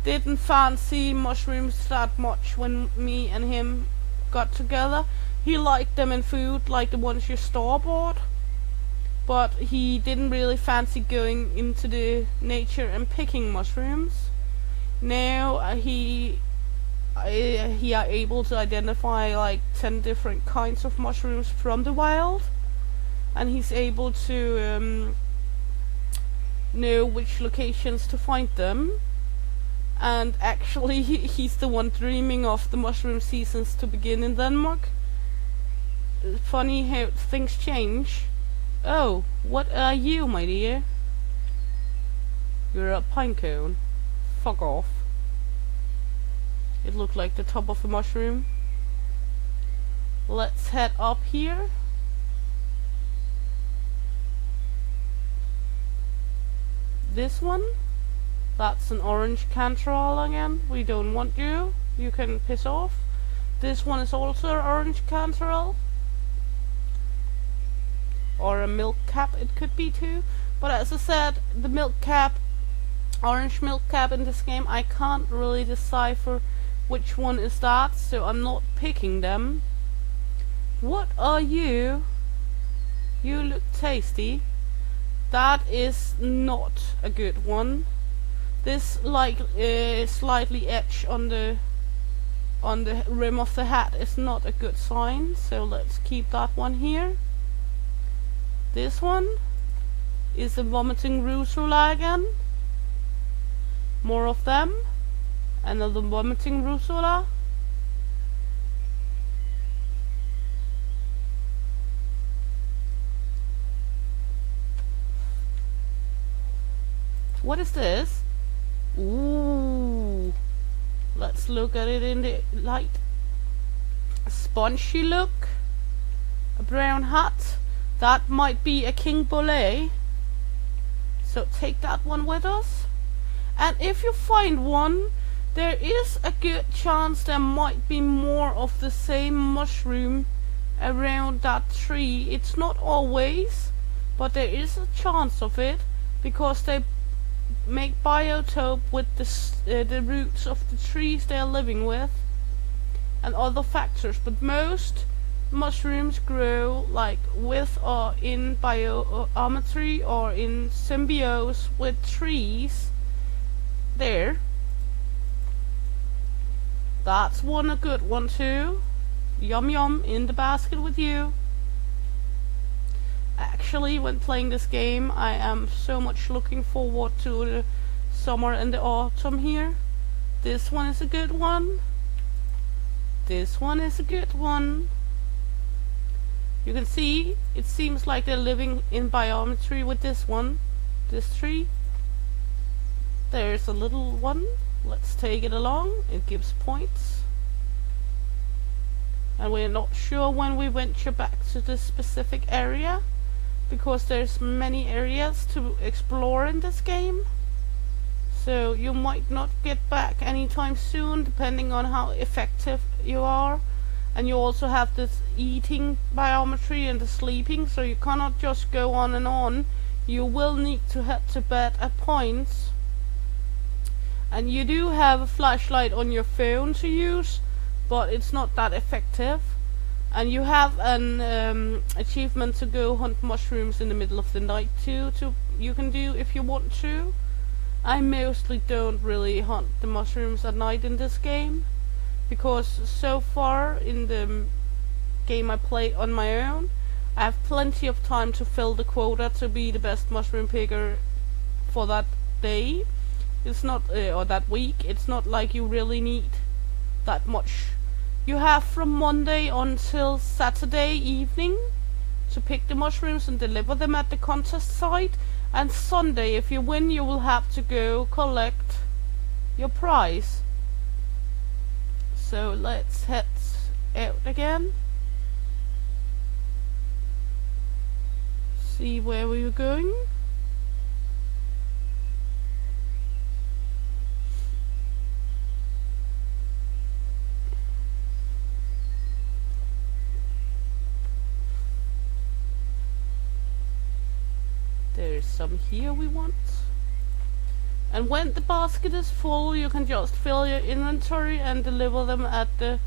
didn't fancy mushrooms that much when me and him got together. He liked them in food like the ones you store bought, but he didn't really fancy going into the nature and picking mushrooms. Now he are able to identify like 10 different kinds of mushrooms from the wild, and he's able to know which locations to find them. And actually he's the one dreaming of the mushroom seasons to begin in Denmark. Funny how things change. Oh, what are you, my dear? You're a pinecone. Fuck off. It looked like the top of a mushroom. Let's head up here. This one? That's an orange cantrell again. We don't want you. You can piss off. This one is also an orange cantrell. Or a milk cap it could be too. But as I said, the milk cap, orange milk cap in this game, I can't really decipher which one is that, so I'm not picking them. What are you? You look tasty. That is not a good one. This like slightly etch on the rim of the hat is not a good sign, so let's keep that one here. This one is a vomiting rucola again. More of them. Another vomiting rucola. What is this? Ooh. Let's look at it in the light. A spongy look. A brown hat. That might be a king bollet. So take that one with us. And if you find one, there is a good chance there might be more of the same mushroom around that tree. It's not always, but there is a chance of it, because they make biotope with the roots of the trees they're living with and other factors. But most mushrooms grow like with or in biometry or in symbiosis with trees. There. That's one a good one too. Yum yum, in the basket with you. Actually, when playing this game, I am so much looking forward to the summer and the autumn here. This one is a good one. This one is a good one. You can see, it seems like they're living in biometry with this one. This tree. There's a little one. Let's take it along. It gives points. And we're not sure when we venture back to this specific area, because there's many areas to explore in this game. So you might not get back anytime soon, depending on how effective you are. And you also have this eating biometry and the sleeping, so you cannot just go on and on. You will need to head to bed at points. And you do have a flashlight on your phone to use, but it's not that effective. And you have an achievement to go hunt mushrooms in the middle of the night too, you can do if you want to. I mostly don't really hunt the mushrooms at night in this game, because so far in the game I played on my own, I have plenty of time to fill the quota to be the best mushroom picker for that day. It's not, or that week. It's not like you really need that much. You have from Monday until Saturday evening to pick the mushrooms and deliver them at the contest site. And Sunday, if you win, you will have to go collect your prize. So let's head out again. see where we were going. There's some here we want. And when the basket is full, you can just fill your inventory and deliver them at the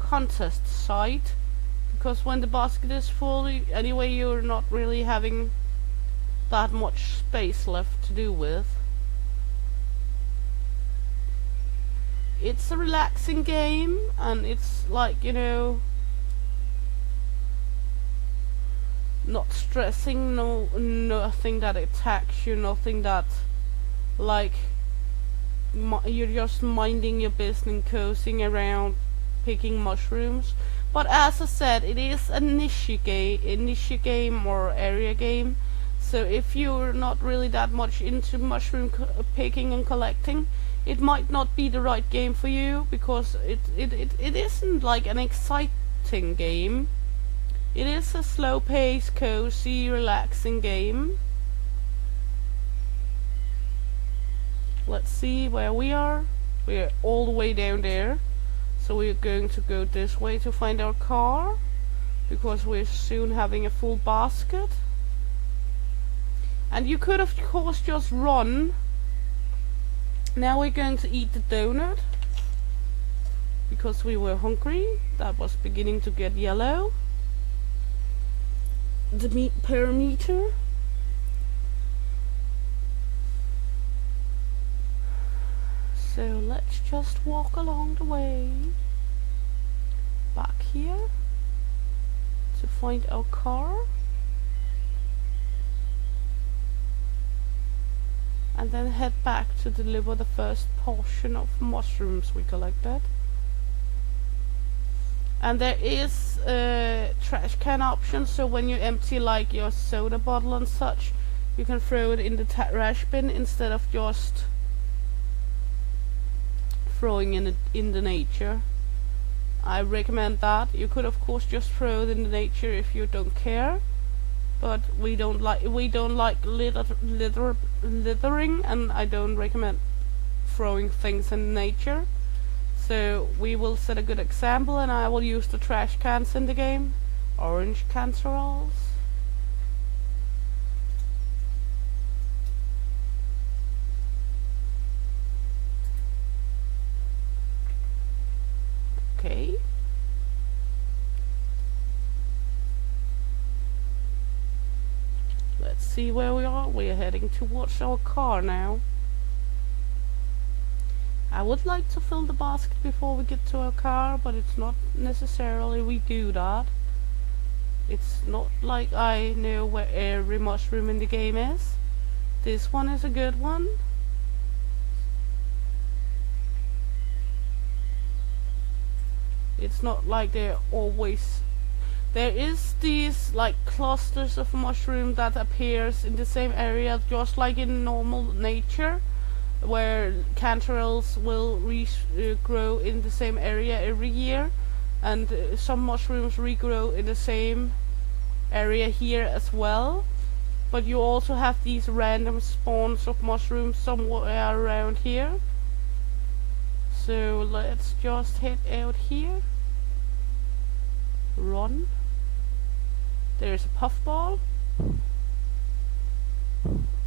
contest site. Because when the basket is full, anyway, you're not really having that much space left to do with. It's a relaxing game, and it's like, you know, not stressing, nothing that attacks you, nothing that, like, you're just minding your business, coasting around, picking mushrooms. But as I said, it is a niche game or area game. So if you're not really that much into mushroom picking and collecting, it might not be the right game for you, because it isn't like an exciting game. It is a slow-paced, cozy, relaxing game. Let's see where we are. We're all the way down there. So we're going to go this way to find our car, because we're soon having a full basket. And you could of course just run. Now we're going to eat the donut, because we were hungry. That was beginning to get yellow. The meat parameter. So let's just walk along the way back here to find our car, and then head back to deliver the first portion of mushrooms we collected. And there is a trash can option, so when you empty like your soda bottle and such, you can throw it in the trash bin instead of just throwing in the nature. I recommend that. You could of course just throw it in the nature if you don't care, but we don't like littering, and I don't recommend throwing things in nature. So we will set a good example, and I will use the trash cans in the game, orange casseroles. Okay. Let's see where we are. We are heading towards our car now. I would like to fill the basket before we get to our car, but it's not necessarily we do that. It's not like I know where every mushroom in the game is. This one is a good one. It's not like they're always... There is these like clusters of mushroom that appears in the same area, just like in normal nature, where canterels will grow in the same area every year, and some mushrooms regrow in the same area here as well. But you also have these random spawns of mushrooms somewhere around here. So let's just head out here. Run. There's a puffball.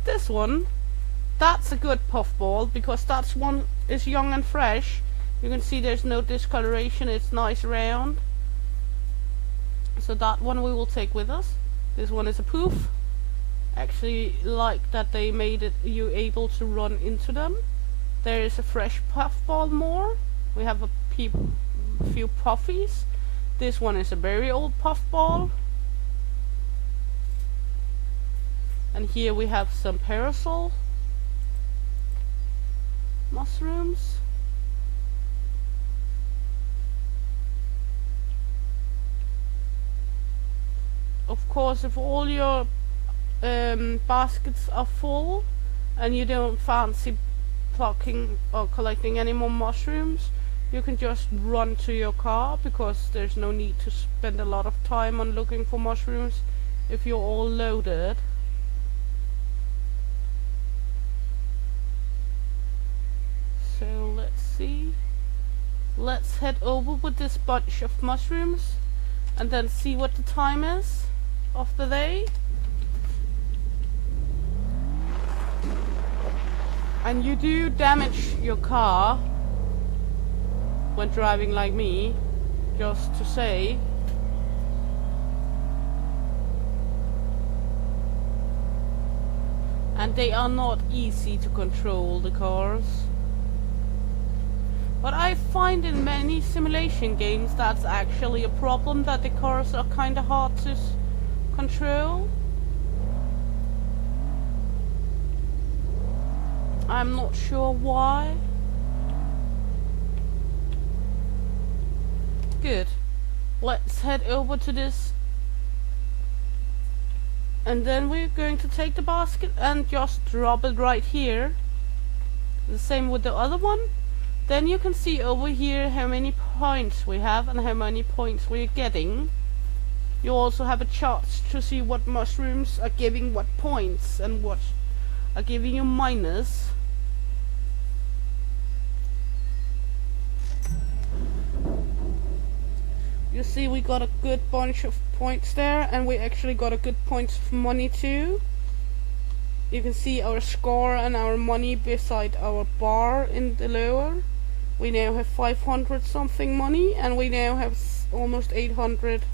This one, that's a good puffball, because that's one is young and fresh. You can see there's no discoloration, it's nice round. So that one we will take with us. This one is a poof. Actually like that they made it you able to run into them. There is a fresh puffball more. We have a few puffies. This one is a very old puffball. And here we have some parasol mushrooms. Of course, if all your baskets are full and you don't fancy plucking or collecting any more mushrooms, you can just run to your car, because there's no need to spend a lot of time on looking for mushrooms if you're all loaded. let's head over with this bunch of mushrooms and then see what the time is of the day. And you do damage your car when driving like me, just to say. And they are not easy to control, the cars. But I find in many simulation games that's actually a problem, that the cars are kinda hard to control. I'm not sure why. Good. Let's head over to this. And then we're going to take the basket and just drop it right here. The same with the other one. Then you can see over here how many points we have and how many points we're getting. You also have a chart to see what mushrooms are giving what points and what are giving you minus. You see we got a good bunch of points there, and we actually got a good points of money too. You can see our score and our money beside our bar in the lower. We now have 500 something money, and we now have almost 800.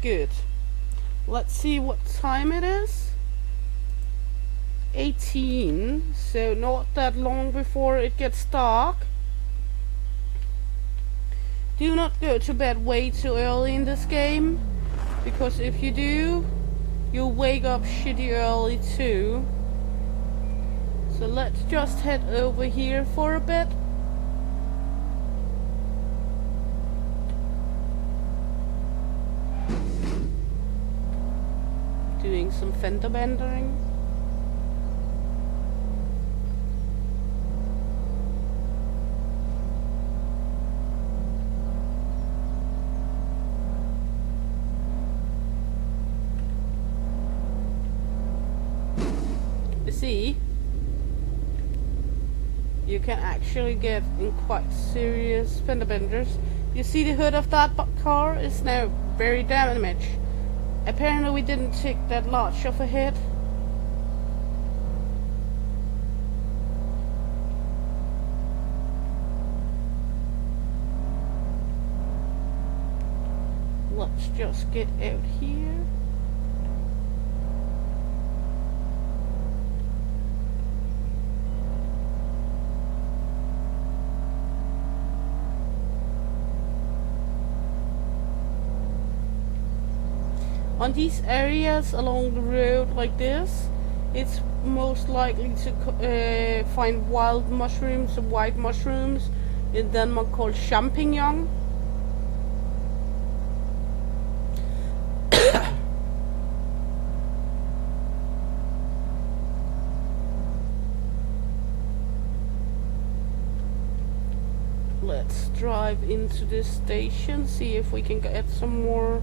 Good. Let's see what time it is. 18, so not that long before it gets dark. Do not go to bed way too early in this game, because if you do, you'll wake up shitty early too. So let's just head over here for a bit. Doing some fender bendering. See, you can actually get in quite serious fender benders. You see the hood of that car is now very damaged. Apparently we didn't take that large of a hit. Let's just get out here. On these areas along the road like this, it's most likely to find wild mushrooms and white mushrooms, in Denmark called champignon. Let's drive into this station, see if we can get some more.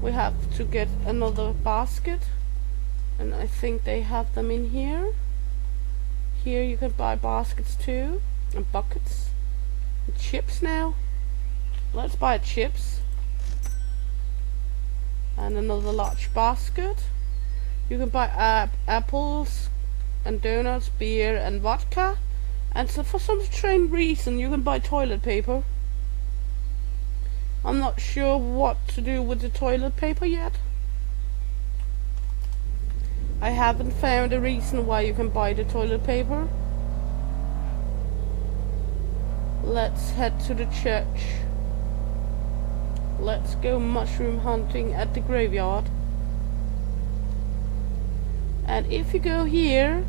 We have to get another basket, and I think they have them in here. Here you can buy baskets too, and buckets, and chips now. Let's buy chips. And another large basket. You can buy apples, and donuts, beer, and vodka. And so for some strange reason you can buy toilet paper. I'm not sure what to do with the toilet paper yet. I haven't found a reason why you can buy the toilet paper. Let's head to the church. Let's go mushroom hunting at the graveyard. And if you go here,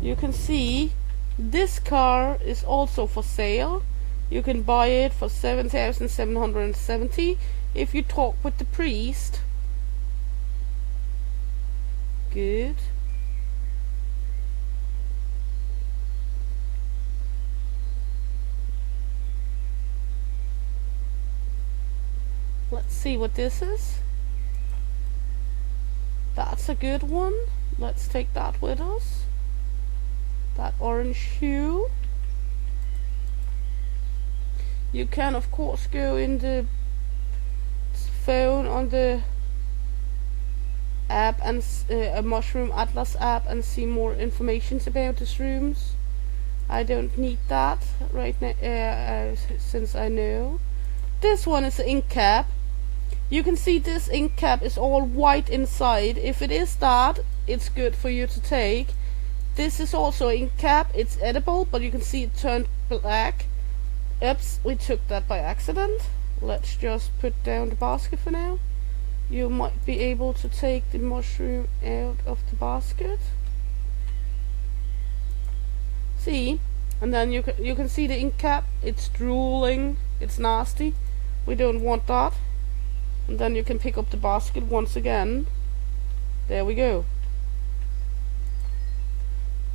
you can see this car is also for sale. You can buy it for 7,770 if you talk with the priest. Good. Let's see what this is. That's a good one. Let's take that with us. That orange hue. You can of course go in the phone on the app and a mushroom atlas app and see more information about the shrooms. I don't need that right now since I know. This one is the ink cap. You can see this ink cap is all white inside. If it is that, it's good for you to take. This is also ink cap. It's edible, but you can see it turned black. Oops, we took that by accident. Let's just put down the basket for now. You might be able to take the mushroom out of the basket. See? And then you can see the ink cap. It's drooling. It's nasty. We don't want that. And then you can pick up the basket once again. There we go.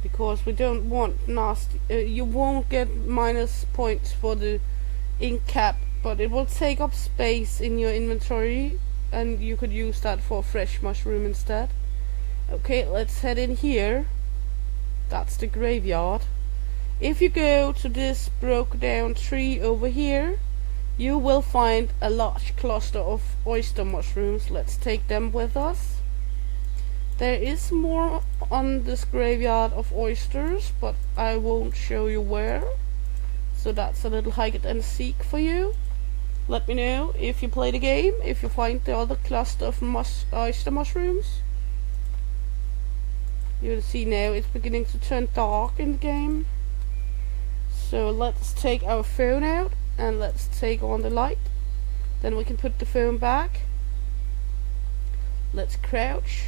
Because we don't want nasty. You won't get minus points for the ink cap, but it will take up space in your inventory, and you could use that for fresh mushroom instead. Okay, let's head in here. That's the graveyard. If you go to this broke down tree over here, you will find a large cluster of oyster mushrooms. Let's take them with us. There is more on this graveyard of oysters, but I won't show you where. So that's a little hide and seek for you. Let me know if you play the game, if you find the other cluster of oyster mushrooms. You'll see now it's beginning to turn dark in the game. So let's take our phone out and let's take on the light. Then we can put the phone back. Let's crouch.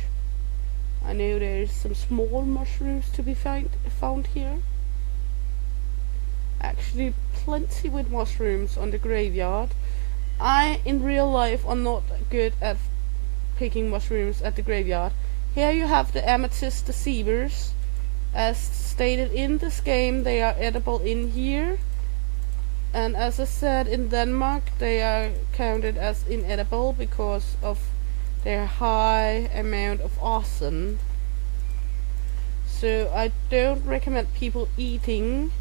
I know there's some small mushrooms to be found here. Actually, plenty with mushrooms on the graveyard. In real life, I'm not good at picking mushrooms at the graveyard. Here you have the amethyst deceivers. As stated in this game, they are edible in here. And as I said, in Denmark, they are counted as inedible because of their high amount of arson. So I don't recommend people eating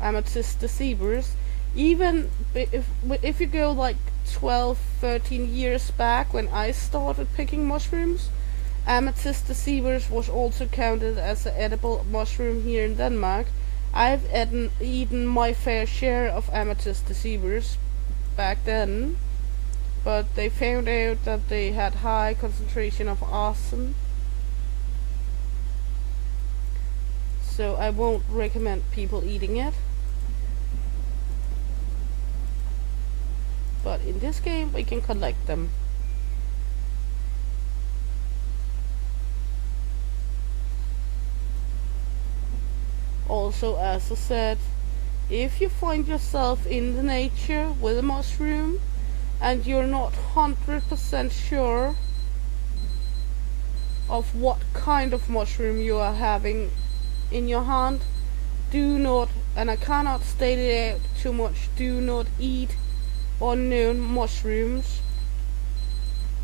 amethyst deceivers. Even if you go like 12-13 years back when I started picking mushrooms, amethyst deceivers was also counted as an edible mushroom here in Denmark. I've eaten my fair share of amethyst deceivers back then, but they found out that they had high concentration of arson. So I won't recommend people eating it. But in this game we can collect them. Also, as I said, if you find yourself in the nature with a mushroom and you're not 100% sure of what kind of mushroom you are having in your hand, do not, and I cannot state it out too much, do not eat unknown mushrooms.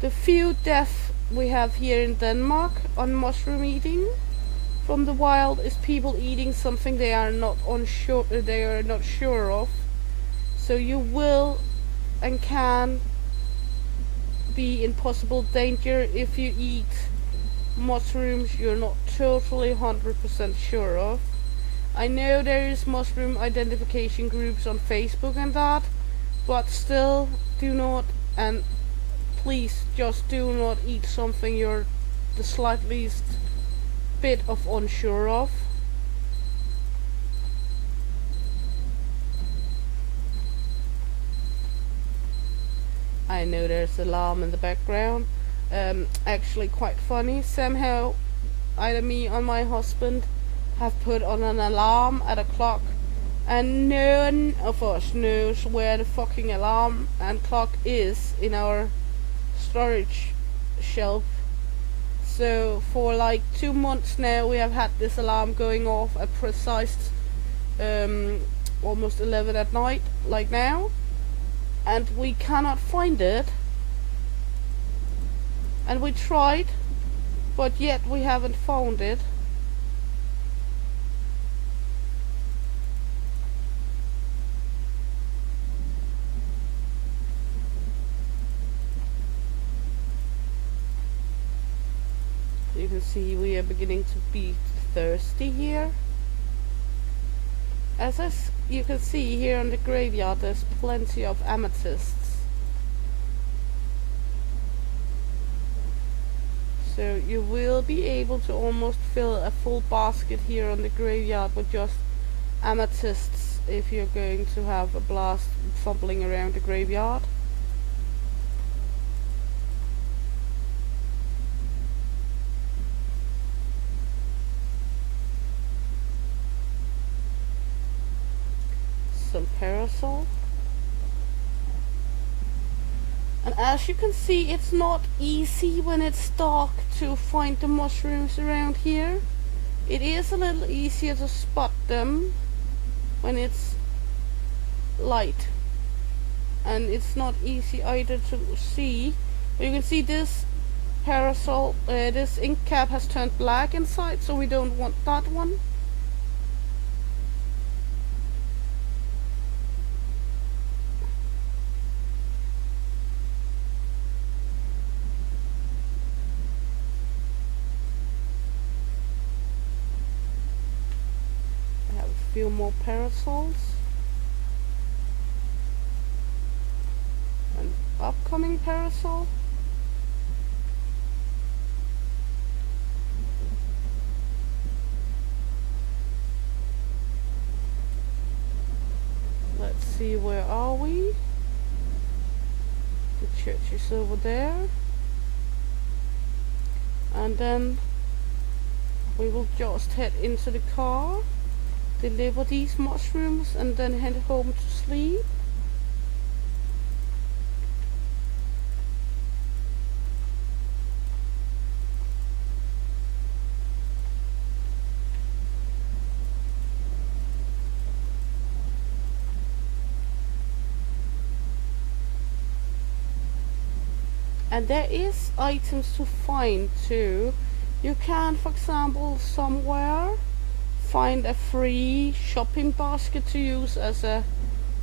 The few deaths we have here in Denmark on mushroom eating from the wild is people eating something they are not sure of. So you will and can be in possible danger if you eat mushrooms you're not totally 100% sure of. I know there is mushroom identification groups on Facebook and that, but still do not, and please just do not eat something you're the slightest bit of unsure of. I know there's an alarm in the background. Actually quite funny. Somehow either me or my husband have put on an alarm at a clock, and none of us knows where the fucking alarm and clock is in our storage shelf. So for like 2 months now we have had this alarm going off at precise almost 11 at night, like now, and we cannot find it. And we tried, but yet we haven't found it. You can see we are beginning to be thirsty here. You can see here in the graveyard there's plenty of amethysts. So you will be able to almost fill a full basket here on the graveyard with just amethysts if you're going to have a blast fumbling around the graveyard. Some parasol. And as you can see, it's not easy when it's dark to find the mushrooms around here. It is a little easier to spot them when it's light. And it's not easy either to see. But you can see this parasol, this ink cap has turned black inside, so we don't want that one. Few more parasols. An upcoming parasol. Let's see, where are we? The church is over there. And then we will just head into the car, deliver these mushrooms, and then head home to sleep. And there is items to find too. You can, for example, somewhere find a free shopping basket to use as a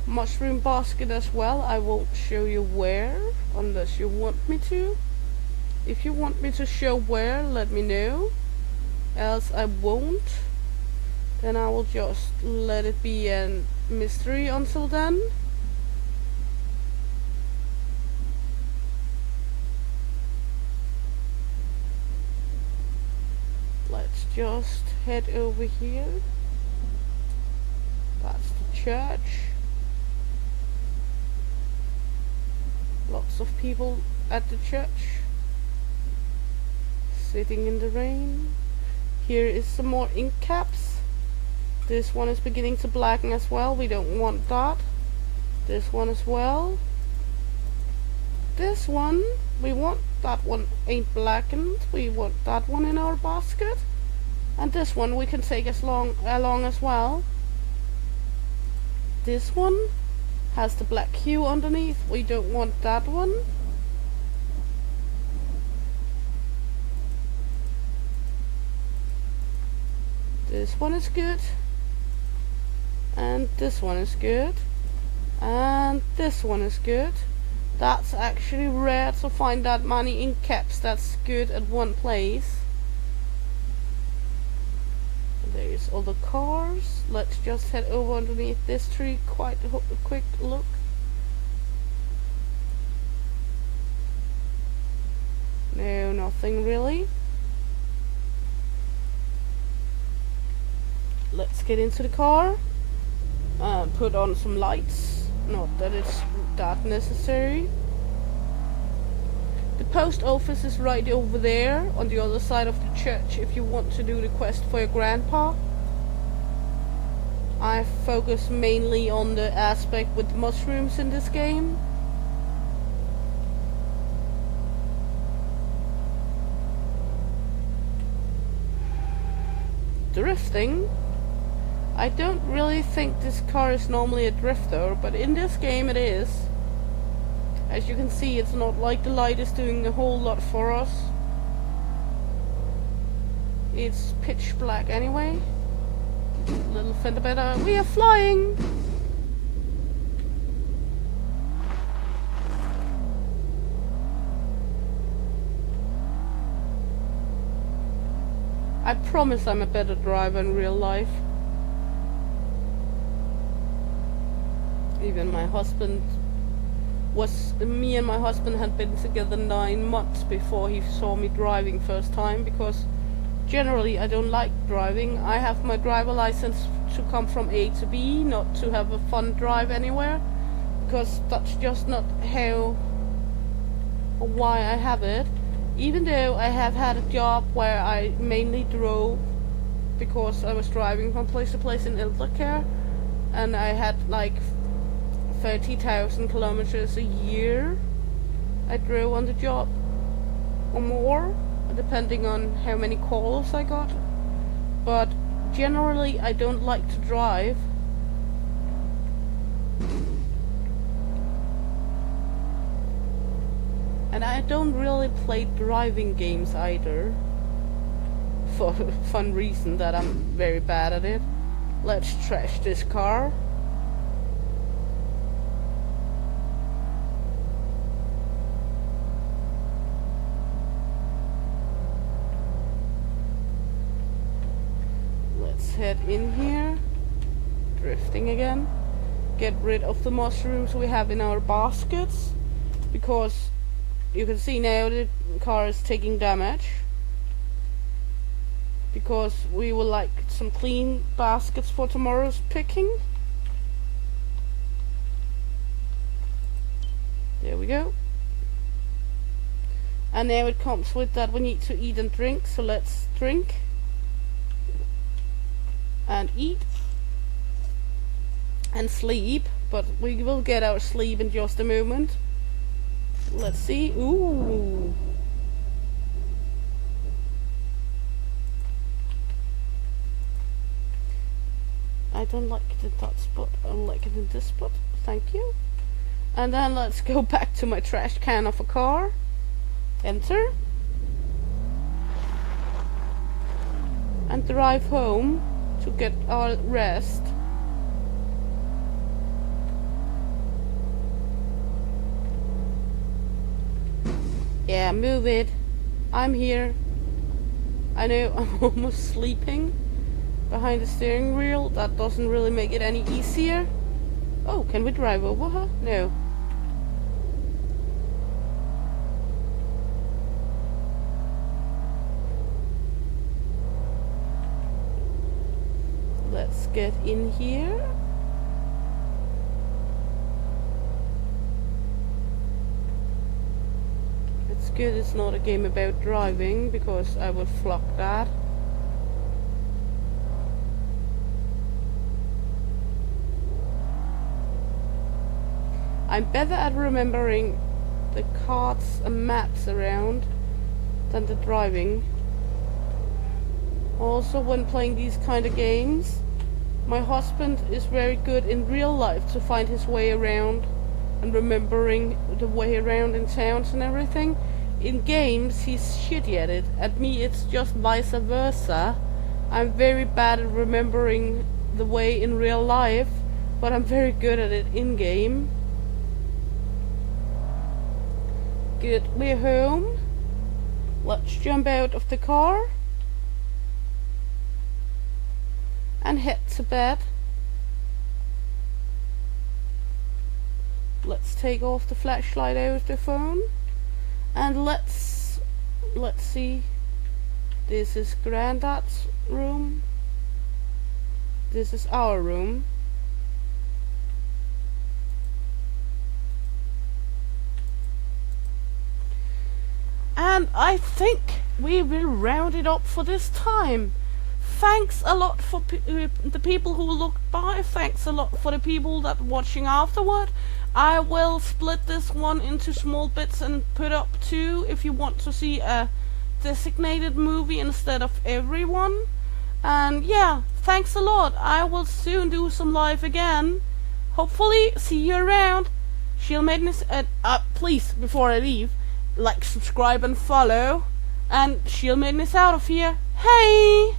mushroom basket as well. I won't show you where unless you want me to. If you want me to show where, let me know, else I won't. Then I will just let it be a mystery until then. Let's just head over here. That's the church. Lots of people at the church sitting in the rain. Here is some more ink caps. This one is beginning to blacken as well. We don't want that. This one as well. This one, we want that one ain't blackened. We want that one in our basket. And this one we can take along as well. This one has the black hue underneath. We don't want that one. This one is good. And this one is good. And this one is good. That's actually rare to find that many ink caps that's good at one place. There's all the cars. Let's just head over underneath this tree. Quite a quick look. No, nothing really. Let's get into the car. Put on some lights. Not that it's that necessary. The post office is right over there on the other side of the church if you want to do the quest for your grandpa. I focus mainly on the aspect with mushrooms in this game. Drifting? I don't really think this car is normally a drifter, but in this game it is. As you can see, it's not like the light is doing a whole lot for us. It's pitch black anyway. Little fender better. We are flying! I promise I'm a better driver in real life. Even my husband me and my husband had been together 9 months before he saw me driving first time, because generally I don't like driving. I have my driver license to come from A to B, not to have a fun drive anywhere, because that's just not how or why I have it. Even though I have had a job where I mainly drove because I was driving from place to place in elder care, and I had like 30,000 kilometers a year I drove on the job, or more, depending on how many calls I got. But generally I don't like to drive. And I don't really play driving games either, for fun reason that I'm very bad at it. Let's trash this car. Let's head in here. Drifting again. Get rid of the mushrooms we have in our baskets, because you can see now the car is taking damage, because we would like some clean baskets for tomorrow's picking. There we go. And now it comes with that we need to eat and drink, so let's drink and eat and sleep, but we will get our sleep in just a moment. Let's see. Ooh. I don't like it in that spot. I like it in this spot. Thank you. And then let's go back to my trash can of a car. Enter. And drive home to get our rest. Yeah, move it. I'm here. I know I'm almost sleeping behind the steering wheel. That doesn't really make it any easier. Oh, can we drive over her? No. Let's get in here. It's good it's not a game about driving, because I would flop that. I'm better at remembering the cards and maps around than the driving. Also, when playing these kind of games, my husband is very good in real life to find his way around and remembering the way around in towns and everything. In games, he's shitty at it. At me, it's just vice versa. I'm very bad at remembering the way in real life, but I'm very good at it in game. Good, we're home. Let's jump out of the car and head to bed. Let's take off the flashlight out of the phone, and let's see. This is Granddad's room. This is our room. And I think we will round it up for this time. Thanks a lot for the people who looked by. Thanks a lot for the people that are watching afterward. I will split this one into small bits and put up 2 if you want to see a designated movie instead of everyone. And yeah, thanks a lot. I will soon do some live again. Hopefully see you around. she'll make this. Please, before I leave, like, subscribe and follow, and she'll make this out of here. Hey.